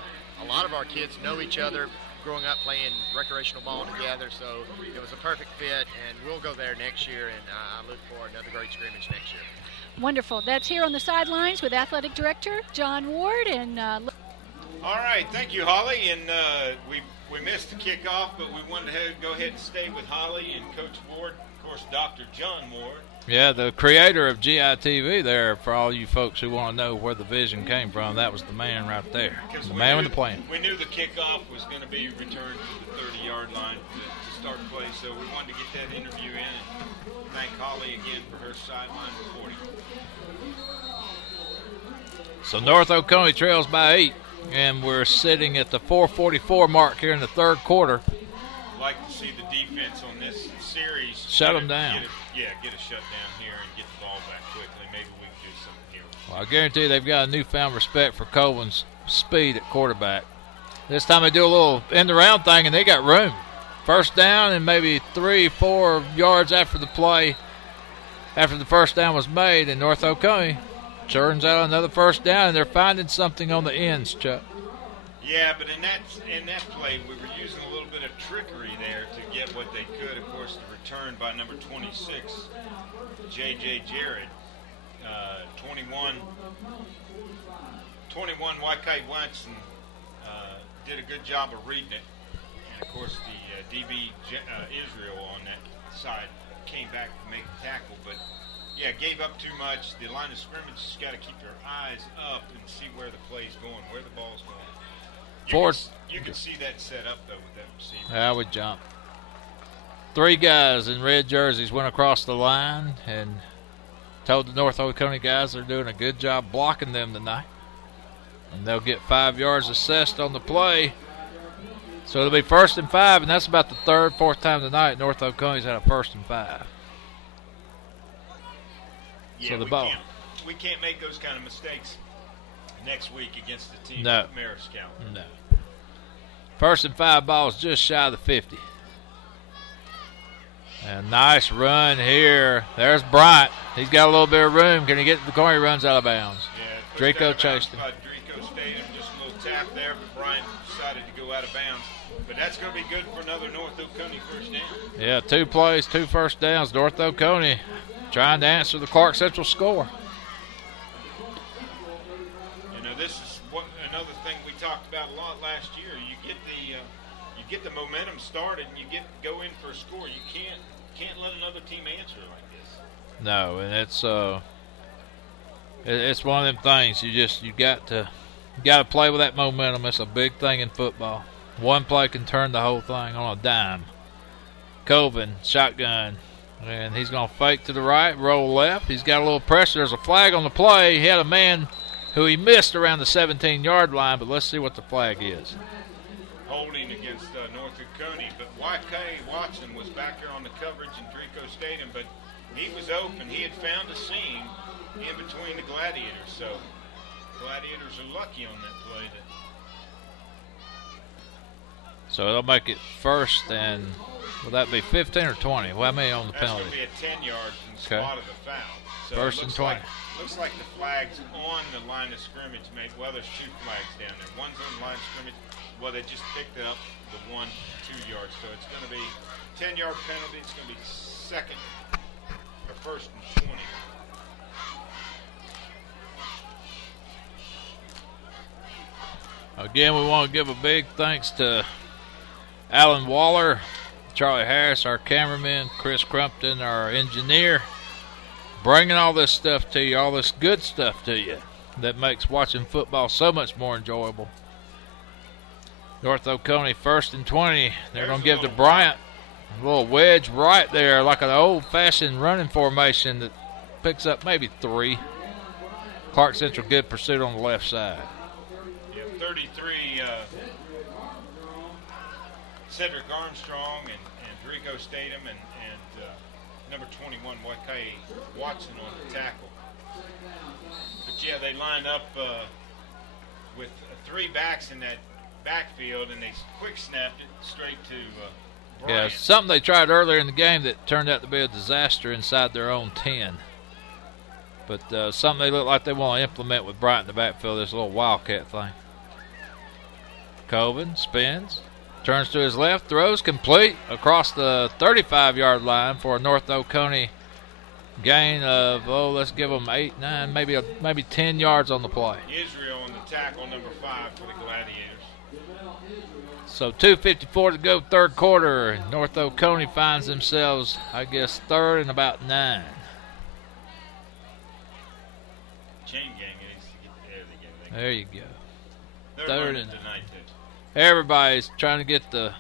A lot of our kids know each other, growing up playing recreational ball together, so it was a perfect fit, and we'll go there next year, and I look for another great scrimmage next year. Wonderful. That's here on the sidelines with Athletic Director John Ward. And all right, thank you, Holly. And we missed the kickoff, but we wanted to go ahead and stay with Holly and Coach Ward, of course, Dr. John Ward. Yeah, the creator of GITV there, for all you folks who want to know where the vision came from, that was the man right there, the man with the plan. We knew the kickoff was going to be returned to the 30-yard line to start play, so we wanted to get that interview in and thank Holly again for her sideline reporting. So North Oconee trails by 8, and we're sitting at the 4:44 mark here in the third quarter. I'd like to see the defense on this series. Shut them down. Get a shutdown here and get the ball back quickly. Maybe we can do something here. Well, I guarantee you they've got a newfound respect for Colvin's speed at quarterback. This time they do a little end-around thing, and they got room. First down, and maybe 3-4 yards after the play, after the first down was made, and North Oconee churns out another first down, and they're finding something on the ends, Chuck. Yeah, but in that play, we were using a little bit of trickery there to get what they could. Of course, the return by number 26, J.J. Jarrett, 21, Waikite Watson did a good job of reading it. And, of course, the DB Israel on that side came back to make the tackle, but yeah, gave up too much. The line of scrimmage has got to keep their eyes up and see where the play's going, where the ball's going. You can see that set up, though, with that receiver. I would jump. 3 guys in red jerseys went across the line and told the North Oconee guys they're doing a good job blocking them tonight. And they'll get 5 yards assessed on the play. So it'll be 1st and 5, and that's about the 3rd, 4th time tonight North Oconee's had a 1st and 5. Yeah, so the ball. We can't make those kind of mistakes next week against the team No. with Mariscal. No. 1st and 5 balls just shy of the 50. And nice run here. There's Bryant. He's got a little bit of room. Can he get to the corner? He runs out of bounds. Yeah, Draco chased him. Draco stayed him, just a little tap there, but Bryant decided to go out of bounds. But that's going to be good for another North Oconee first down. Yeah, 2 plays, 2 first downs. North Oconee trying to answer the Clarke Central score. You know, this is another thing we talked about a lot last year. You get the momentum started, and you go in for a score. You can't let another team answer like this. No, and it's one of them things. You got to play with that momentum. It's a big thing in football. One play can turn the whole thing on a dime. Colvin, shotgun, and he's going to fake to the right, roll left. He's got a little pressure. There's a flag on the play. He had a man who he missed around the 17-yard line, but let's see what the flag is. Holding against North Oconee, but Waikite Watson was back there on the coverage in Draco Stadium, but he was open. He had found a seam in between the Gladiators, so Gladiators are lucky on that play. So it'll make it 1st, and will that be 15 or 20? Well, how many on the penalty? That's going to be a 10 yards from the spot of the foul. So 1st and 20. Looks like the flag's on the line of scrimmage. Well, there's 2 flags down there. One's on the line of scrimmage. Well, they just picked up the 1 2 yards. So it's going to be 10-yard penalty. It's going to be 2nd or 1st and 20. Again, we want to give a big thanks to Alan Waller, Charlie Harris, our cameraman, Chris Crumpton, our engineer, bringing all this stuff to you, all this good stuff to you that makes watching football so much more enjoyable. North Oconee 1st and 20. They're going to give to Bryant a little wedge right there, like an old-fashioned running formation that picks up maybe 3. Clarke Central good pursuit on the left side. Yeah, 33, Cedric Armstrong and Rico Statham and number 21, Wakai Watson on the tackle. But yeah, they line up with 3 backs in that backfield, and they quick snapped it straight to Bryant. Yeah, something they tried earlier in the game that turned out to be a disaster inside their own 10. But something they look like they want to implement with Bryant in the backfield, this little wildcat thing. Coben spins, turns to his left, throws complete across the 35-yard line for a North Oconee gain of, let's give them 8, 9, maybe 10 yards on the play. Israel on the tackle, number 5 for the Gladiators. So 2:54 to go, third quarter. North Oconee finds themselves, I guess, third and about 9. Chain gang needs to get there. There you go. They're Third learning and tonight, too. Everybody's trying to get the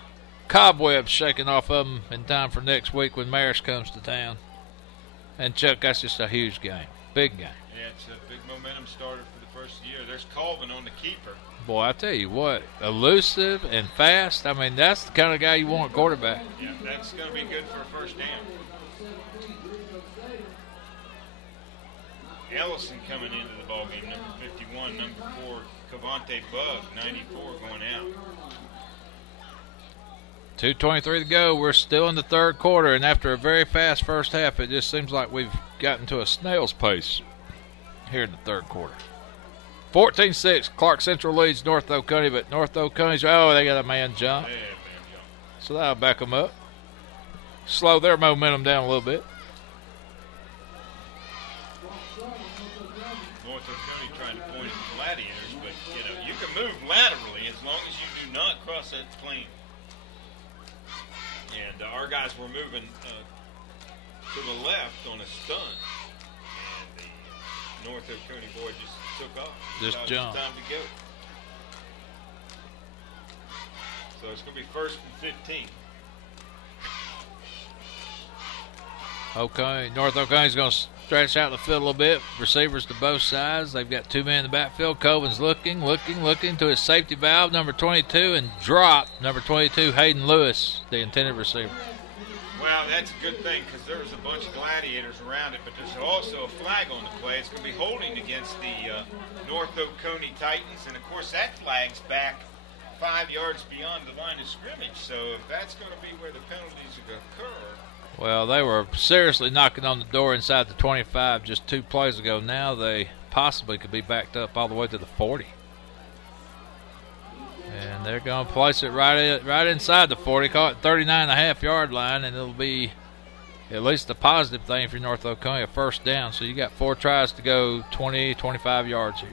cobwebs shaken off of them in time for next week when Marist comes to town. And Chuck, that's just a huge game. Big game. Yeah, it's a big momentum starter for the first year. There's Colvin on the keeper. Boy, I tell you what, elusive and fast. I mean, that's the kind of guy you want at quarterback. Yeah, that's going to be good for a first down. Ellison coming into the ballgame, number 51, number 4, Cavante Bug, 94 going out. 2:23 to go. We're still in the third quarter, and after a very fast first half, it just seems like we've gotten to a snail's pace here in the third quarter. 14-6, Clarke Central leads North Oconee, but North Oconee's, they got a man jump. Yeah, man jump. So that'll back them up. Slow their momentum down a little bit. North Oconee trying to point at the Gladiators, but, you can move laterally as long as you do not cross that plane. And our guys were moving to the left on a stunt, and the North Oconee boy just took off. Just jumped. Time to go. So it's going to be 1st and 15. Okay, North Oconee's going to stretch out the field a little bit. Receivers to both sides. They've got 2 men in the backfield. Coben's looking to his safety valve, number 22, and drop number 22, Hayden Lewis, the intended receiver. Well, that's a good thing because there was a bunch of Gladiators around it, but there's also a flag on the play. It's going to be holding against the North Oconee Titans, and of course that flag's back 5 yards beyond the line of scrimmage. So if that's going to be where the penalties occur. Well, they were seriously knocking on the door inside the 25 just 2 plays ago. Now they possibly could be backed up all the way to the 40. And they're going to place it right inside the 40, call it 39.5-yard line, and it'll be at least a positive thing for North Oconee, a first down. So you got 4 tries to go, 20, 25 yards here.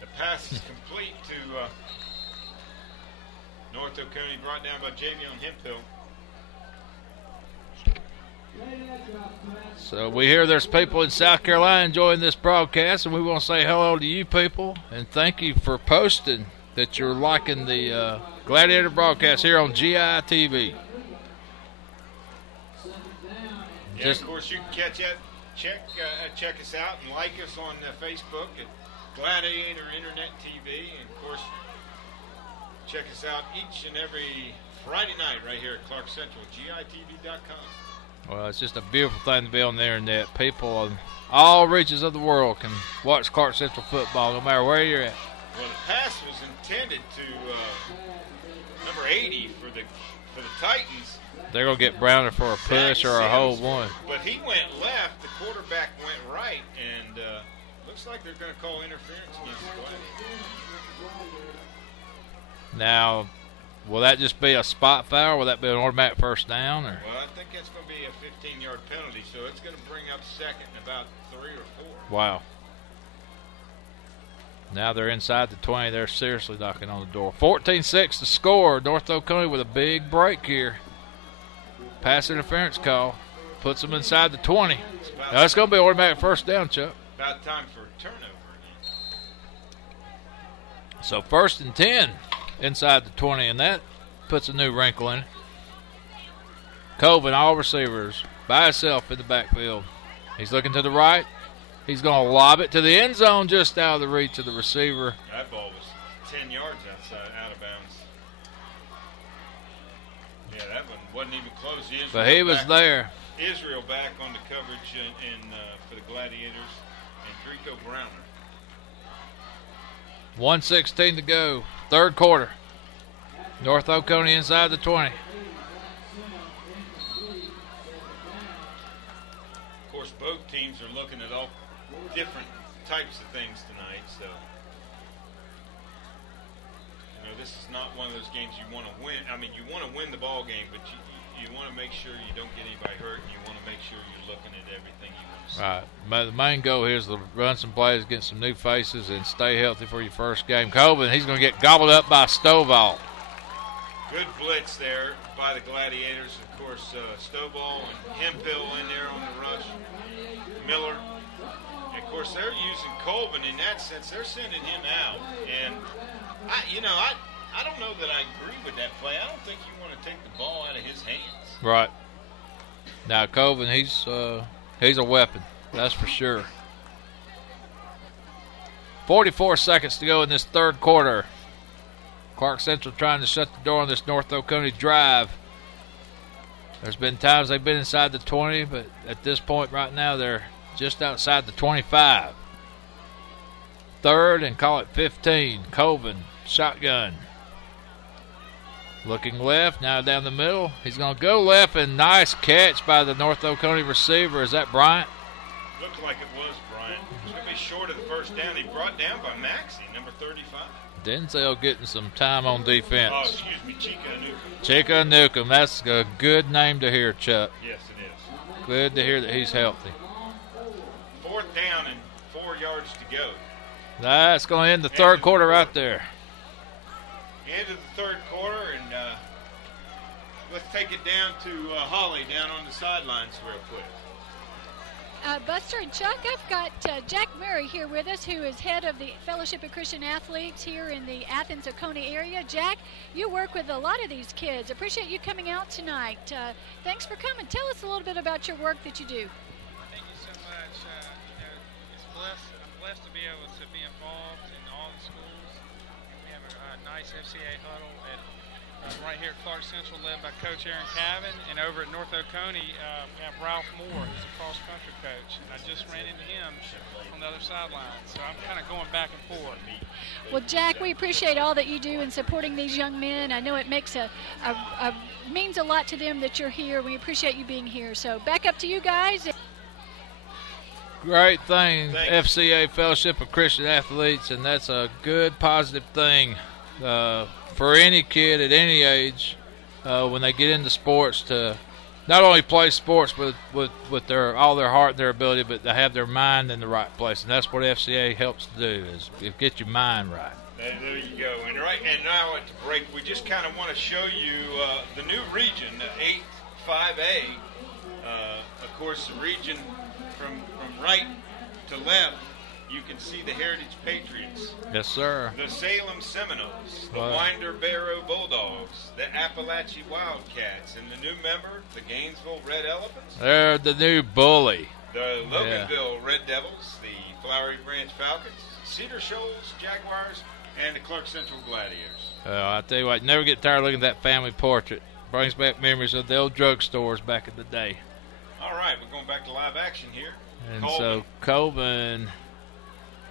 The pass is complete to North Oconee, brought down by Javion Hemphill. So we hear there's people in South Carolina enjoying this broadcast, and we want to say hello to you people and thank you for posting that you're liking the Gladiator broadcast here on GI TV. Yeah, of course you can check us out and like us on Facebook at Gladiator Internet TV, and of course check us out each and every Friday night right here at Clarke Central, GITV.com. Well, it's just a beautiful thing to be on the internet. People on all reaches of the world can watch Clarke Central football no matter where you're at. Well, the pass was intended to number 80 for the Titans. They're going to get Browner for a push or a hold one. But he went left, the quarterback went right, and looks like they're going to call interference against the Gladiators. Now, will that just be a spot foul? Will that be an automatic first down? Or? Well, I think it's going to be a 15-yard penalty, so it's going to bring up second and about 3 or 4. Wow. Now they're inside the 20. They're seriously knocking on the door. 14-6 to score. North Oconee with a big break here. Pass interference call. Puts them inside the 20. Now it's going to be automatic first down, Chuck. About time for a turnover again. So 1st and 10 inside the 20, and that puts a new wrinkle in it. Colvin, all receivers, by himself in the backfield. He's looking to the right. He's going to lob it to the end zone, just out of the reach of the receiver. That ball was 10 yards out of bounds. Yeah, that one wasn't even close. But he was there. Israel back on the coverage for the Gladiators, and Drico Browner. 1:16 to go, 3rd quarter. North Oconee inside the 20. Of course, both teams are looking at all different types of things tonight, so this is not one of those games you want to win. I mean, you want to win the ball game, but you want to make sure you don't get anybody hurt, and you want to make sure you're looking at everything you want to see. Right. The main goal here is to run some plays, get some new faces, and stay healthy for your first game. Colvin, he's going to get gobbled up by Stovall. Good blitz there by the Gladiators. Of course, Stovall and Hemphill in there on the rush. Miller. And, of course, they're using Colvin in that sense. They're sending him out. And, I don't know that I agree with that play. I don't think you want to take the ball out of his hands. Right. Now, Colvin, he's a weapon. That's for sure. 44 seconds to go in this 3rd quarter. Clarke Central trying to shut the door on this North Oconee drive. There's been times they've been inside the 20, but at this point right now they're just outside the 25. 3rd and call it 15. Colvin, shotgun. Looking left, now down the middle. He's going to go left, and nice catch by the North Oconee receiver. Is that Bryant? Looked like it was Bryant. He's going to be short of the first down. He brought down by Maxey, number 35. Denzel getting some time on defense. Oh, excuse me, Chica Newcomb. Chica Newcomb. That's a good name to hear, Chuck. Yes, it is. Good to hear that he's healthy. 4th down and 4 yards to go. That's going to end the 3rd quarter right there. End of the 3rd quarter, and let's take it down to Holly down on the sidelines real quick. Buster and Chuck, I've got Jack Murray here with us, who is head of the Fellowship of Christian Athletes here in the Athens, Oconee area. Jack, you work with a lot of these kids. Appreciate you coming out tonight. Thanks for coming. Tell us a little bit about your work that you do. Thank you so much. I'm blessed to be able to be involved in all the schools. We have a nice FCA huddle right here at Clarke Central, led by Coach Aaron Cavan, and over at North Oconee, we have Ralph Moore, who's a cross-country coach, and I just ran into him on the other sideline, so I'm kind of going back and forth. Well, Jack, we appreciate all that you do in supporting these young men. I know it makes means a lot to them that you're here. We appreciate you being here. So back up to you guys. Great thing, Thanks. FCA, Fellowship of Christian Athletes, and that's a good, positive thing for any kid at any age when they get into sports to not only play sports but with all their heart and their ability, but to have their mind in the right place. And that's what FCA helps to do, is get your mind right. There you go. And now at the break, we just kind of want to show you the new region, 8-5A. Of course, the region from right to left, you can see the Heritage Patriots. Yes, sir. The Salem Seminoles, the Wow. Winder Barrow Bulldogs, the Appalachie Wildcats, and the new member, the Gainesville Red Elephants. They're the new bully. The Loganville Red Devils, the Flowery Branch Falcons, Cedar Shoals Jaguars, and the Clarke Central Gladiators. I tell you what, never get tired of looking at that family portrait. Brings back memories of the old drugstores back in the day. All right, we're going back to live action here. And Colvin. so Colvin,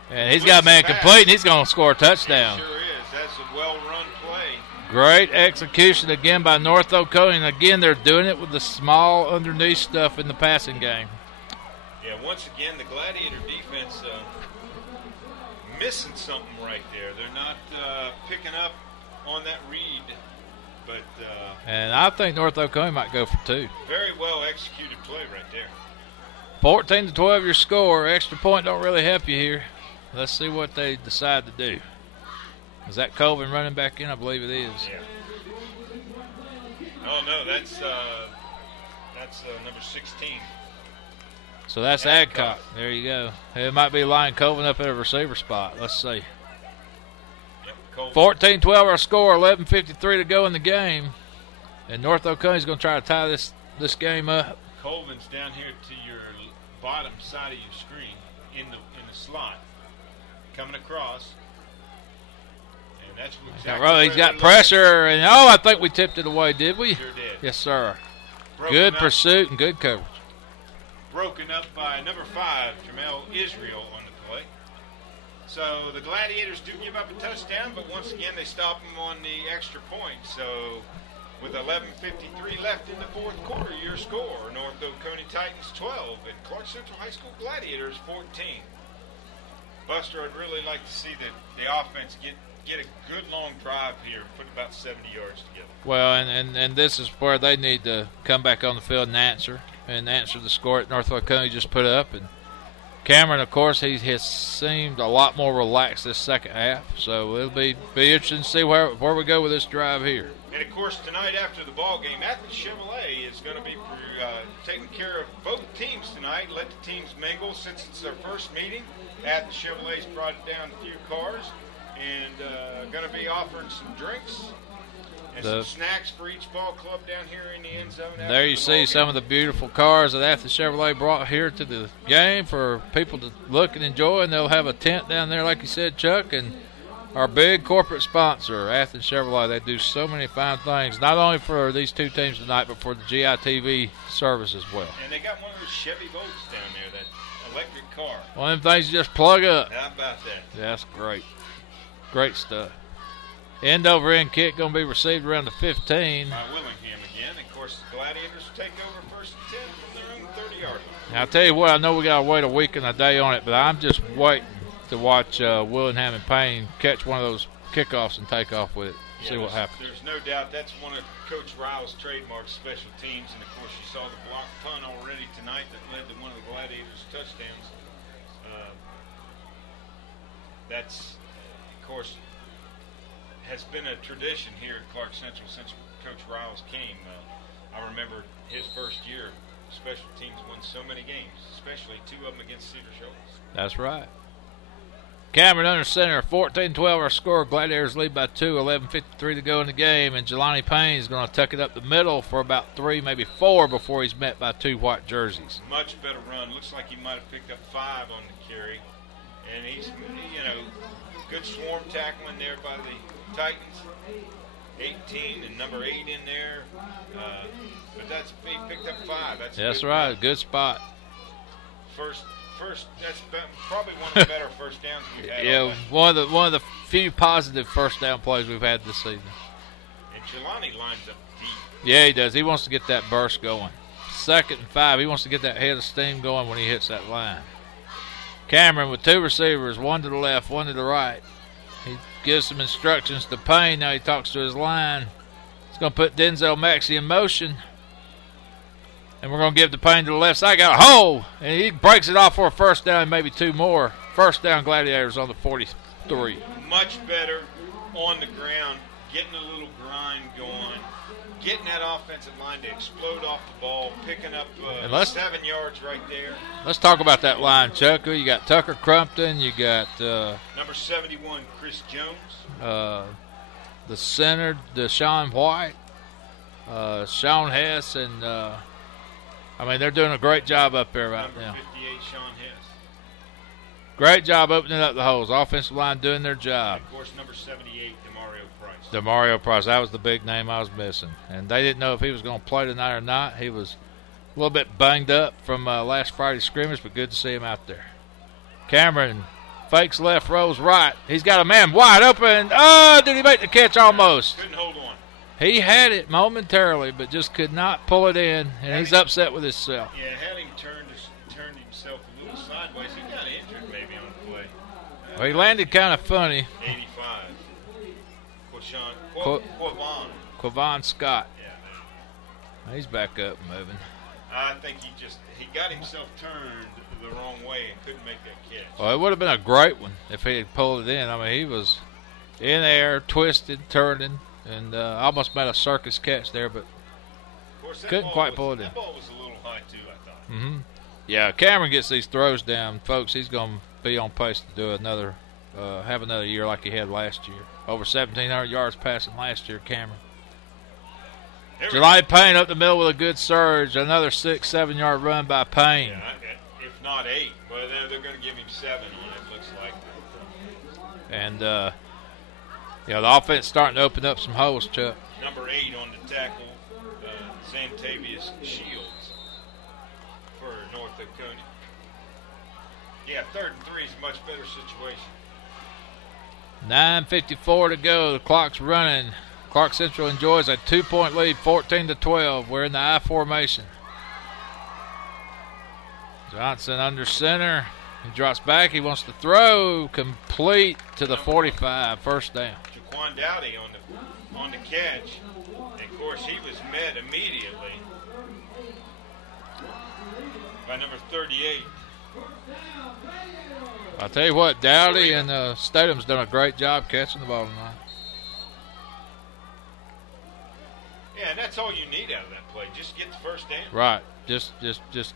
and he's got a man complete, and he's going to score a touchdown. Sure is. That's a well-run play. Great execution again by North Oconee. And again, they're doing it with the small underneath stuff in the passing game. Yeah, once again, the Gladiator defense missing something right there. They're not picking up on that read, but And I think North Oconee might go for 2. very well executed play right there. 14-12 your score. Extra point don't really help you here. Let's see what they decide to do. Is that Colvin running back in? I believe it is. Yeah. Oh no, that's number 16. So that's Adcock. There you go. It might be lining Colvin up at a receiver spot. Let's see. Yep. 14-12 our score, 11:53 to go in the game. And North Oconee's going to try to tie this game up. Colvin's down here to your bottom side of your screen in the slot. Coming across. And that's exactly He's got pressure. And I think we tipped it away, did we? Sure did. Yes, sir. Broken good pursuit and good coverage. Broken up by number 5, Jamel Israel on the play. So the Gladiators do give up a touchdown, but once again they stop them on the extra point. So with 11:53 left in the fourth quarter, your score, North Oconee Titans 12 and Clarke Central High School Gladiators 14. Buster, I'd really like to see the offense get a good long drive here, put about 70 yards together. Well, and this is where they need to come back on the field and answer the score that North Oconee just put up. And Cameron, of course, he has seemed a lot more relaxed this second half, so it'll be interesting to see where we go with this drive here. And, of course, tonight after the ball game, Athens Chevrolet is going to be taking care of both teams tonight. Let the teams mingle since it's their first meeting. Athens Chevrolet's brought down a few cars and going to be offering some drinks and some snacks for each ball club down here in the end zone. There you see some of the beautiful cars that Athens Chevrolet brought here to the game for people to look and enjoy, and they'll have a tent down there, like you said, Chuck, and our big corporate sponsor, Athens Chevrolet. They do so many fine things, not only for these two teams tonight, but for the GITV service as well. And they got one of those Chevy Volts down there, that electric car. One of them things you just plug up. How about that? That's great. Great stuff. End over end kick going to be received around the 15. By Willingham again. Of course, the Gladiators take over first and 10 from their own 30-yard line. Now, I'll tell you what, I know we got to wait a week and a day on it, but I'm just waiting to watch Willingham and Payne catch one of those kickoffs and take off with it. See what happens. There's no doubt that's one of Coach Ryle's trademark special teams. And, of course, you saw the block punt already tonight that led to one of the Gladiators' touchdowns. That's, of course, has been a tradition here at Clarke Central since Coach Riles came. I remember his first year, special teams won so many games, especially 2 of them against Cedar Shoals. That's right. Cameron under center, 14-12 our score. Gladiators lead by 2, 11:53 to go in the game, and Jelani Payne is going to tuck it up the middle for about 3, maybe 4 before he's met by 2 white jerseys. Much better run. Looks like he might have picked up 5 on the carry, and he's, good swarm tackling there by the Titans. 18 and number 8 in there, but he picked up 5. That's right. Run. Good spot. First, that's probably one of the better first downs we've had. Yeah, one of the few positive first down plays we've had this season. And Jelani lines up deep. Yeah, he does. He wants to get that burst going. 2nd and 5. He wants to get that head of steam going when he hits that line. Cameron with 2 receivers, 1 to the left, 1 to the right. He gives some instructions to Payne. Now he talks to his line. He's going to put Denzel Maxey in motion. And we're going to give the Payne to the left side. Got a hole. And he breaks it off for a first down and maybe 2 more. First down, Gladiators on the 43. Much better on the ground, getting a little grind going, getting that offensive line to explode off the ball, picking up 7 yards right there. Let's talk about that line, Chuck. You got Tucker Crumpton. You got number 71, Chris Jones. The center, Deshaun White, Sean Hess, and they're doing a great job up there right now. Number 58, Sean Hess. Great job opening up the holes. Offensive line doing their job. And of course, number 78, Demario Price. That was the big name I was missing. And they didn't know if he was going to play tonight or not. He was a little bit banged up from last Friday's scrimmage, but good to see him out there. Cameron fakes left, rolls right. He's got a man wide open. Oh, did he make the catch almost? Couldn't hold on. He had it momentarily, but just could not pull it in, and he's upset with himself. Yeah, had him turned himself a little sideways. He got injured maybe on the play. Well, he landed kind of funny. 85. Quavon Scott. Yeah. He's back up and moving. I think he got himself turned the wrong way and couldn't make that catch. Well, it would have been a great one if he had pulled it in. He was in there, twisted, turning, and almost made a circus catch there, but couldn't quite pull it in. That ball was a little high, too, I thought. Mm-hmm. Yeah, Cameron gets these throws down. Folks, he's going to be on pace to do have another year like he had last year. over 1,700 yards passing last year, Cameron. Everybody- Jelani Payne up the middle with a good surge. Another 6-7 yard run by Payne. Yeah, if not 8, but they're going to give him 7 on it, looks like. And, the offense starting to open up some holes, Chuck. Number 8 on the tackle, Xantavius Shields for North Oconee. Yeah, 3rd and 3 is a much better situation. 9:54 to go. The clock's running. Clarke Central enjoys a 2-point lead, 14-12. We're in the I formation. Johnson under center. He drops back. He wants to throw. Complete to the 45. First down. Jaquan Dowdy on the catch. And of course, he was met immediately by number 38. I'll tell you what, Dowdy and Stathem's done a great job catching the ball tonight. Yeah, and that's all you need out of that play. Just get the first down. Right. Just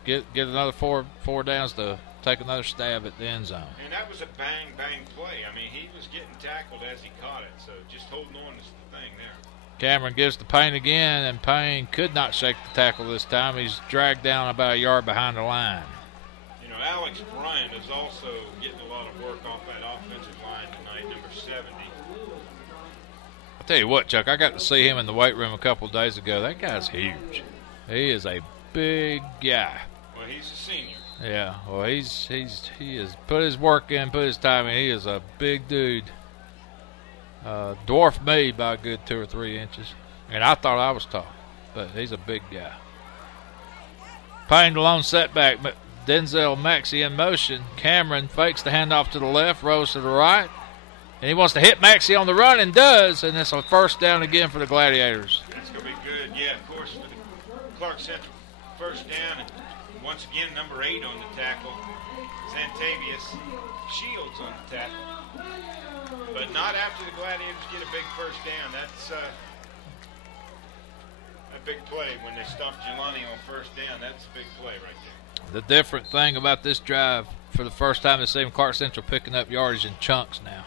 get another four downs to take another stab at the end zone. And that was a bang play. I mean, he was getting tackled as he caught it, so just holding on is the thing there. Cameron gives to Payne again, and Payne could not shake the tackle this time. He's dragged down about a yard behind the line. You know, Alex Bryant is also getting a lot of work off that offensive line tonight, number 70. I'll tell you what, Chuck, I got to see him in the weight room a couple of days ago. That guy's huge. He is a big guy. Well, he's a senior. Yeah, well, he has put his work in, put his time in. He is a big dude. Dwarfed me by a good 2 or 3 inches. And I thought I was tall, but he's a big guy. Payne the lone setback. Denzel Maxey in motion. Cameron fakes the handoff to the left, rolls to the right. And he wants to hit Maxey on the run and does. And it's a first down again for the Gladiators. That's going to be good. Yeah, of course, for the Clarke Central first down. And once again, number 8 on the tackle. Xantavius Shields on the tackle. But not after the Gladiators get a big first down. That's a big play. When they stumped Jelani on first down, that's a big play right there. The different thing about this drive, for the first time this season, Clarke Central picking up yardage in chunks now.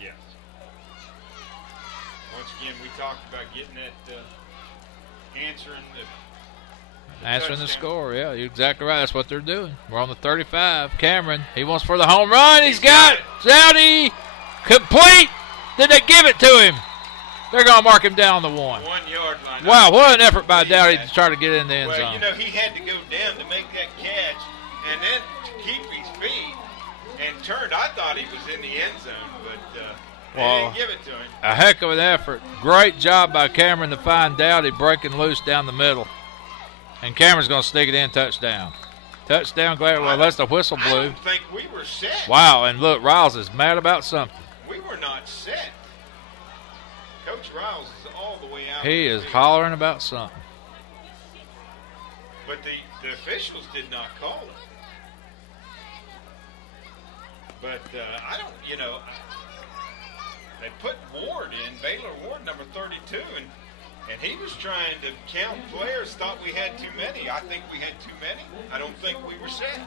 Yes. Once again, we talked about getting that answering the score. Yeah, you're exactly right. That's what they're doing. We're on the 35. Cameron, he wants for the home run. He's got it. Dowdy, complete. Did they give it to him? They're going to mark him down the 1. 1 yard line. Wow, what an effort by Dowdy to try to get in the end zone. Well, you know, he had to go down to make that catch and then to keep his feet and turned. I thought he was in the end zone, but they didn't give it to him. A heck of an effort. Great job by Cameron to find Dowdy breaking loose down the middle. And Cameron's going to sneak it in, touchdown. Touchdown, Gladiators. Well, that's the whistle blew. I don't think we were set. Wow, and look, Riles is mad about something. We were not set. Coach Riles is all the way out. He is hollering about something. But the officials did not call it. But I don't, you know, they put Ward in, Baylor Ward, number 32, and he was trying to count players, thought we had too many. I think we had too many. I don't think we were set.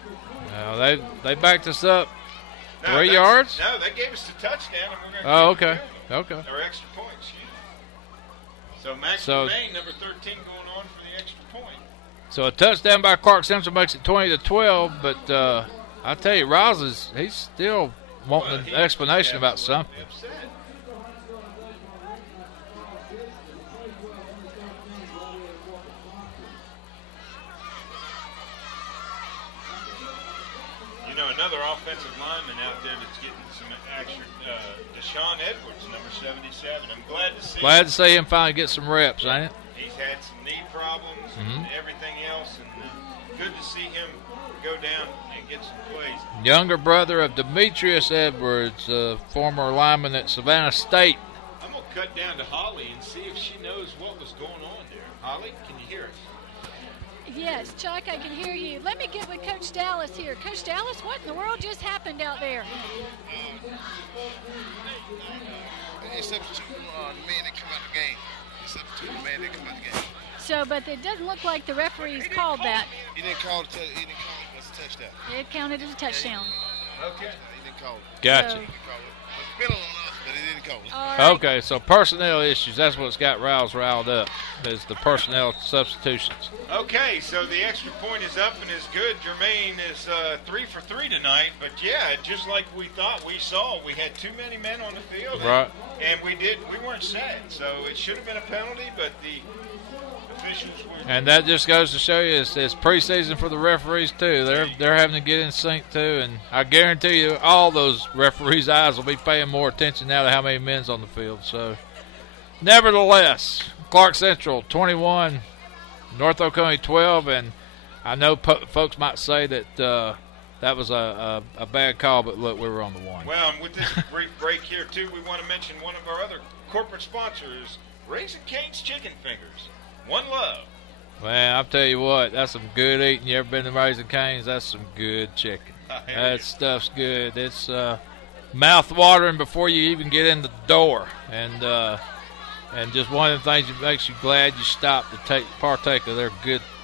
No, they backed us up 3 yards? No, they gave us the touchdown, and we're going to okay. Okay. Or extra points, excuse me. So Max Maine, number 13, going on for the extra point. So a touchdown by Clarke Central makes it 20-12, but I tell you, Riles he's still wanting an explanation about something. Upset. You know, another offensive lineman out there that's getting some action, Deshaun Edwards, number 77. I'm glad to see him finally get some reps, ain't it? He's had some knee problems and everything else, and good to see him go down and get some plays. Younger brother of Demetrius Edwards, former lineman at Savannah State. I'm going to cut down to Holly and see if she knows what was going on there. Holly, can you hear us? Yes, Chuck, I can hear you. Let me get with Coach Dallas here. Coach Dallas, what in the world just happened out there? They substitute the man that come out of the game. So, but it doesn't look like the referees called that. He didn't call it as a touchdown. It counted as a touchdown. Okay. He didn't call it. Gotcha. He didn't call it. It was on us, but he didn't Nicole. All right. Okay, so personnel issues. That's what's got riled up. Is the personnel substitutions. Okay, so the extra point is up and is good. Jermaine is 3 for 3 tonight. But, yeah, just like we thought we saw, we had too many men on the field. Right. And we weren't set. So it should have been a penalty, but the officials were. And that just goes to show you it's preseason for the referees, too. They're having to get in sync, too. And I guarantee you all those referees' eyes will be paying more attention now to how many men's on the field. So, nevertheless, Clarke Central 21, North Oconee 12. And I know folks might say that that was a bad call, but look, we were on the one. Well, and with this brief break here, too, we want to mention one of our other corporate sponsors, Raising Cane's Chicken Fingers. One love. Man, I'll tell you what, that's some good eating. You ever been to Raising Cane's? That's some good chicken. That stuff's good. It's mouth-watering before you even get in the door. And just one of the things that makes you glad you stopped to partake of their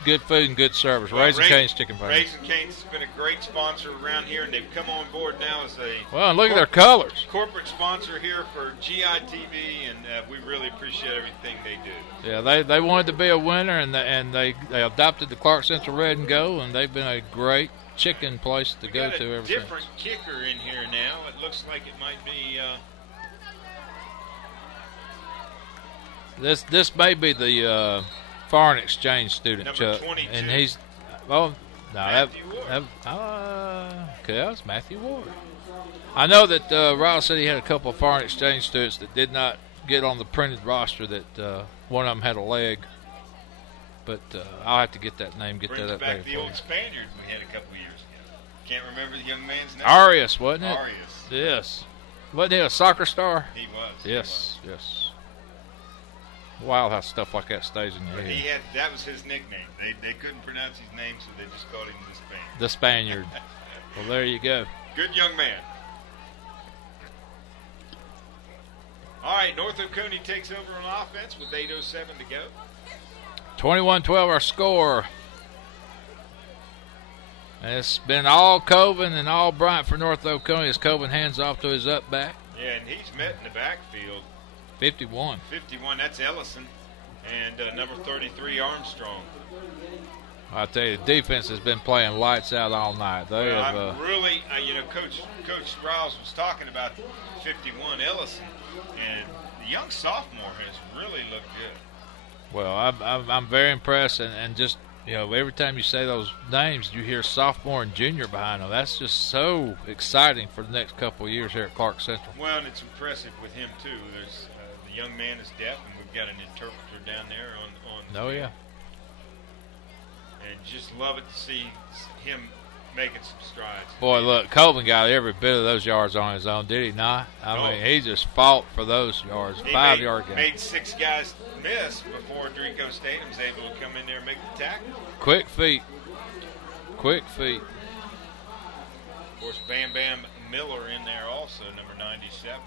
good food and good service. Well, Raising Cane's Chicken Fingers. Raising Cane's has been a great sponsor around here, and they've come on board now as a well, and look at their colors. Corporate sponsor here for GITV, and we really appreciate everything they do. Yeah, they wanted to be a winner, and they adopted the Clarke Central Red and Gold, and they've been a great chicken place to go to ever since. Different kicker in here now. It looks like it might be. This may be the foreign exchange student, number Chuck, 22. and he's no, Matthew Ward. Okay, that was Matthew Ward. I know that Riley City had a couple of foreign exchange students that did not get on the printed roster. That one of them had a leg, but I'll have to get that name, get Brings that up back there. the old Spaniard we had a couple of years ago. Can't remember the young man's name. Arias, wasn't it? Arias. Yes. Wasn't he a soccer star? He was. Yes, yes. Wild how stuff like that stays in your But head. that was his nickname. They couldn't pronounce his name, so they just called him the Spaniard. The Spaniard. Well, there you go. Good young man. All right, North Oconee takes over on offense with 8:07 to go. 21-12 our score. And it's been all Coven and all Bryant for North Oconee as Coven hands off to his up back. Yeah, and he's met in the backfield. 51. 51, that's Ellison. And number 33, Armstrong. I tell you, the defense has been playing lights out all night. They have. I'm really, Coach Riles was talking about 51 Ellison, and the young sophomore has really looked good. Well, I'm very impressed, and just every time you say those names, you hear sophomore and junior behind them. That's just so exciting for the next couple of years here at Clarke Central. Well, and it's impressive with him too. There's the young man is deaf, and we've got an interpreter down there on. Oh yeah. And just love it to see him making some strides. Boy, look, Coleman got every bit of those yards on his own, did he not? I mean, he just fought for those yards. He 5-yard game. Made 6 guys miss before Drico State was able to come in there and make the tackle. Quick feet. Quick feet. Of course, Bam Bam Miller in there also, number 97.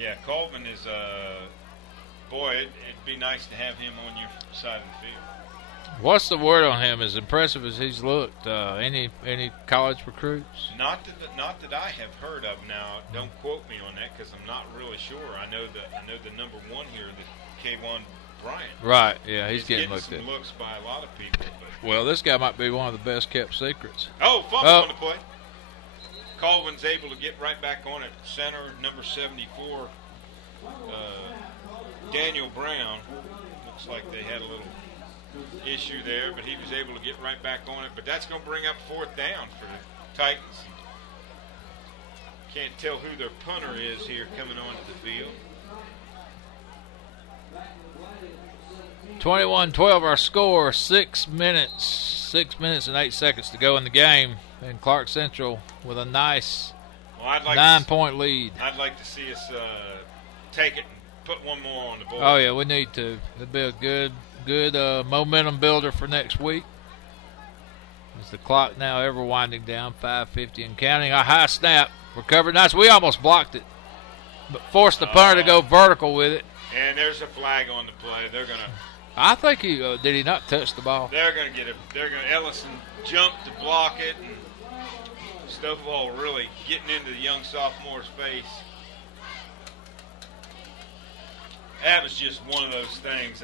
Yeah, Coleman is boy, it'd be nice to have him on your side of the field. What's the word on him? As impressive as he's looked, any college recruits? Not that I have heard of. Now, don't quote me on that because I'm not really sure. I know the number 1 here, the K1 Bryant. Right. Yeah, he's getting looked some at. looks by a lot of people. But. Well, this guy might be one of the best kept secrets. Oh, fumble on the play. Colvin's able to get right back on it. Center, number 74, Daniel Brown. Looks like they had a little issue there, but he was able to get right back on it. But that's going to bring up 4th down for the Titans. Can't tell who their punter is here coming onto the field. 21-12 our score. 6 minutes and 8 seconds to go in the game. And Clarke Central with a nice 9-point lead. I'd like to see us take it and put one more on the board. Oh, yeah, we need to. It'll be a good momentum builder for next week. As the clock now ever winding down, 5:50 and counting. A high snap. Recovered nice. We almost blocked it, but forced the punter to go vertical with it. And there's a flag on the play. They're going to. I think he did he not touch the ball? They're going to get it. They're going to. Ellison jumped to block it and Stovall really getting into the young sophomore's face. That was just one of those things.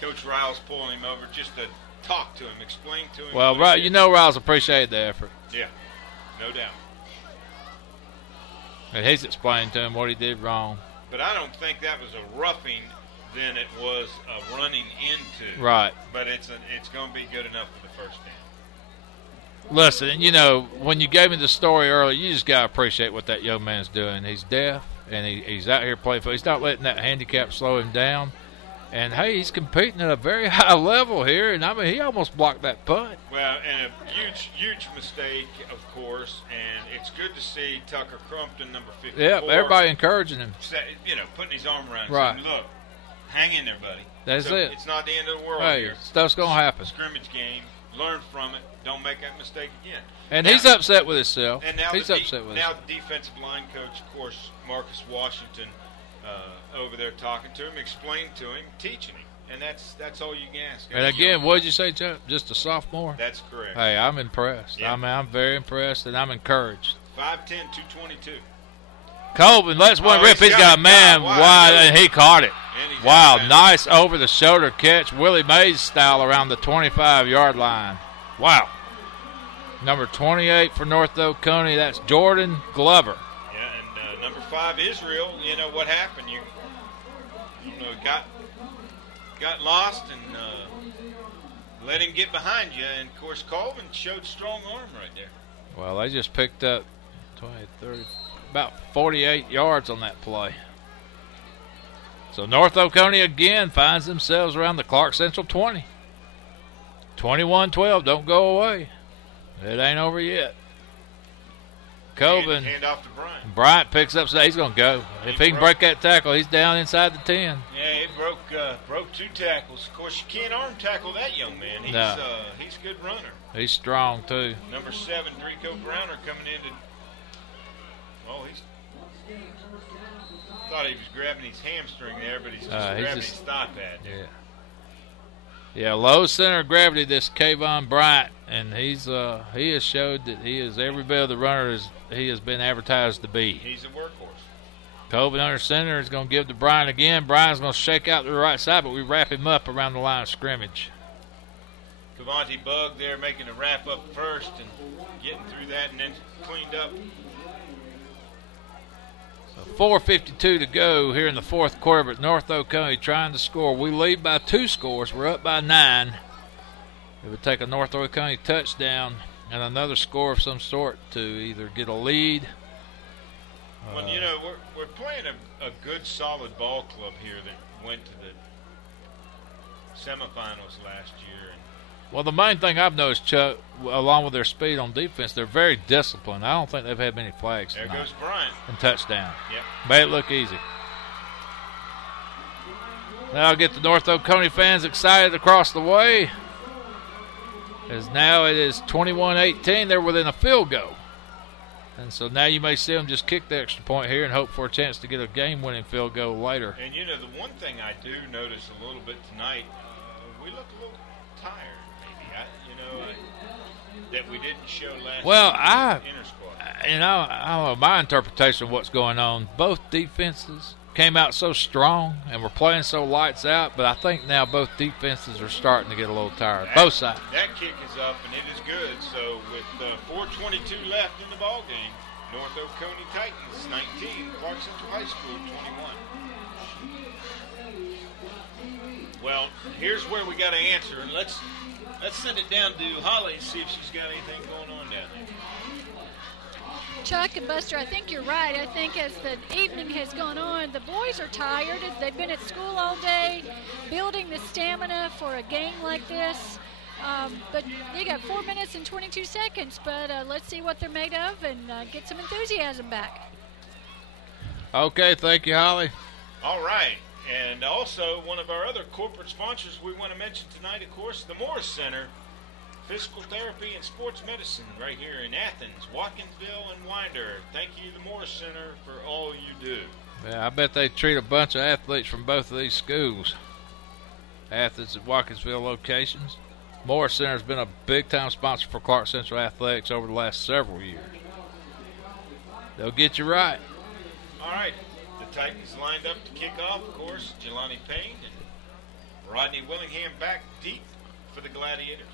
Coach Riles pulling him over just to talk to him, explain to him. Well, right, you know Riles appreciated the effort. Yeah, no doubt. And he's explaining to him what he did wrong. But I don't think that was a roughing than it was a running into. Right. But it's going to be good enough for the first down. Listen, and you know, when you gave me the story earlier, you just got to appreciate what that young man's doing. He's deaf, and he's out here playing football. He's not letting that handicap slow him down. And, hey, he's competing at a very high level here, and, I mean, he almost blocked that punt. Well, and a huge, huge mistake, of course, and it's good to see Tucker Crumpton, number 54. Yeah, everybody encouraging him. You know, putting his arm around him. Right. Saying, look, hang in there, buddy. That's it. It's not the end of the world hey, here. Stuff's going to happen. Scrimmage game. Learn from it. Don't make that mistake again. And now, he's upset with himself. And now he's upset with himself. Now the defensive line coach, of course, Marcus Washington, over there talking to him, explaining to him, teaching him. And that's all you can ask. And again, what did you say, Chuck? Just a sophomore? That's correct. Hey, I'm impressed. Yeah. I mean, I'm very impressed, and I'm encouraged. 5'10", 222. Colvin lets one rip. He's got a man wide, and he caught it. Wow, nice over-the-shoulder catch, Willie Mays style around the 25-yard line. Wow. Number 28 for North Oconee, that's Jordan Glover. Yeah, and number 5, Israel. You know what happened? You know, got lost and let him get behind you. And, of course, Colvin showed strong arm right there. Well, they just picked up 20, 30, about 48 yards on that play. So North Oconee again finds themselves around the Clarke Central 20. 21-12, don't go away. It ain't over yet. Colvin. Hand off to Bryant. Bryant picks up, so he's going to go. If he can break that tackle, he's down inside the 10. Yeah, he broke 2 tackles. Of course, you can't arm tackle that young man. He's a good runner. He's strong, too. Number 7, Drico Browner coming in to. Oh, he's. Thought he was grabbing his hamstring there, but he's just grabbing his thigh pad. Yeah. Yeah, low center of gravity, this Kayvon Bryant, and he has showed that he is every bit of the runner as he has been advertised to be. He's a workhorse. Colvin under center is going to give to Bryant again. Bryant's going to shake out to the right side, but we wrap him up around the line of scrimmage. Cavante Bug there making a wrap up first and getting through that and then cleaned up. 4:52 to go here in the fourth quarter, but North Oconee trying to score. We lead by 2 scores. We're up by 9. It would take a North Oconee touchdown and another score of some sort to either get a lead. Well, you know, we're playing a good, solid ball club here that went to the semifinals last year. Well, the main thing I've noticed, Chuck, along with their speed on defense, they're very disciplined. I don't think they've had many flags tonight. There goes Bryant. And touchdown. Yep. Made it look easy. Now I'll get the North Oconee fans excited across the way. As now it is 21-18. They're within a field goal. And so now you may see them just kick the extra point here and hope for a chance to get a game-winning field goal later. And, you know, the one thing I do notice a little bit tonight, we look a little tired. That we didn't show last I don't know, my interpretation of what's going on, both defenses came out so strong and were playing so lights out, but I think now both defenses are starting to get a little tired, both sides. That kick is up, and it is good. So with 4:22 left in the ball game, North Oconee Titans 19, Clarke Central High School 21. Well, here's where we got to answer, and let's send it down to Holly and see if she's got anything going on down there. Chuck and Buster, I think you're right. I think as the evening has gone on, the boys are tired. They've been at school all day, building the stamina for a game like this. But they got 4 minutes and 22 seconds. But let's see what they're made of and get some enthusiasm back. Okay, thank you, Holly. All right. And also, one of our other corporate sponsors we want to mention tonight, of course, the Morris Center, Physical Therapy and Sports Medicine right here in Athens, Watkinsville, and Winder. Thank you, the Morris Center, for all you do. Yeah, I bet they treat a bunch of athletes from both of these schools. Athens and Watkinsville locations. Morris Center has been a big-time sponsor for Clarke Central Athletics over the last several years. They'll get you right. All right, the Titans lined up to kick off, of course. Jelani Payne and Rodney Willingham back deep for the Gladiators.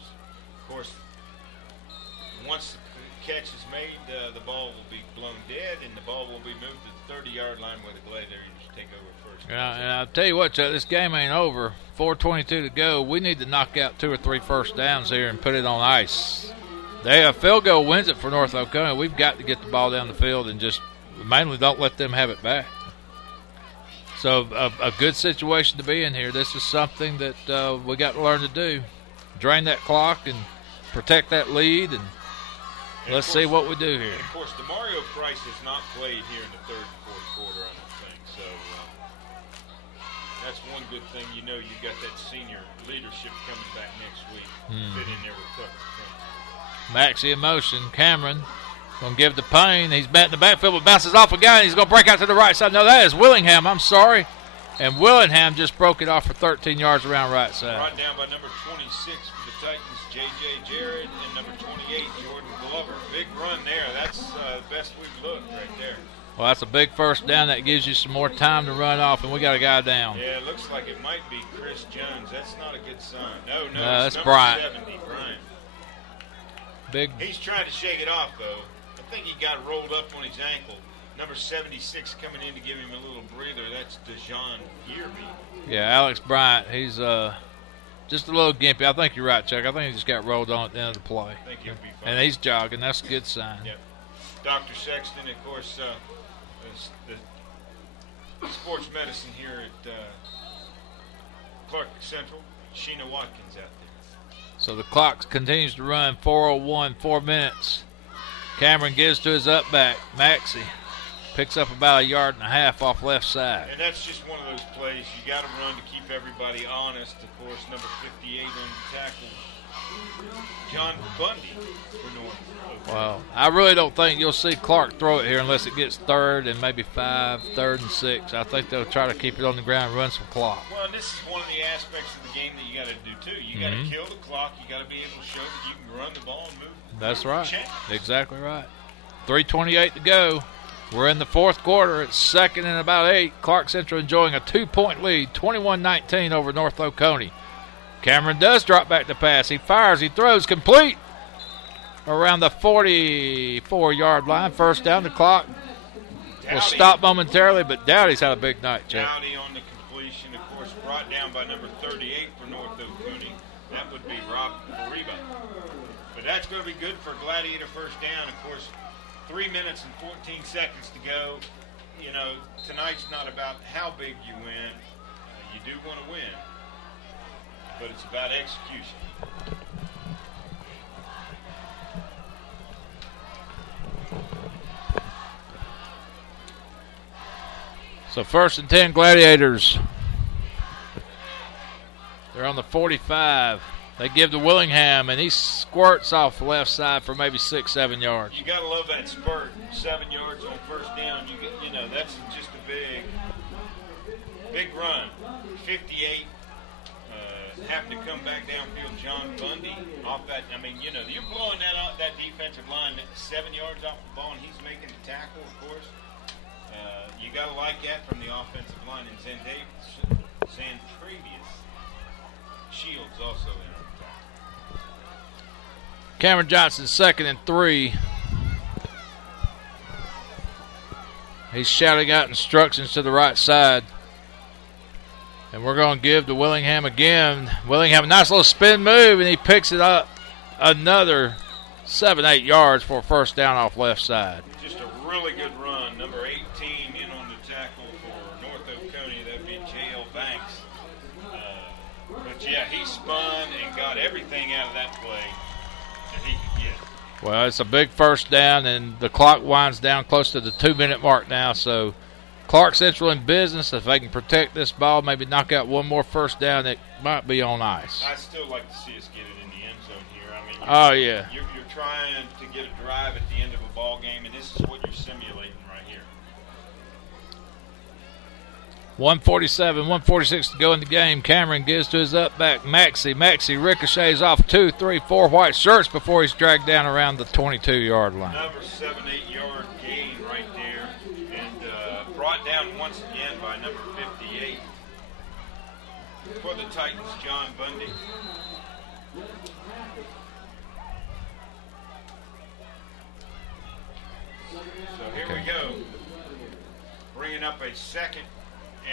Of course, once the catch is made, the ball will be blown dead, and the ball will be moved to the 30-yard line where the Gladiators take over first. And I'll tell you what, Chuck, this game ain't over. 4:22 to go. We need to knock out 2 or 3 first downs here and put it on ice. A field goal wins it for North Oconee. We've got to get the ball down the field and just mainly don't let them have it back. So a good situation to be in here. This is something that we got to learn to do. Drain that clock and protect that lead, and let's see what we do here. Of course, DeMario Price has not played here in the third and fourth quarter, I don't think. So that's one good thing. You know you've got that senior leadership coming back next week. Fit in there with Tucker. Maxey in motion. Cameron going to give to Payne. He's met in the backfield, but bounces off a guy, and he's going to break out to the right side. No, that is Willingham. I'm sorry. And Willingham just broke it off for 13 yards around right side. Brought down by number 26 for the Titans, J.J. Jarrett, and number 28, Jordan Glover. Big run there. That's the best we've looked right there. Well, that's a big first down. That gives you some more time to run off, and we got a guy down. Yeah, it looks like it might be Chris Jones. That's not a good sign. No, that's number Bryant. 70, Bryant. Big. He's trying to shake it off, though. I think he got rolled up on his ankle. Number 76 coming in to give him a little breather. That's DeJohn Yearby. Yeah, Alex Bryant. He's just a little gimpy. I think you're right, Chuck. I think he just got rolled on at the end of the play. I think he'll be fine. And he's jogging. That's a good sign. Yep. Dr. Sexton, of course, the sports medicine here at Clarke Central. Sheena Watkins out there. So the clock continues to run. 4:01, 4 minutes. Cameron gives to his up back. Maxey picks up about 1.5 yards off left side. And that's just one of those plays you got to run to keep everybody honest. Of course, number 58 on the tackle, John Bundy for North. Well, I really don't think you'll see Clarke throw it here unless it gets 3rd and maybe 5, 3rd and 6. I think they'll try to keep it on the ground and run some clock. Well, this is one of the aspects of the game that you got to do too. You got to kill the clock. You got to be able to show that you can run the ball and move. That's right. Exactly right. 3:28 to go. We're in the fourth quarter. It's 2nd and about 8. Clarke Central enjoying a 2-point lead, 21-19 over North Oconee. Cameron does drop back to pass. He fires. He throws complete around the 44-yard line. First down. The clock will stop momentarily, but Dowdy's had a big night, Jeff. Dowdy on the completion, of course, brought down by number 38 for North Oconee. That would be Rob Fariba. But that's going to be good for Gladiator first down. Of course, 3 minutes and 14 seconds to go. You know, tonight's not about how big you win. You do want to win, but it's about execution. So 1st and 10 Gladiators. They're on the 45. They give to Willingham, and he squirts off the left side for maybe 6, 7 yards. You got to love that spurt. 7 yards on first down. You know, that's just a big run. 58. Having to come back downfield, John Bundy off that. I mean, you know, you're blowing that defensive line 7 yards off the ball, and he's making the tackle, of course. You got to like that from the offensive line. And Zantravius Shields also in on the tackle. Cameron Johnson 2nd and 3. He's shouting out instructions to the right side. And we're going to give to Willingham again. Willingham, a nice little spin move, and he picks it up another 7, 8 yards for a first down off left side. Just a really good run. Number 18 in on the tackle for North Oconee. That would be J.L. Banks. But, yeah, he spun and got everything out of that play that he could get. Well, it's a big first down, and the clock winds down close to the 2-minute mark now, so Clarke Central in business. If they can protect this ball, maybe knock out one more first down, it might be on ice. I'd still like to see us get it in the end zone here. I mean, you're trying to get a drive at the end of a ball game, and this is what you're simulating right here. 1:47, 1:46 to go in the game. Cameron gives to his up back, Maxey. Maxey ricochets off 2, 3, 4 white shirts before he's dragged down around the 22-yard line. Number 7, 8-yard gain right there, and brought down once again by number 58 for the Titans, John Bundy. So here we go, bringing up a 2nd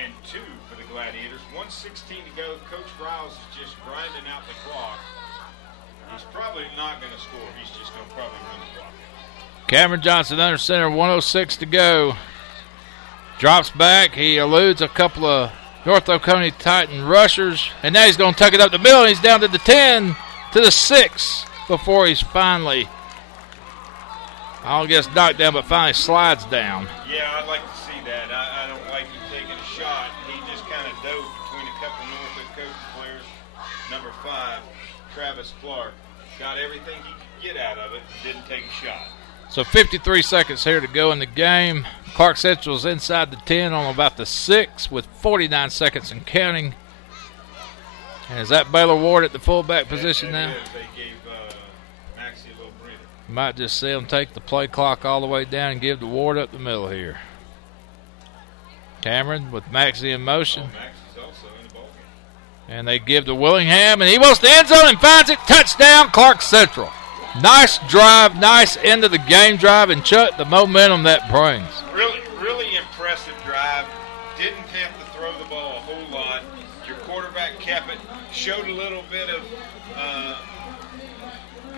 and 2 for the Gladiators. 1:16 to go. Coach Riles is just grinding out the clock. He's probably not going to score. He's just going to probably run the clock. Cameron Johnson under center, 1:06 to go. Drops back. He eludes a couple of North Oconee Titan rushers, and now he's going to tuck it up the middle, and he's down to the 10, to the 6, before he's finally, I don't guess knocked down, but finally slides down. Yeah, I'd like to see that. I don't like him taking a shot. He just kind of dove between a couple North Oconee players. Number 5, Travis Clarke, got everything he could get out of it, didn't take a shot. So 53 seconds here to go in the game. Clarke Central's inside the 10 on about the 6 with 49 seconds and counting. And is that Baylor Ward at the fullback position now? They gave Maxie a little breather. Might just see him take the play clock all the way down and give the Ward up the middle here. Cameron with Maxie in motion. Maxie's also in the ballgame. And they give to Willingham, and he wants the end zone and finds it. Touchdown, Clarke Central. Nice drive, nice end of the game drive, and Chuck, the momentum that brings. Really impressive drive. Didn't have to throw the ball a whole lot. Your quarterback kept it, showed a little bit of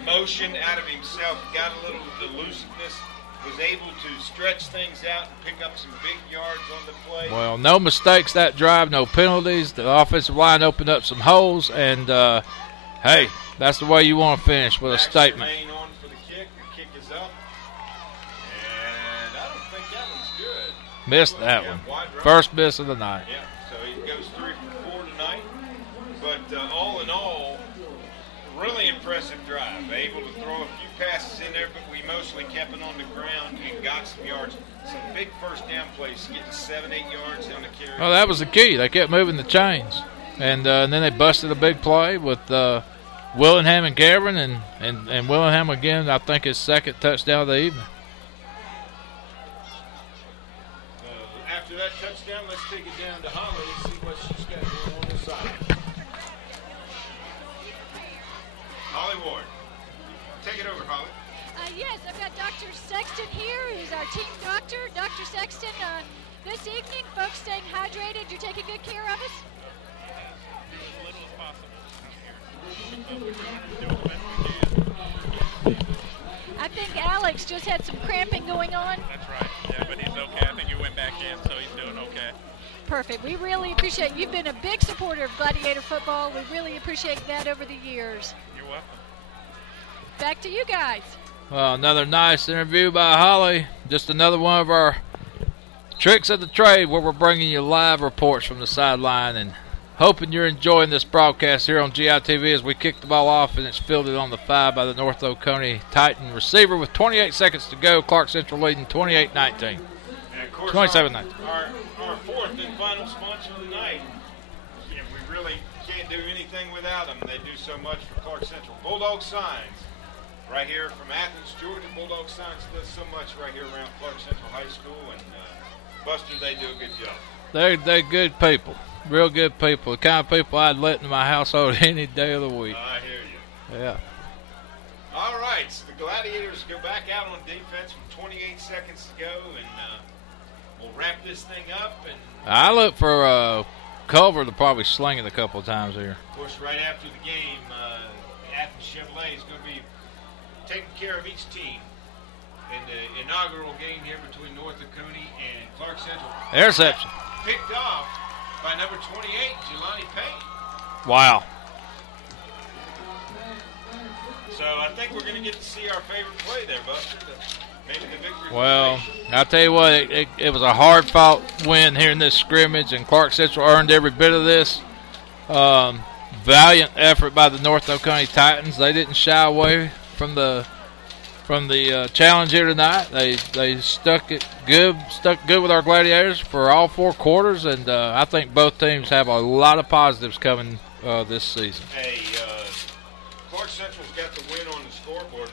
motion out of himself, got a little elusiveness, was able to stretch things out and pick up some big yards on the play. Well, no mistakes that drive, no penalties. The offensive line opened up some holes, and hey, that's the way you want to finish, with a statement. On for the kick. The kick is up. And I don't think that one's good. Missed that one. First miss of the night. Yeah, so he goes 3 for 4 tonight. But all in all, really impressive drive. Able to throw a few passes in there, but we mostly kept it on the ground and got some yards. Some big first down plays, getting 7, 8 yards on the carry. Well, that was the key. They kept moving the chains. And then they busted a big play with Willingham and Cameron, and Willingham again, I think his 2nd touchdown of the evening. After that touchdown, let's take it down to Holly and see what she's got going on this side. Holly Ward, take it over, Holly. Yes, I've got Dr. Sexton here, who's our team doctor. Dr. Sexton, this evening, folks staying hydrated. You're taking good care of us? As little as possible here. I think Alex just had some cramping going on. That's right. Yeah, but he's okay. I think he went back in, so he's doing okay. Perfect. We really appreciate you've been a big supporter of Gladiator football. We really appreciate that over the years. You're welcome. Back to you guys. Well, another nice interview by Holly. Just another one of our tricks of the trade where we're bringing you live reports from the sideline, and hoping you're enjoying this broadcast here on GITV as we kick the ball off, and it's fielded on the 5 by the North Oconee Titan receiver with 28 seconds to go. Clarke Central leading 28-19. 27-19. Our 4th and final sponsor tonight. We really can't do anything without them. They do so much for Clarke Central. Bulldog Signs, right here from Athens, Georgia. Bulldog Signs does so much right here around Clarke Central High School, and Buster, they do a good job. They're good people. Real good people. The kind of people I'd let in my household any day of the week. I hear you. Yeah. All right, so the Gladiators go back out on defense with 28 seconds to go, and we'll wrap this thing up. And I look for Culver to probably sling it a couple of times here. Of course, right after the game, Athens Chevrolet is going to be taking care of each team in the inaugural game here between North Oconee and Clarke Central. Interception. Picked off by number 28, Jelani Payne. Wow. So I think we're going to get to see our favorite play there, Buster. Maybe the victory. Well, I'll tell you what, it was a hard-fought win here in this scrimmage, and Clarke Central earned every bit of this. Valiant effort by the North Oconee Titans. They didn't shy away from the from the challenge here tonight. They stuck good with our Gladiators for all 4 quarters, and I think both teams have a lot of positives coming this season. Hey, Clarke Central's got the win on the scoreboard,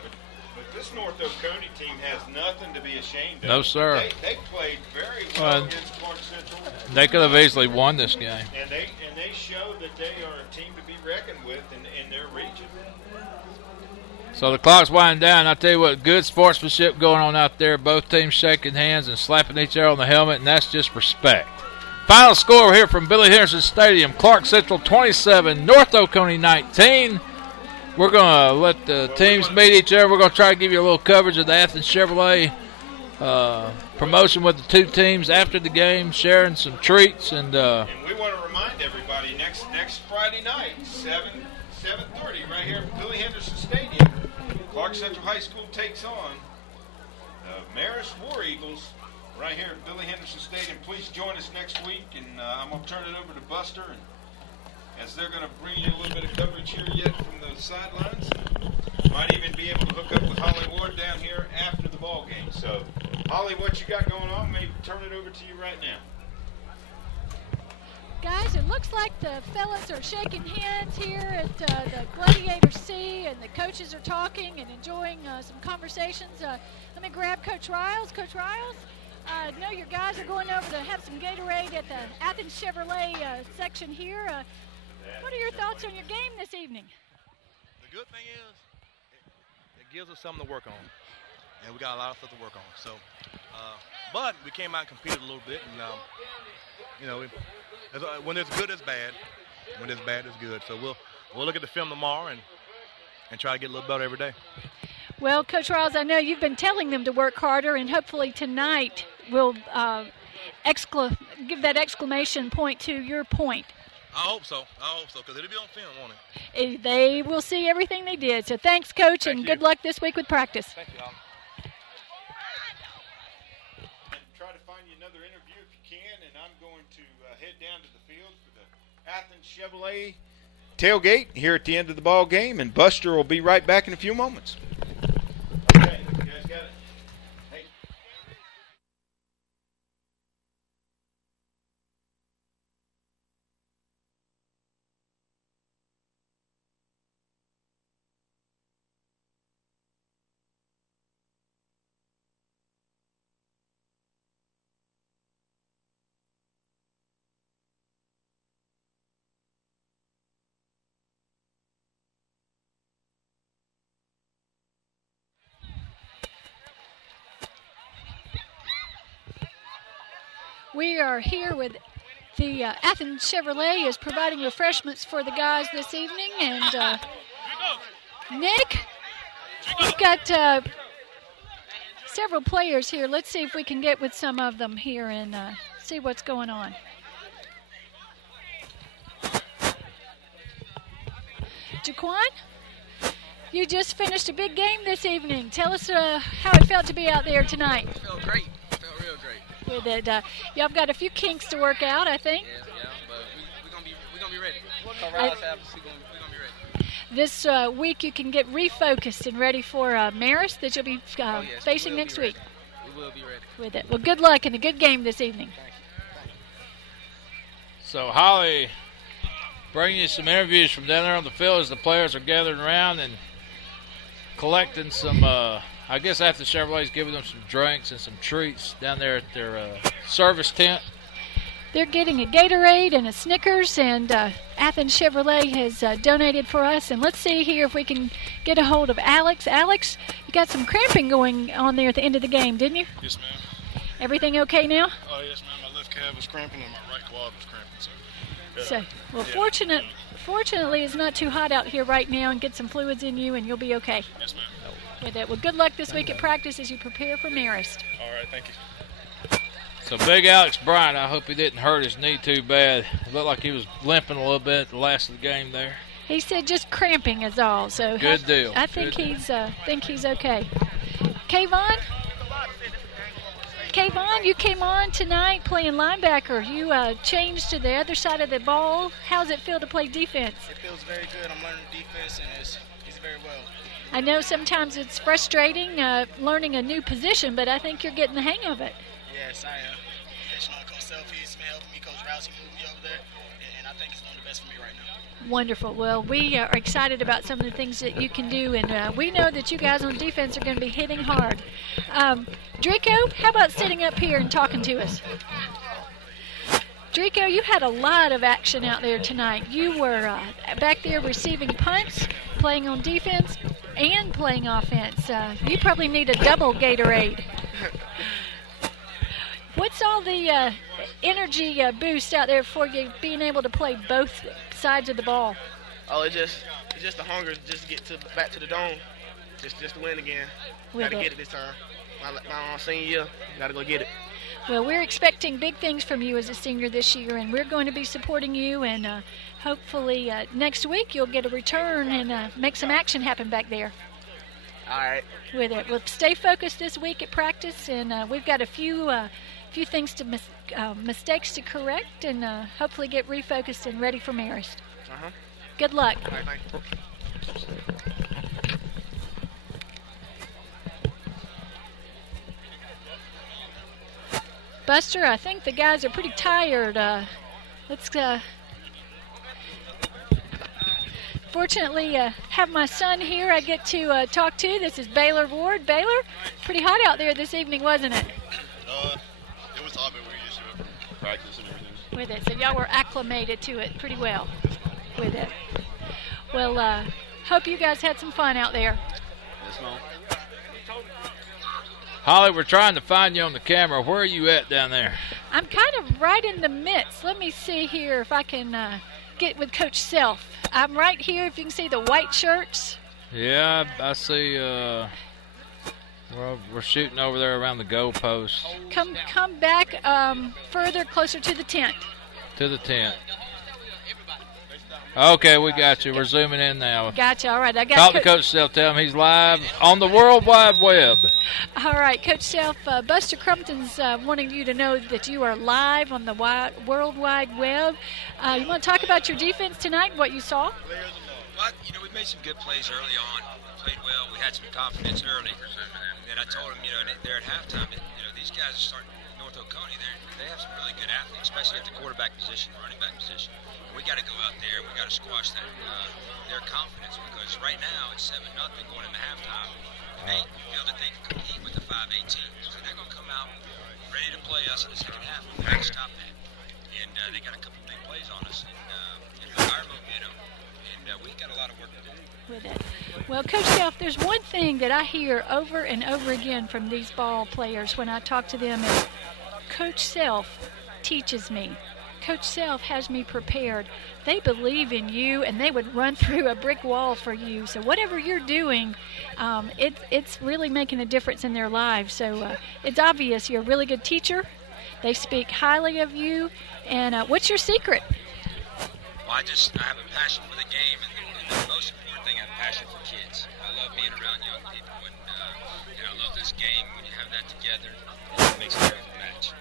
but this North Oconee team has nothing to be ashamed of. No, sir. They played very well against Clarke Central. They could have easily won this game. And they show that they are a team to be reckoned with in their region. So the clock's winding down. I tell you what, good sportsmanship going on out there. Both teams shaking hands and slapping each other on the helmet, and that's just respect. Final score here from Billy Henderson Stadium: Clarke Central 27, North Oconee 19. We're going to let the teams meet each other. We're going to try to give you a little coverage of the Athens Chevrolet promotion with the 2 teams after the game, sharing some treats. And we want to remind everybody, next Friday night, 7:30, right here at Billy Henderson Stadium, Clarke Central High School takes on Marist War Eagles right here at Billy Henderson Stadium. Please join us next week, and I'm going to turn it over to Buster, and as they're going to bring you a little bit of coverage here yet from the sidelines. Might even be able to hook up with Holly Ward down here after the ball game. So, Holly, what you got going on? Maybe turn it over to you right now. Guys, it looks like the fellas are shaking hands here at the Gladiator C, and the coaches are talking and enjoying some conversations. Let me grab Coach Riles. Coach Riles, I know your guys are going over to have some Gatorade at the Athens Chevrolet section here. What are your thoughts on your game this evening? The good thing is it gives us something to work on, and we got a lot of stuff to work on. So, but we came out and competed a little bit, and you know, when it's good, it's bad. When it's bad, it's good. So we'll look at the film tomorrow and try to get a little better every day. Well, Coach Riles, I know you've been telling them to work harder, and hopefully tonight will give that exclamation point to your point. I hope so, because it'll be on film, won't it? They will see everything they did. So thanks, Coach, and good luck this week with practice. Thank you, Al. And try to find you another interview if you can, and I'm going to head down to the field for the Athens Chevrolet tailgate here at the end of the ball game, and Buster will be right back in a few moments. Okay, you guys got it. Hey. We are here with the Athens Chevrolet is providing refreshments for the guys this evening. And Nick, we've got several players here. Let's see if we can get with some of them here and see what's going on. Jaquan, you just finished a big game this evening. Tell us how it felt to be out there tonight. It felt great. It felt real great. With it, y'all got a few kinks to work out, I think. Yeah, but we're gonna be ready. We're gonna be ready. This week you can get refocused and ready for Marist that you'll be facing next week. We will be ready. With it. Well, good luck and a good game this evening. So Holly, bringing you some interviews from down there on the field as the players are gathering around and collecting some. I guess Athens Chevrolet's giving them some drinks and some treats down there at their service tent. They're getting a Gatorade and a Snickers, and Athens Chevrolet has donated for us. And let's see here if we can get a hold of Alex. Alex, you got some cramping going on there at the end of the game, didn't you? Yes, ma'am. Everything okay now? Oh, yes, ma'am. My left calf was cramping and my right quad was cramping. So, well, fortunately, it's not too hot out here right now, and get some fluids in you, and you'll be okay. Yes, ma'am. With it. Well, good luck this week at practice as you prepare for Marist. All right, thank you. So big Alex Bryant, I hope he didn't hurt his knee too bad. It looked like he was limping a little bit at the last of the game there. He said just cramping is all. So good deal. I think he's okay. Kayvon, you came on tonight playing linebacker. You changed to the other side of the ball. How's it feel to play defense? It feels very good. I'm learning defense, and it's very well. I know sometimes it's frustrating learning a new position, but I think you're getting the hang of it. Yes, I am. Coach Self, he's been helping me. Coach Rousey moved me over there, and I think it's doing the best for me right now. Wonderful. Well, we are excited about some of the things that you can do, and we know that you guys on defense are going to be hitting hard. Draco, how about sitting up here and talking to us? Draco, you had a lot of action out there tonight. You were back there receiving punts, playing on defense, and playing offense. You probably need a double Gatorade. What's all the energy boost out there for you being able to play both sides of the ball? Oh, it's just the hunger just to get back to the dome, just to win again. Got to get it this time. My senior year, got to go get it. Well, we're expecting big things from you as a senior this year, and we're going to be supporting you, and hopefully next week you'll get a return and make some action happen back there. All right. With it. We'll stay focused this week at practice, and we've got a few things to mistakes to correct, and hopefully get refocused and ready for Marist. Good luck. All right, thank you. Buster, I think the guys are pretty tired. Fortunately, have my son here I get to talk to. This is Baylor Ward. Baylor, pretty hot out there this evening, wasn't it? It was hot, but we used to it from practice and everything. With it, so y'all were acclimated to it pretty well with it. Well, hope you guys had some fun out there. Yes, Mom. Holly, we're trying to find you on the camera. Where are you at down there? I'm kind of right in the midst. Let me see here if I can get with Coach Self. I'm right here, if you can see the white shirts. Yeah, I see. We're shooting over there around the goalpost. Come back further, closer to the tent. To the tent. Okay, we got you. We're zooming in now. Gotcha. All right. I got Talk to Coach Self. Tell him he's live on the World Wide Web. All right, Coach Self. Buster Crumpton's wanting you to know that you are live on the World Wide Web. You want to talk about your defense tonight, what you saw? Well, we made some good plays early on. Played well. We had some confidence early. And I told them, they're at halftime. These guys are starting North Oconee. They have some really good athletes, especially at the quarterback position, running back position. We got to go out there. We got to squash their confidence, because right now it's 7-0 going into halftime. And they feel that they can compete with the 5A team, so they're going to come out ready to play us in the second half. We got to stop that. And they got a couple big plays on us, and our momentum, and we got a lot of work to do. With it. Well, Coach Self, there's one thing that I hear over and over again from these ball players when I talk to them is, Coach Self teaches me. Coach Self has me prepared. They believe in you, and they would run through a brick wall for you. So whatever you're doing, it's really making a difference in their lives. So it's obvious you're a really good teacher. They speak highly of you. And what's your secret? Well, I have a passion for the game, and the most important thing, I have a passion for kids. I love being around young people, and I love this game. When you have that together, it makes a perfect match.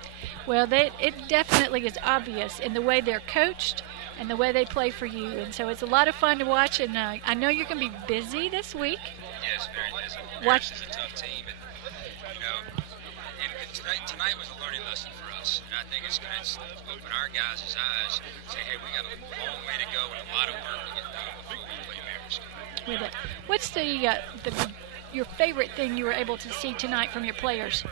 Well, it definitely is obvious in the way they're coached and the way they play for you. And so it's a lot of fun to watch. And I know you're going to be busy this week. Yes, very busy. Marist is a tough team. And, tonight was a learning lesson for us. And I think it's going to open our guys' eyes and say, hey, we got a long way to go and a lot of work to get done before we play Marist. With it. What's your favorite thing you were able to see tonight from your players?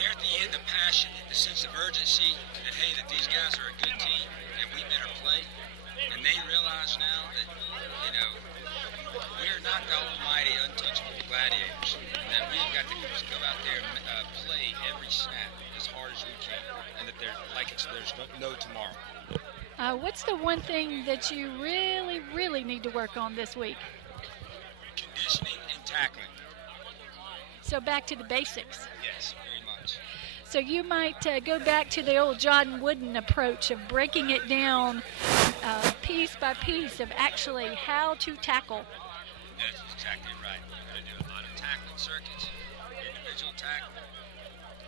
There at the end, the passion, the sense of urgency that, hey, that these guys are a good team and we better play. And they realize now that, we're not the almighty, untouchable Gladiators. That we've got to go out there and play every snap as hard as we can. And that there's no tomorrow. What's the one thing that you really, really need to work on this week? Conditioning and tackling. So back to the basics. Yes, very much. So you might go back to the old John Wooden approach of breaking it down piece by piece of actually how to tackle. That's exactly right. We're going to do a lot of tackling circuits, individual tackling.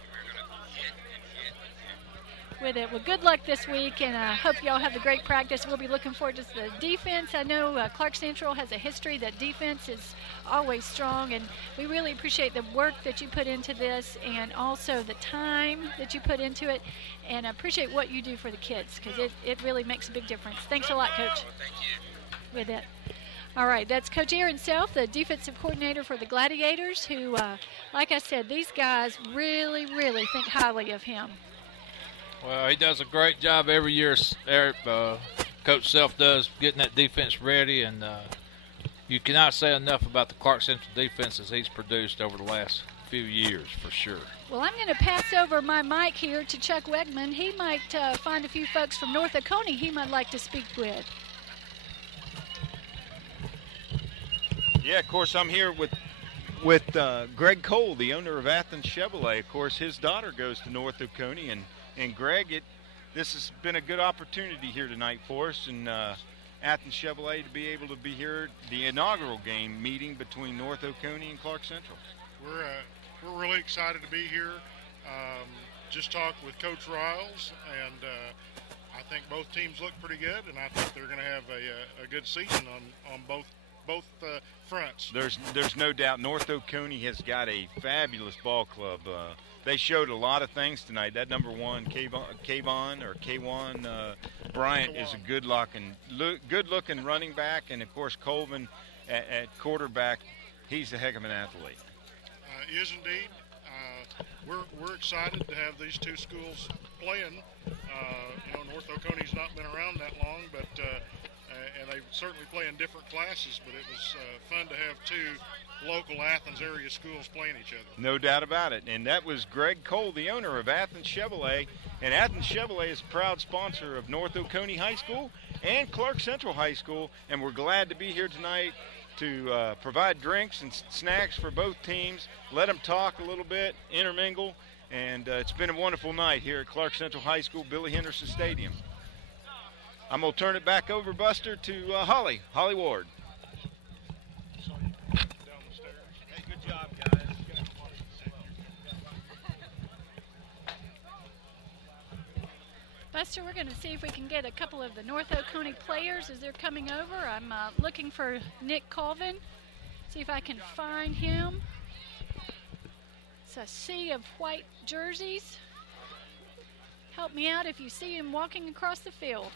We're going to hit and hit and hit. With it. Well, good luck this week, and I hope y'all have a great practice. We'll be looking forward to the defense. I know Clarke Central has a history that defense is always strong, and we really appreciate the work that you put into this and also the time that you put into it, and I appreciate what you do for the kids because it really makes a big difference. Thanks a lot, Coach. Well, thank you. With it. All right, that's Coach Aaron Self, the defensive coordinator for the Gladiators, who, like I said, these guys really, really think highly of him. Well, he does a great job every year. Coach Self does getting that defense ready, and you cannot say enough about the Clarke Central defenses he's produced over the last few years, for sure. Well, I'm going to pass over my mic here to Chuck Wegman. He might find a few folks from North Oconee he might like to speak with. Yeah, of course, I'm here with Greg Cole, the owner of Athens Chevrolet. Of course, his daughter goes to North Oconee, and Greg, this has been a good opportunity here tonight for us, and Athens Chevrolet to be able to be here, the inaugural game meeting between North Oconee and Clarke Central. We're really excited to be here. Just talked with Coach Riles, and I think both teams look pretty good, and I think they're going to have a good season on both fronts. There's no doubt North Oconee has got a fabulous ball club. They showed a lot of things tonight. That number one, Kayvon Bryant is a good-looking running back, and of course Colvin at quarterback. He's a heck of an athlete. Is indeed. We're excited to have these two schools playing. North Oconee's not been around that long, but and they certainly play in different classes. But it was fun to have two local Athens area schools playing each other. No doubt about it. And that was Greg Cole, the owner of Athens Chevrolet. And Athens Chevrolet is a proud sponsor of North Oconee High School and Clarke Central High School. And we're glad to be here tonight to provide drinks and snacks for both teams, let them talk a little bit, intermingle. And it's been a wonderful night here at Clarke Central High School, Billy Henderson Stadium. I'm going to turn it back over, Buster, to Holly Ward. Hey, good job, guys. Buster, we're going to see if we can get a couple of the North Oconee players as they're coming over. I'm looking for Nick Colvin, see if I can find him. It's a sea of white jerseys. Help me out if you see him walking across the field.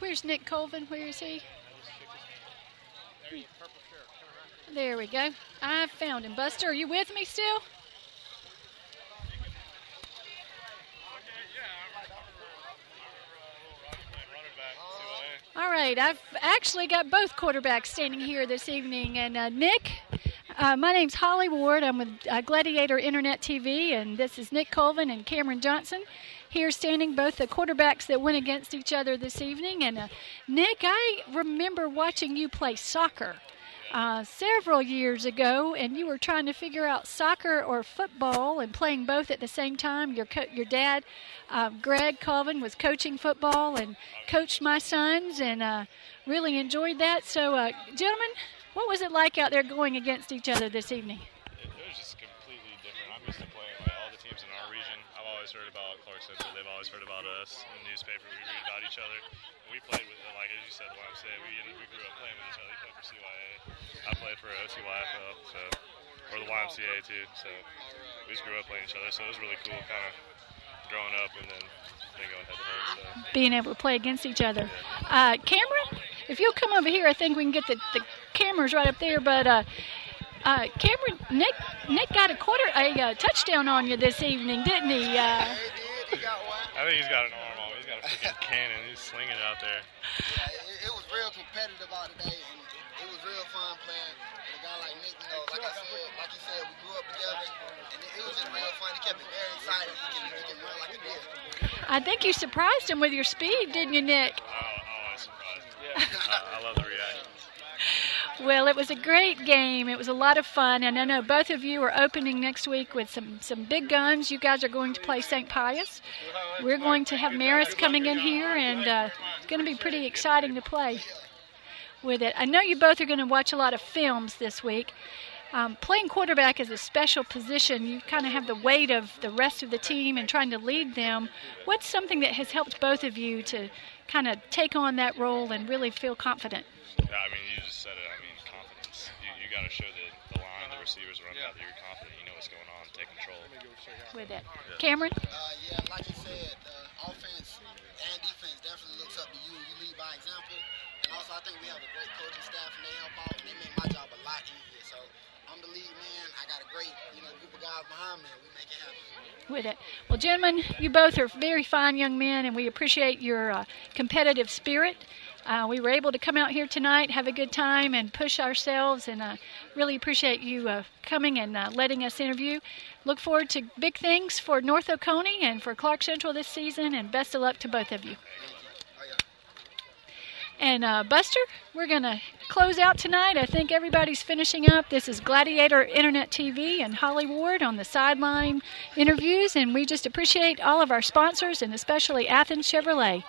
Where's Nick Colvin? Where is he? There we go. I found him. Buster, are you with me still? All right, I've actually got both quarterbacks standing here this evening. And Nick, my name's Holly Ward. I'm with Gladiator Internet TV, and this is Nick Colvin and Cameron Johnson. Here standing, both the quarterbacks that went against each other this evening. And Nick, I remember watching you play soccer several years ago, and you were trying to figure out soccer or football and playing both at the same time. Your dad, Greg Colvin, was coaching football and coached my sons, and really enjoyed that. So, gentlemen, what was it like out there going against each other this evening? It was just completely different. I'm used to playing with all the teams in our region. I've always always heard about Clarke Central. They've always heard about us in the newspaper. We read about each other. We played with, like as you said, the YMCA. We grew up playing with each other. He played for CYA. I played for OCYFL, or the YMCA too. So we just grew up playing each other. So it was really cool, kind of growing up and then going head to head. So. Being able to play against each other. Cameron, if you'll come over here, I think we can get the cameras right up there. But Cameron, Nick got a touchdown on you this evening, didn't he? I think he's got an arm on. He's got a freaking cannon. He's slinging it out there. Yeah, it was real competitive out today, and it was real fun playing with a guy like Nick. You know, like you said, we grew up together, and it was just real fun. He kept me very excited. He can run like a deer. I think you surprised him with your speed, didn't you, Nick? I was surprised. I love the reactions. Well, it was a great game. It was a lot of fun, and I know both of you are opening next week with some big guns. You guys are going to play St. Pius. We're going to have Marist coming in here, and it's going to be pretty exciting to play with it. I know you both are going to watch a lot of films this week. Playing quarterback is a special position. You kind of have the weight of the rest of the team and trying to lead them. What's something that has helped both of you to kind of take on that role and really feel confident? Yeah, I mean, you just said it. I mean, confidence. You got to show the line, the receivers around that you're confident. You know what's going on. Take control. With it. Cameron? Yeah, like you said, offense and defense definitely looks up to you, and you lead by example. And also, I think we have a great coaching staff, and they help out, and they make my job a lot easier. So I'm the lead man. I got a great, group of guys behind me, and we make it happen. With it. Well, gentlemen, you both are very fine young men, and we appreciate your competitive spirit. We were able to come out here tonight, have a good time, and push ourselves, and really appreciate you coming and letting us interview. Look forward to big things for North Oconee and for Clarke Central this season, and best of luck to both of you. And Buster, we're going to close out tonight. I think everybody's finishing up. This is Gladiator Internet TV and Holly Ward on the sideline interviews, and we just appreciate all of our sponsors and especially Athens Chevrolet.